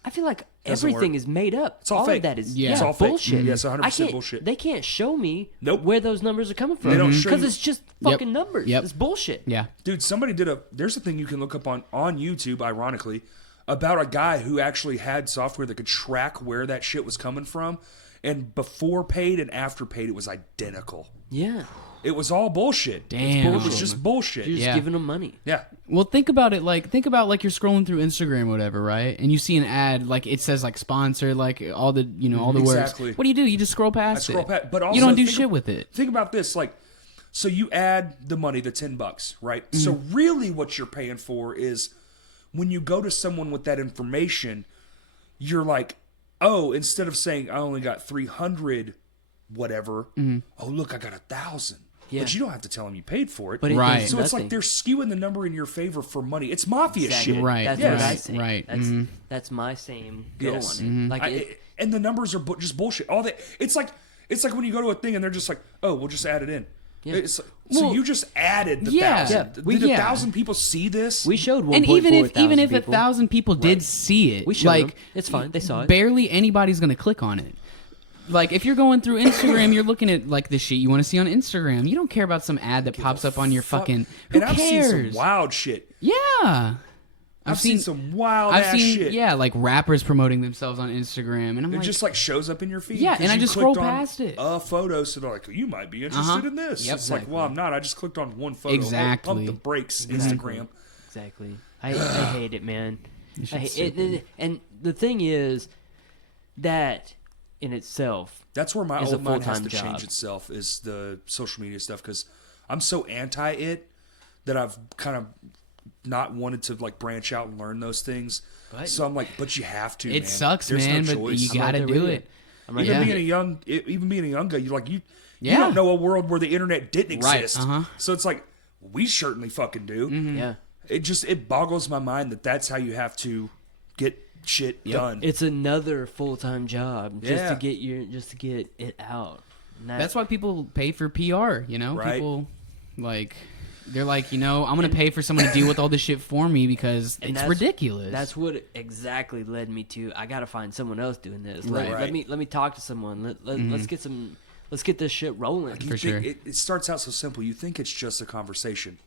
I feel like Doesn't everything work. is made up. It's all fake. of that is Yeah. It's all fake. bullshit. Yeah, it's 100% I can't- bullshit. They can't show me Nope. where those numbers are coming from. They don't show because you- it's just Yep. fucking numbers. Yep. It's bullshit. Yeah. Dude, somebody there's a thing you can look up on YouTube, ironically, about a guy who actually had software that could track where that shit was coming from. And before paid and after paid, it was identical. Yeah. It was all bullshit. Damn. It was just bullshit. You're just Yeah. giving them money. Yeah. Well, think about it. Like, think about like you're scrolling through Instagram or whatever, right? And you see an ad, like it says like sponsored, like all the all the Exactly. words. What do? You just scroll past I scroll it. past- but also you don't do think shit of- with it. Think about this, like, so you add the money, the $10, right? So really, what you're paying for is when you go to someone with that information, you're like, oh, instead of saying I only got 300, whatever. Oh, look, I got 1,000. Yeah. But you don't have to tell them you paid for it. But it Right. does so it's nothing. like they're skewing the number in your favor for money. It's mafia Exactly. shit. Right. That's Yes. what I right, say. right. That's my same go Yes. on it. Like And the numbers are just bullshit. All that it's like when you go to a thing and they're just like, oh, we'll just add it in. Yeah. It's like, so Well, you just added the yeah. 1,000. Yeah. Did Yeah. 1,000 people see this? we showed 1.4 And even if people. 1,000 people did see it, We showed like them. It's fine. They saw it. barely anybody's gonna click on it. Like if you're going through Instagram, you're looking at like the shit you want to see on Instagram. You don't care about some ad that pops up on your Fuck. fucking. Who And I've cares? seen some wild shit. Yeah, I've seen some wild I've ass seen shit. yeah, like rappers promoting themselves on Instagram, and I'm It like, just like shows up in your feed. Yeah, 'cause and I you just clicked scroll on past it. A photo, so they're like, you might be interested in this. Yep. It's like, well, I'm not. I just clicked on one photo. Exactly. Pump the brakes, Instagram. Exactly. I hate it, man. I hate sit it. And the thing is that in itself, That's where my is a old mind has full-time to change job. itself, is the social media stuff, because I'm so anti it that I've kind of not wanted to like branch out and learn those things. But- so I'm like, but you have to. It man. sucks, There's man, no but choice. you I'm right gotta there do with you. it. I'm right Even there. being a young guy, you're like you Yeah. don't know a world where the internet didn't Right, exist. uh-huh. So it's like we certainly fucking do. Yeah. It boggles my mind that that's how you have to get shit done. It's another full-time job just Yeah. to get it out. And That's why people pay for PR, you know? Right. People, like, they're like, I'm going to pay for someone to deal with all this shit for me because And it's that's- ridiculous. That's what exactly led me to. I gotta find someone else doing this. Right. Let me talk to someone. Let's get this shit rolling. You For think sure. it starts out so simple. You think it's just a conversation,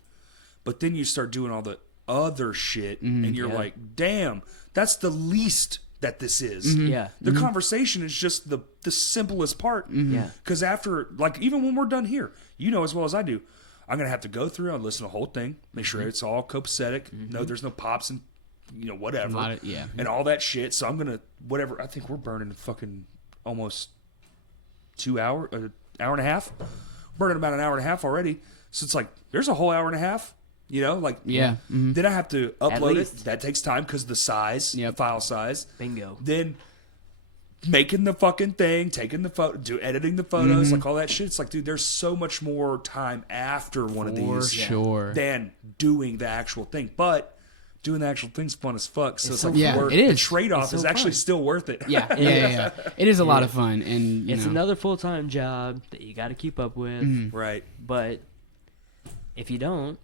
but then you start doing all the other shit, and you're Yeah. like, damn, that's the least that this is. Yeah. The conversation is just the simplest part. Yeah. Because after, like, even when we're done here, you know as well as I do, I'm going to have to go through and listen to the whole thing, make sure it's all copacetic. No, there's no pops and, whatever. Yeah. And all that shit. So I'm going to, whatever, I think we're burning fucking almost 2 hour, hour and a half. Burning about an hour and a half already. So it's like, there's a whole hour and a half. Like, Yeah. then I have to upload it. least. That takes time because the size, Yep. file size. Bingo. Then making the fucking thing, taking the photo, editing the photos, like all that shit. It's like, dude, there's so much more time after one of For these sure. than doing the actual thing. But doing the actual thing's fun as fuck. So it's so like, Yeah, worth, it is. the trade-off It's is so actually fun. still worth it. Yeah. It is a lot of fun. And, It's another full-time job that you got to keep up with. Right. But if you don't,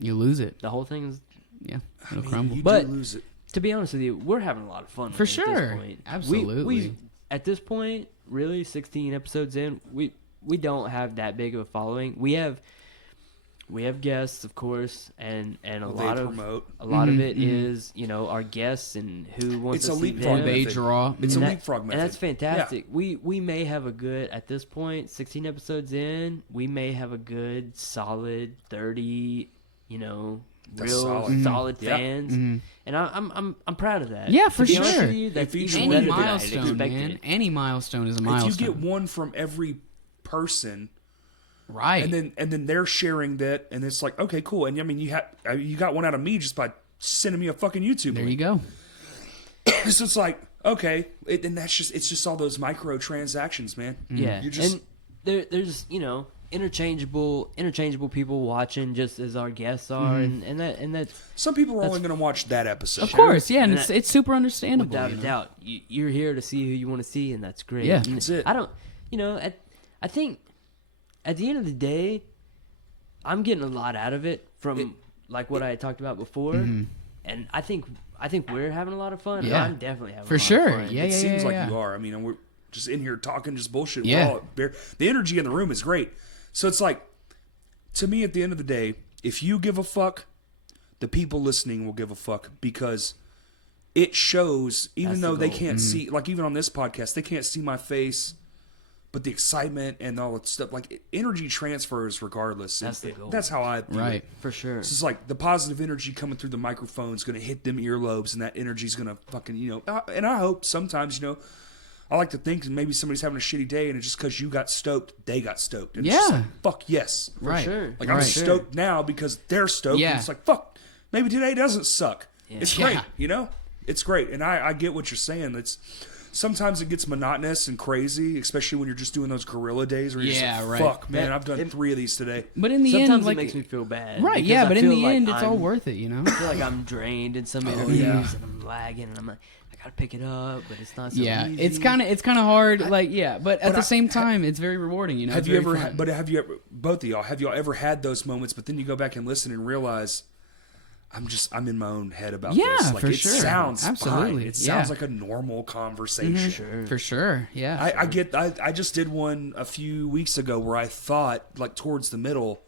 you lose it. the whole thing is. Yeah. It'll crumble. You But- do lose it. To be honest with you, we're having a lot of fun. For with it At sure. this point. Absolutely. We at this point, really, 16 episodes in, we don't have that big of a following. We have guests, of course, and a Well, lot they of promote. a lot of it is our guests and who wants It's to a see leapfrog them. They method. draw. It's And a that- leapfrog method. And that's fantastic. We may have a good, at this point, 16 episodes in, we may have a good solid 30, That's real solid. solid Yeah. fans. And I'm proud of that. Yeah, for To be honest sure. with you, that's If each even one Any better than I had milestone, expected. man. Any milestone is a milestone. If you get one from every person, right. and then they're sharing that, and it's like, okay, cool. And I mean, you got one out of me just by sending me a fucking YouTube there link. you go. So it's like, okay, and it's just all those microtransactions, man. Yeah, You just and there's interchangeable people watching just as our guests are, and that's some people are only going to watch that episode. Of course, yeah, and And it's super understandable. without a you know? doubt. You're here to see who you want to see, and that's great. Yeah. And That's it. I don't, I think at the end of the day, I'm getting a lot out of it from like what I had talked about before, and I think we're having a lot of fun. and Yeah. I'm definitely having For a lot sure. Of fun. Yeah, It seems like yeah. you are. I mean, we're just in here talking just bullshit. Yeah. The energy in the room is great. So it's like, to me, at the end of the day, if you give a fuck, the people listening will give a fuck, because it shows, even That's the though they goal. can't see, like even on this podcast, they can't see my face, but the excitement and all that stuff, like energy transfers regardless. That's the goal. That's how I view Right. it. For sure. It's just like the positive energy coming through the microphone is going to hit them earlobes, and that energy is going to fucking, and I hope sometimes, I like to think maybe somebody's having a shitty day, and it's just because you got stoked, they got stoked. And it's just Yeah. like, fuck yes. Right. sure. Like, I'm Right. stoked now because they're stoked. Yeah. And it's like, fuck, maybe today doesn't suck. It's Yeah. great, It's great. And I get what you're saying. Sometimes it gets monotonous and crazy, especially when you're just doing those guerrilla days where you're Yeah, just like, right. fuck, man, I've done 3 of these today. But in the Sometimes end, it like, makes me feel bad. right, because yeah. I But in feel the like end, it's all I'm- worth it, you know. I feel like I'm drained in some interviews, yeah. and I'm lagging, and I'm like, I gotta pick it up, but it's not so Yeah, easy. it's kind of hard, like but at the same time, it's very rewarding, Have It's you very ever? fun. Have you ever? Both of y'all, have y'all ever had those moments? But then you go back and listen and realize, I'm in my own head about Yeah, this. Like, for it sure. sounds Absolutely, fine. It sounds yeah. like a normal conversation. Sure. for sure, yeah. I just did one a few weeks ago where I thought, like, towards the middle,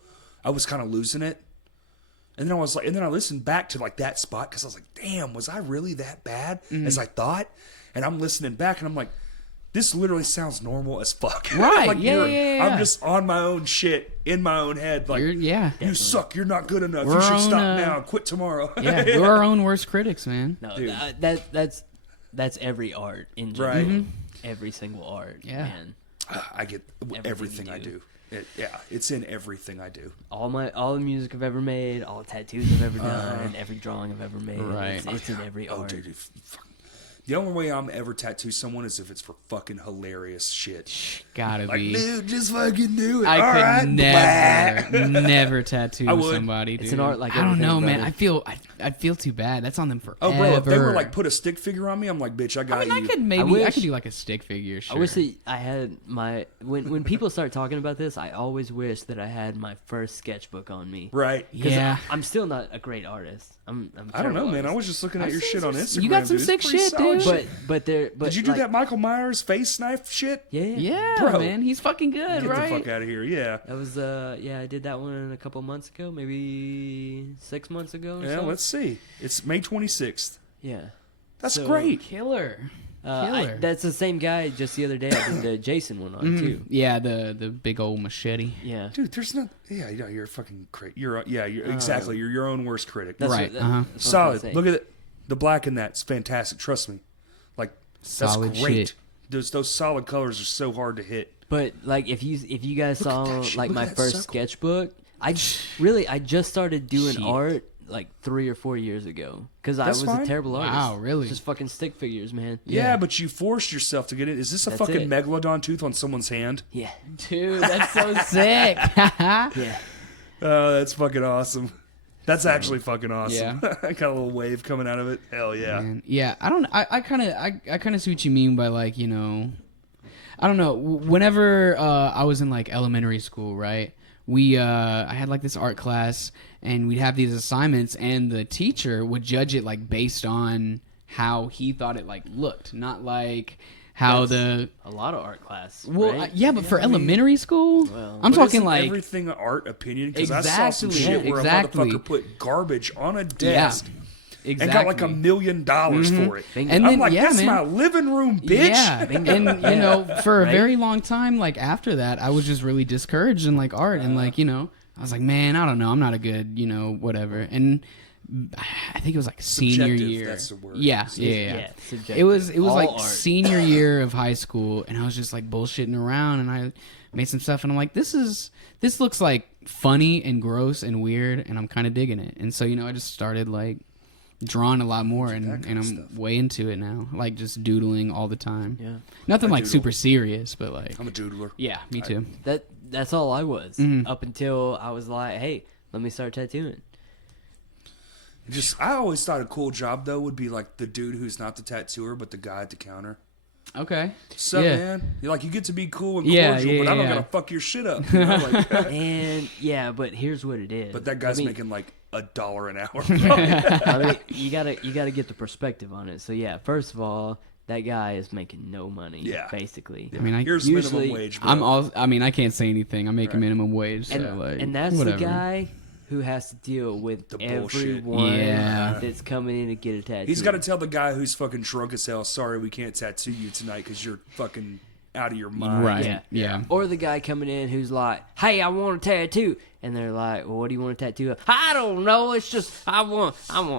I was kind of losing it. And then I listened back to like that spot, because I was like, damn, was I really that bad as I thought? And I'm listening back and I'm like, this literally sounds normal as fuck. Right, Like yeah. I'm just on my own shit in my own head. Like, you suck. You're not good enough. We're you should on, stop now. Quit tomorrow. Yeah, we're our own worst critics, man. No, Dude. that's every art in general. Right. Every single art. Yeah. Man. I get everything you I do. do. It's in everything I do. All the music I've ever made, all the tattoos I've ever done, every drawing I've ever made. Right. It's in every art. Dude, the only way I'm ever tattoo someone is if it's for fucking hilarious shit. Gotta Like, be. dude, just fucking do it. I All could right, never tattoo I would. somebody, dude. It's an art like I don't everything, know, man. brother. I'd feel too bad. That's on them forever. Oh, bro, if they were like put a stick figure on me, I'm like, bitch, I got I mean, you. I could I could do like a stick figure. Sure. I wish that I had my when people start talking about this, I always wish that I had my first sketchbook on me. Right. 'Cause Yeah. I'm still not a great artist. I'm a I don't know, terrible man. I artist. was just looking at your seen shit on some- Instagram. you got some dude. sick It's pretty shit, solid dude. But Did you do that Michael Myers face knife shit? Yeah. Yeah, Bro. man. He's fucking good, Get right? the fuck out of here. Yeah. That was I did that one a couple months ago, maybe 6 months ago or Yeah, so. let's see. It's May 26th. Yeah. That's So, great. Killer. Killer. That's the same guy. Just the other day, I did the Jason one on too. Yeah, the big old machete. Yeah, Dude, there's not. Yeah, you're fucking crazy. You're exactly. You're your own worst critic. that's Right, What, that- uh-huh. that's what I was Solid. gonna Look say. at it. The black in that's fantastic. Trust me. Like that's Solid great. shit. Those solid colors are so hard to hit. But like, if you guys Look at saw that shit. like Look at my that first circle. sketchbook, I just started doing Shit. art like 3 or 4 years ago because I That's was fine. a terrible artist. Wow, really? Just fucking stick figures, man. Yeah, but you forced yourself to get it. Is this a That's fucking it. megalodon tooth on someone's hand? Yeah, Dude, that's so sick. yeah. Oh, that's fucking awesome. That's actually fucking awesome. Yeah. Got a little wave coming out of it. Hell yeah. Man, yeah, I kind of see what you mean by like, you know, I don't know. Whenever I was in like elementary school, right? I had like this art class, and we'd have these assignments, and the teacher would judge it like based on how he thought it like looked, not like how A lot of art class. well, right? yeah, but for elementary school, Well, I'm But talking isn't like everything an art opinion, because I saw some Exactly, shit where exactly. a motherfucker put garbage on a desk exactly. and got like $1 million for it. Bingo. And I'm then, like, yeah, that's man. my living room, bitch. Yeah, and you know, for a very long time, like after that, I was just really discouraged in like art, and like, you know, I was like, man, I don't know, I'm not a good, you know, whatever. And I think it was like senior Subjective, year. that's the word. Yeah. subjective. It was All like art. senior year of high school, and I was just like bullshitting around, and I made some stuff, and I'm like, this looks like funny and gross and weird, and I'm kind of digging it. And so, you know, I just started like drawing a lot more, and I'm stuff. way into it now, like just doodling all the time. Yeah. Nothing I like doodle. super serious, but like, I'm a doodler. yeah, me too. That's all I was Mm-hmm. up until I was like, hey, let me start tattooing. I always thought a cool job though would be like the dude who's not the tattooer but the guy at the counter. Okay. So Yeah. man, you get to be cool and Yeah, cordial, yeah, but I don't yeah. gotta fuck your shit up. You know? Like, And yeah, but here's what it is. but that guy's I mean, making like $1 an hour. I mean, you gotta get the perspective on it. So yeah, first of all, that guy is making no money. Yeah. Basically. I mean, Here's Usually- minimum wage. Bro. I'm all. I mean, I can't say anything. I'm making minimum wage, so And, like, and that's whatever. the guy who has to deal with The bullshit. everyone Yeah. that's coming in to get a tattoo. He's got to tell the guy who's fucking drunk as hell, sorry, we can't tattoo you tonight because you're fucking out of your mind. Right. Yeah. Yeah. Or the guy coming in who's like, "Hey, I want a tattoo," and they're like, "Well, what do you want a tattoo of?" "I don't know. It's just I want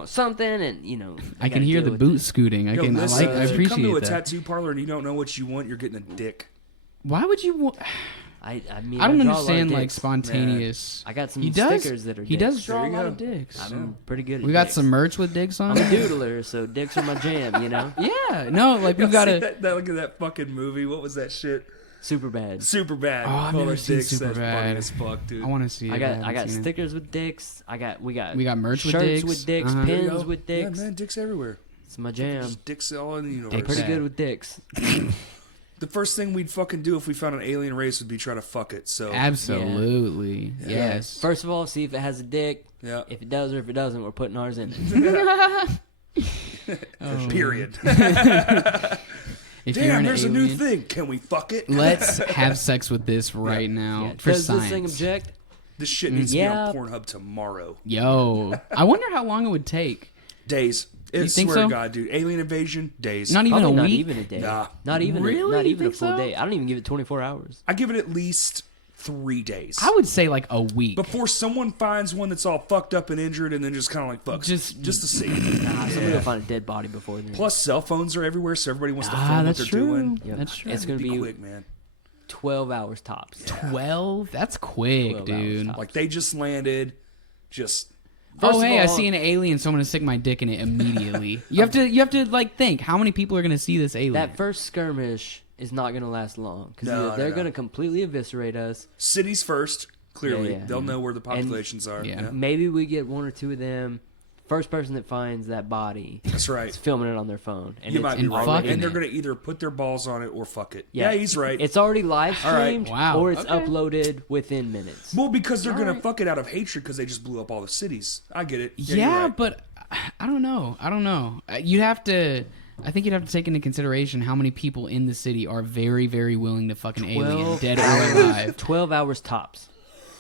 something," and you know. I can hear the boot scooting. I Yo, can. listen, I if you come to a appreciate that. tattoo parlor and you don't know what you want, you're getting a dick. Why would you want? I mean, I don't draw a lot of understand like dicks. spontaneous. I got some He does. stickers that are He dicks. does draw There a you lot go. of dicks. I'm pretty good at We got dicks. some merch with dicks on. I'm a doodler, so dicks are my jam, you know? Yeah. No, like we've See got a. that, look at that fucking movie. What was that shit? Super bad. Super bad. Oh, I've All never the seen dicks, that's Superbad. funny as fuck, dude. I want to see it. I got haven't seen it. stickers with dicks. We got merch with shirts dicks. with dicks, Uh-huh. There you pins go. with dicks. Yeah, man, dicks everywhere. It's my jam. Just dicks all in the universe. Dicks. Pretty bad. good with dicks. The first thing we'd fucking do if we found an alien race would be try to fuck it. So Absolutely. Yeah. Yes. First of all, see if it has a dick. yeah, If it does or if it doesn't, we're putting ours in it. period. If you're Damn, an there's a new alien, thing. Can we fuck it? Let's have sex with this right now Yeah. for Does science. this thing object? This shit needs Yeah. to be on Pornhub tomorrow. Yo, I wonder how long it would take. Days. You think swear so? to God, dude. Alien invasion, days. Not even Probably a not week. even a day. Nah. Not even Really? not You even a think full so? day. I don't even give it 24 hours. I give it at least 3 days. I would say like a week. Before someone finds one that's all fucked up and injured and then just kind of like, fuck, just to see. Nah, somebody will find a dead body before then. Plus, cell phones are everywhere, so everybody wants to film what that's they're true. doing. Yep. That's true. It's going to be quick, man. 12 hours tops. 12? That's quick, 12 hours dude. tops. Like, they just landed, just... First Oh, of hey, I all- see an alien, so I'm gonna stick my dick in it immediately. You have to like think how many people are gonna see this alien. That first skirmish is not going to last long because No, they're no. going to completely eviscerate us. Cities first, clearly. Yeah, yeah. They'll know where the populations are. yeah. Yeah. Maybe we get one or two of them. First person that finds that body That's is right. filming it on their phone. And You it's might be and right. fucking And they're it. going to either put their balls on it or fuck it. Yeah, he's right. It's already live All right. streamed Wow. or it's Okay. uploaded within minutes. Well, because they're going to Alright. fuck it out of hatred because they just blew up all the cities. I get it. Yeah, Yeah, you're right. but I don't know. You'd have to. I think you'd have to take into consideration how many people in the city are very, very willing to fuck an alien, 12 dead or alive. 12 hours tops.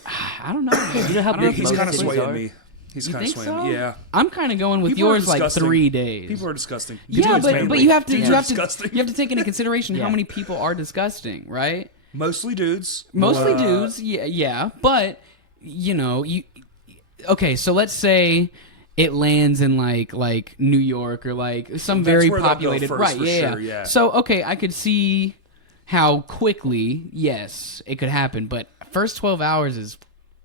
I don't know. You know how I don't know big if He's most kind of cities swaying are? me. He's You kind of think swaying so? me. Yeah. I'm kind of going with People are yours like disgusting. 3 days. People are disgusting. yeah, Dudes but mainly. you have to Dudes you are have to disgusting. you have to take into consideration Yeah. how many people are disgusting, right? Mostly dudes. Mostly dudes, yeah. But you okay? So let's say it lands in like New York or like some That's very where they'll go populated, first, right? for Yeah, sure, yeah. So okay, I could see how quickly, yes, it could happen. But first 12 hours is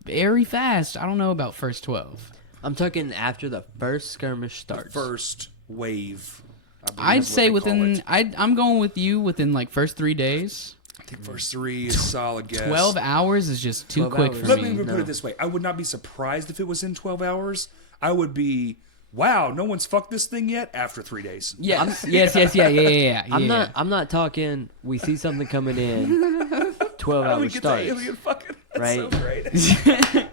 very fast. I don't know about first 12. I'm talking after the first skirmish starts. First wave. I believe I'd is what say they call within. it. I'm going with you within like first 3 days. I think first 3 is solid guess. 12 hours is just too 12 quick hours. for Let me. me even put No. it this way. I would not be surprised if it was in 12 hours. I would be, wow, no one's fucked this thing yet after 3 days. Yes, yeah. I'm not talking. We see something coming in. 12 How do we hours get the starts. alien fucking? That's Right. so great.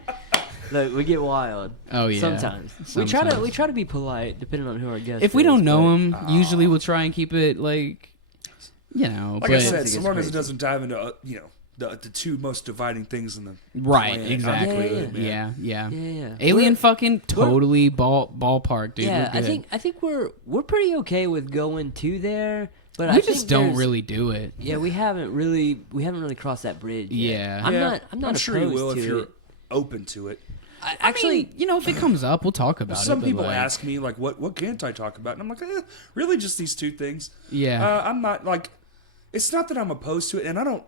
Look, we get wild. Oh, yeah. Sometimes. Sometimes. We try to be polite depending on who our guest If we is, don't know but- him, usually we'll try and keep it like, Like but I said, It's so long as it crazy. doesn't dive into, the 2 most dividing things in the right, planet. exactly. I'm good, man. Yeah. Yeah. Alien fucking totally ballpark, dude. Yeah, We're good. I think we're pretty okay with going to there, but I we think just don't there's- really do it. Yeah, we haven't really crossed that bridge. Yet. Yeah. I'm Yeah, not sure you opposed will to if you're it. open to it. Actually, I mean, if it comes up, we'll talk about it. Some but, people like, ask me like, what can't I talk about? And I'm like, really, just these 2 things. Yeah. I'm not like, it's not that I'm opposed to it, and I don't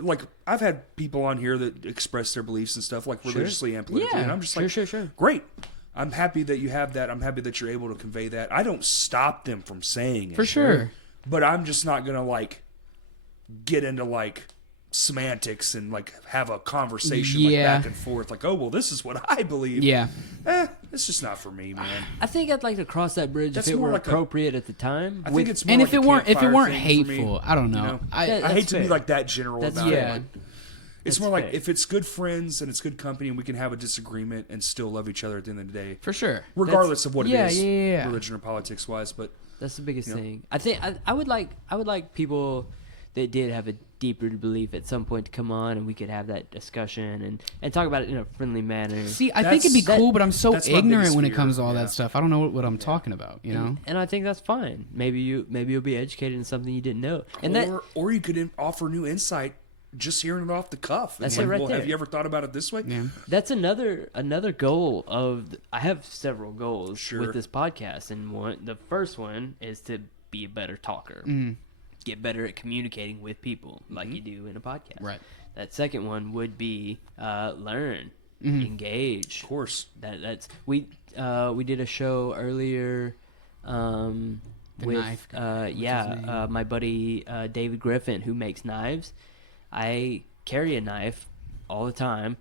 like. I've had people on here that express their beliefs and stuff like religiously and politically, Yeah. and I'm just Sure, like, sure. great. I'm happy that you have that. I'm happy that you're able to convey that. I don't stop them from saying it. For sure. But I'm just not gonna like get into like semantics and like have a conversation like Yeah. back and forth like, oh well, this is what I believe. Yeah. It's just not for me, man. I think I'd like to cross that bridge That's if it more were like a- appropriate at the time. I with- think it's more And like if it a weren't campfire thing for me, hateful, I don't know. you know? I Yeah, I that's hate to be fair. like that general That's about yeah. it. It's That's more like fair. if it's good friends and it's good company and we can have a disagreement and still love each other at the end of the day, For sure. regardless of what yeah, it is, yeah. religion or politics wise. But That's the biggest You know? thing. I think I would like people that did have a deeper belief at some point to come on and we could have that discussion and talk about it in a friendly manner. See, I think it'd be That's- cool, but I'm so that's my ignorant biggest when it fear, comes to all yeah. that stuff. I don't know what I'm talking about, you know? And I think that's fine. Maybe you'll be educated in something you didn't know. And that or you could offer new insight just hearing it off the cuff. That's It's it like, right well, there. have you ever thought about it this way? Yeah. that's another goal of I have several goals Sure. with this podcast, and the first one is to be a better talker. Get better at communicating with people like you do in a podcast. Right. That second one would be learn, engage. Of course. That's we did a show earlier with knife guy. What's his name? my buddy David Griffin, who makes knives. I carry a knife all the time,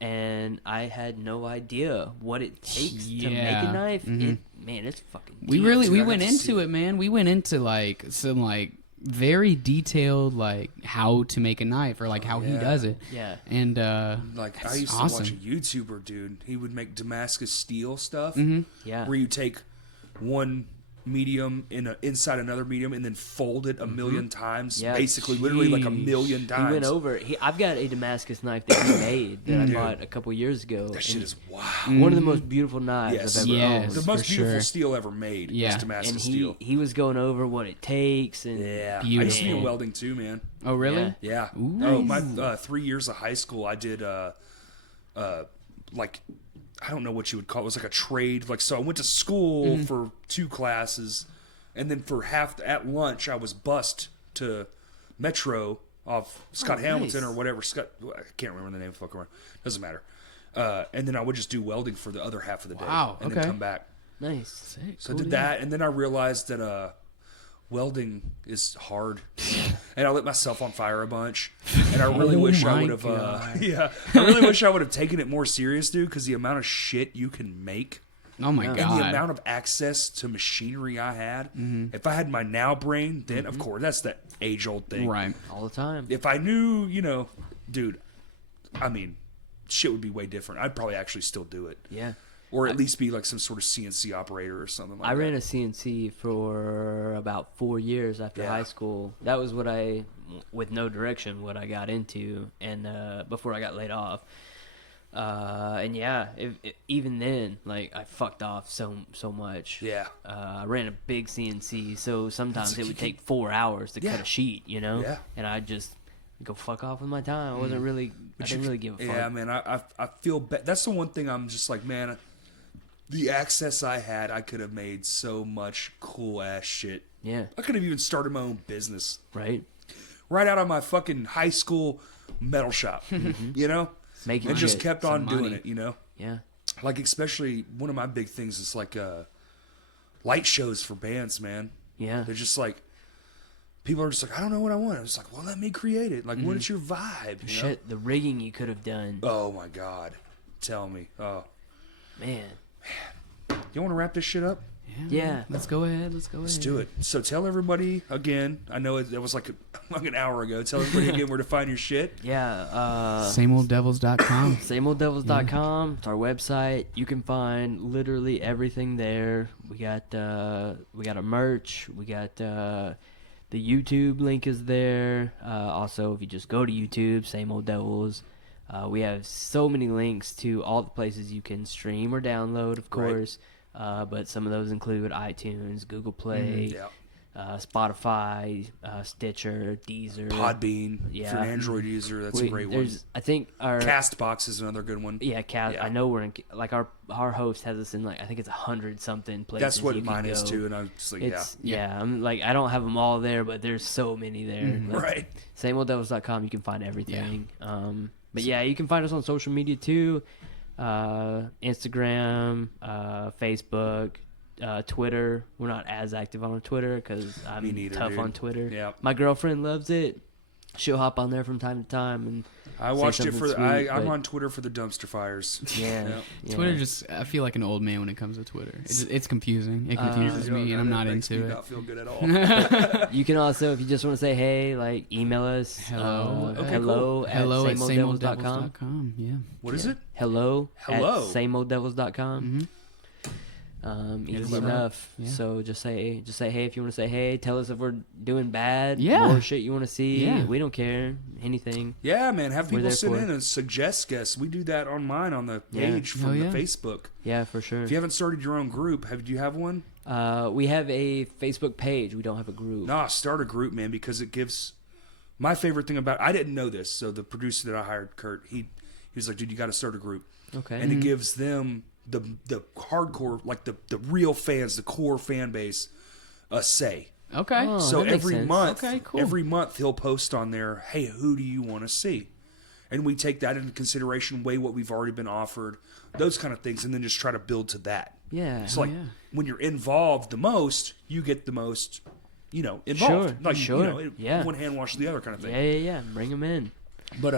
and I had no idea what it takes to make Yeah. a knife. Man, it's fucking We deep. really dude, we I got went to into see it, man. We went into like some like very detailed like how to make a knife or like how he Yeah. does it. Yeah. And Like I that's used to awesome. watch a YouTuber, dude. He would make Damascus steel stuff, Yeah. where you take one medium inside another medium and then fold it a million times. Yeah. Basically, literally like a million times. He went over. I've got a Damascus knife that he made that I bought a couple years ago. That shit is wow. One of the most beautiful knives Yes. I've ever Yes. owned. The most for beautiful sure. steel ever made Yeah. is Damascus And steel. he was going over what it takes and Yeah. I Beautiful. used to be in welding too, man. Oh, really? Yeah. Yeah. Ooh. Oh, my 3 years of high school, I did like I don't know what you would call it. It was like a trade. Like so, I went to school for 2 classes, and then for at lunch, I was bused to Metro off Scott Hamilton nice. or whatever. Scott, I can't remember the name. Fuck around. Doesn't matter. And then I would just do welding for the other half of the day, Wow, and okay. then come back. Nice. Sick. So I did that, and then I realized that welding is hard, and I lit myself on fire a bunch. And I really wish I my would have, God. I really wish I would have taken it more serious, dude. Because the amount of shit you can make, Oh my and the god. amount of access to machinery I had. If I had my now brain, then of course that's that age old thing. Right. All the time. If I knew, dude, I mean, shit would be way different. I'd probably actually still do it. Yeah. Or at least be like some sort of CNC operator or something like that. I ran a CNC for about 4 years after Yeah. high school. That was what with no direction, what I got into, and before I got laid off. And yeah, even then, like I fucked off so much. Yeah. I ran a big CNC, so sometimes like it you would can- take 4 hours to Yeah. cut a sheet, Yeah. And I'd just go fuck off with my time. I wasn't really, I didn't really give a fuck. Yeah, man, I feel bad. That's the one thing I'm just like, man, the access I had, I could have made so much cool ass shit. Yeah, I could have even started my own business right. right out of my fucking high school metal shop, Making and just shit. kept on Some doing money. it, Yeah, Like especially one of my big things is like light shows for bands, man. yeah. They're just like. People are just like, I don't know what I want. I was like, well, let me create it. Like, what is your vibe? You know? Shit, the rigging you could have done, Oh my god, tell me. Oh, man. you want to wrap this shit up? Yeah. Let's go ahead. Let's do it. So tell everybody again. I know it was like an hour ago. Tell everybody again where to find your shit. Yeah, SameOldDevils.com. SameOldDevils.com. It's our website. You can find literally everything there. We got a merch. We got the YouTube link is there. Also, if you just go to YouTube, Same Old Devils, we have so many links to all the places you can stream or download, of course. But some of those include iTunes, Google Play, Yeah. Spotify, Stitcher, Deezer, Podbean. If Yeah. you're an Android user, that's a great one. I think our Castbox is another good one. yeah, Yeah. I know we're in like our host has us in like I think it's 100 something places. That's what you can mine is go. too. And I'm just like, It's I'm like I don't have them all there, but there's so many there. Like, right. SameOldDevils.com. You can find everything. But yeah, you can find us on social media too. Instagram, Facebook, Twitter. We're not as active on Twitter because I'm Me neither, tough dude. on Twitter. Yeah. My girlfriend loves it. She'll hop on there from time to time and I say watched it something for. sweet, I'm but- on Twitter for the dumpster fires. Yeah, yeah. Twitter I feel like an old man when it comes to Twitter. It's confusing. It confuses me, and I'm not That makes into me it. not feel good at all. You can also, if you just want to say hey, like email us. Hello. Okay, hello cool. at Hello at sameolddevils.com. SameOldDevils.com. Yeah. What is it? Hello Hello. at sameolddevils.com. Mm-hmm. Easy us up. enough. Yeah. So just say hey if you want to say hey. Tell us if we're doing bad. Yeah. More shit you want to see. Yeah. We don't care. Anything. Yeah, man. Have We're people there send for in and suggest guests. We do that on mine on the Yeah. page from Oh, the yeah. Facebook. Yeah, for sure. If you haven't started your own group, do you have one? We have a Facebook page. We don't have a group. Nah, start a group, man, because it gives. My favorite thing about I didn't know this, so the producer that I hired, Kurt, he was like, dude, you got to start a group, Okay. and it gives them the hardcore, like the real fans, the core fan base, a say. Okay. Oh, So that makes every sense. month, Okay, cool. every month he'll post on there, hey, who do you want to see? And we take that into consideration, weigh what we've already been offered, those kind of things, and then just try to build to that. Yeah. So like yeah. when you're involved the most, you get the most, involved. Sure, Like sure. it- Yeah. one hand washes the other kind of thing. Yeah. Bring them in. But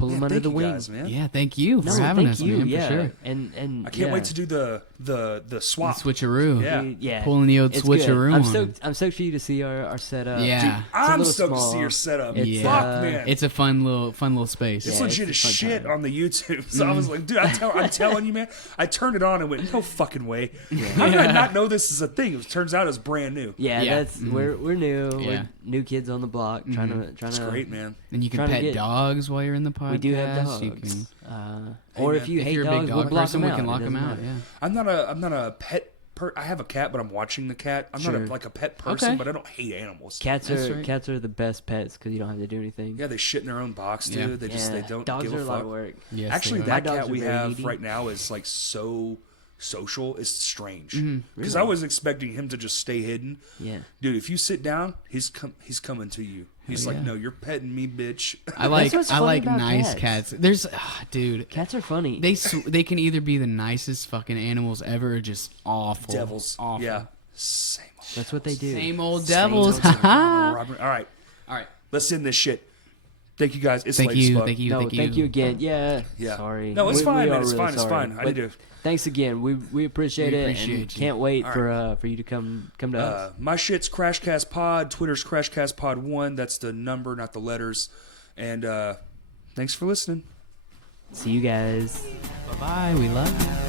pull them under thank the you wing. guys, man. Yeah, thank you for No, having thank us, you. man. Yeah, For sure. and I can't wait to do the swap. Switcheroo. Yeah. Yeah, Pulling the old it's good. switcheroo I'm on stoked. I'm stoked for you to see our setup. Yeah. a I'm little stoked to small. see your setup. It's, Fuck, uh, man. It's a fun little space. It's Yeah, legit it's as a fun shit time. on the YouTube. So I was like, dude, I'm telling you, man. I turned it on and went, no fucking way. How did I not know this is a thing? It turns out it's brand new. Yeah, Yeah. that's we're new. Yeah. We're new kids on the block trying to. It's great, man. And you can Trying to pet get- dogs while you're in the podcast. We do have dogs. You can, Or man, if you if hate you're a dogs, big we'll dog block person, them we out. can lock It them doesn't out. matter. Yeah. I'm not a pet. I have a cat, but I'm watching the cat. I'm Sure. not like a pet person, Okay. but I don't hate animals. Cats That's are right. cats are the best pets because you don't have to do anything. Yeah, they shit in their own box, dude. Yeah. They just they don't Dogs give are a a lot fuck. of work. Yes, Actually, they that My dogs cat are we very have needy. right now is like so social. It's strange Mm-hmm. because I was expecting him to just stay hidden. Yeah. Dude, if you sit down, he's coming to you. He's like, yeah. no, you're petting me, bitch. I like what's I funny like about nice cats. cats. There's dude, Cats are funny. they can either be the nicest fucking animals ever or just awful. Devils. Awful. Yeah. Same old That's what they do. Same old Same devils. old Haha. Robert. All right. All right. Let's end this shit. Thank you guys. It's Thank late as you. fuck. Thank you. No, thank you. again. Yeah. Yeah. Sorry. No, it's We fine, are man. It's really fine. It's sorry. fine. I But need to. Thanks again. We appreciate We it appreciate and you. can't wait All for you to come to us. My shit's Crashcast Pod. Twitter's Crashcast Pod 1. That's the number, not the letters. And thanks for listening. See you guys. Bye bye. We love you.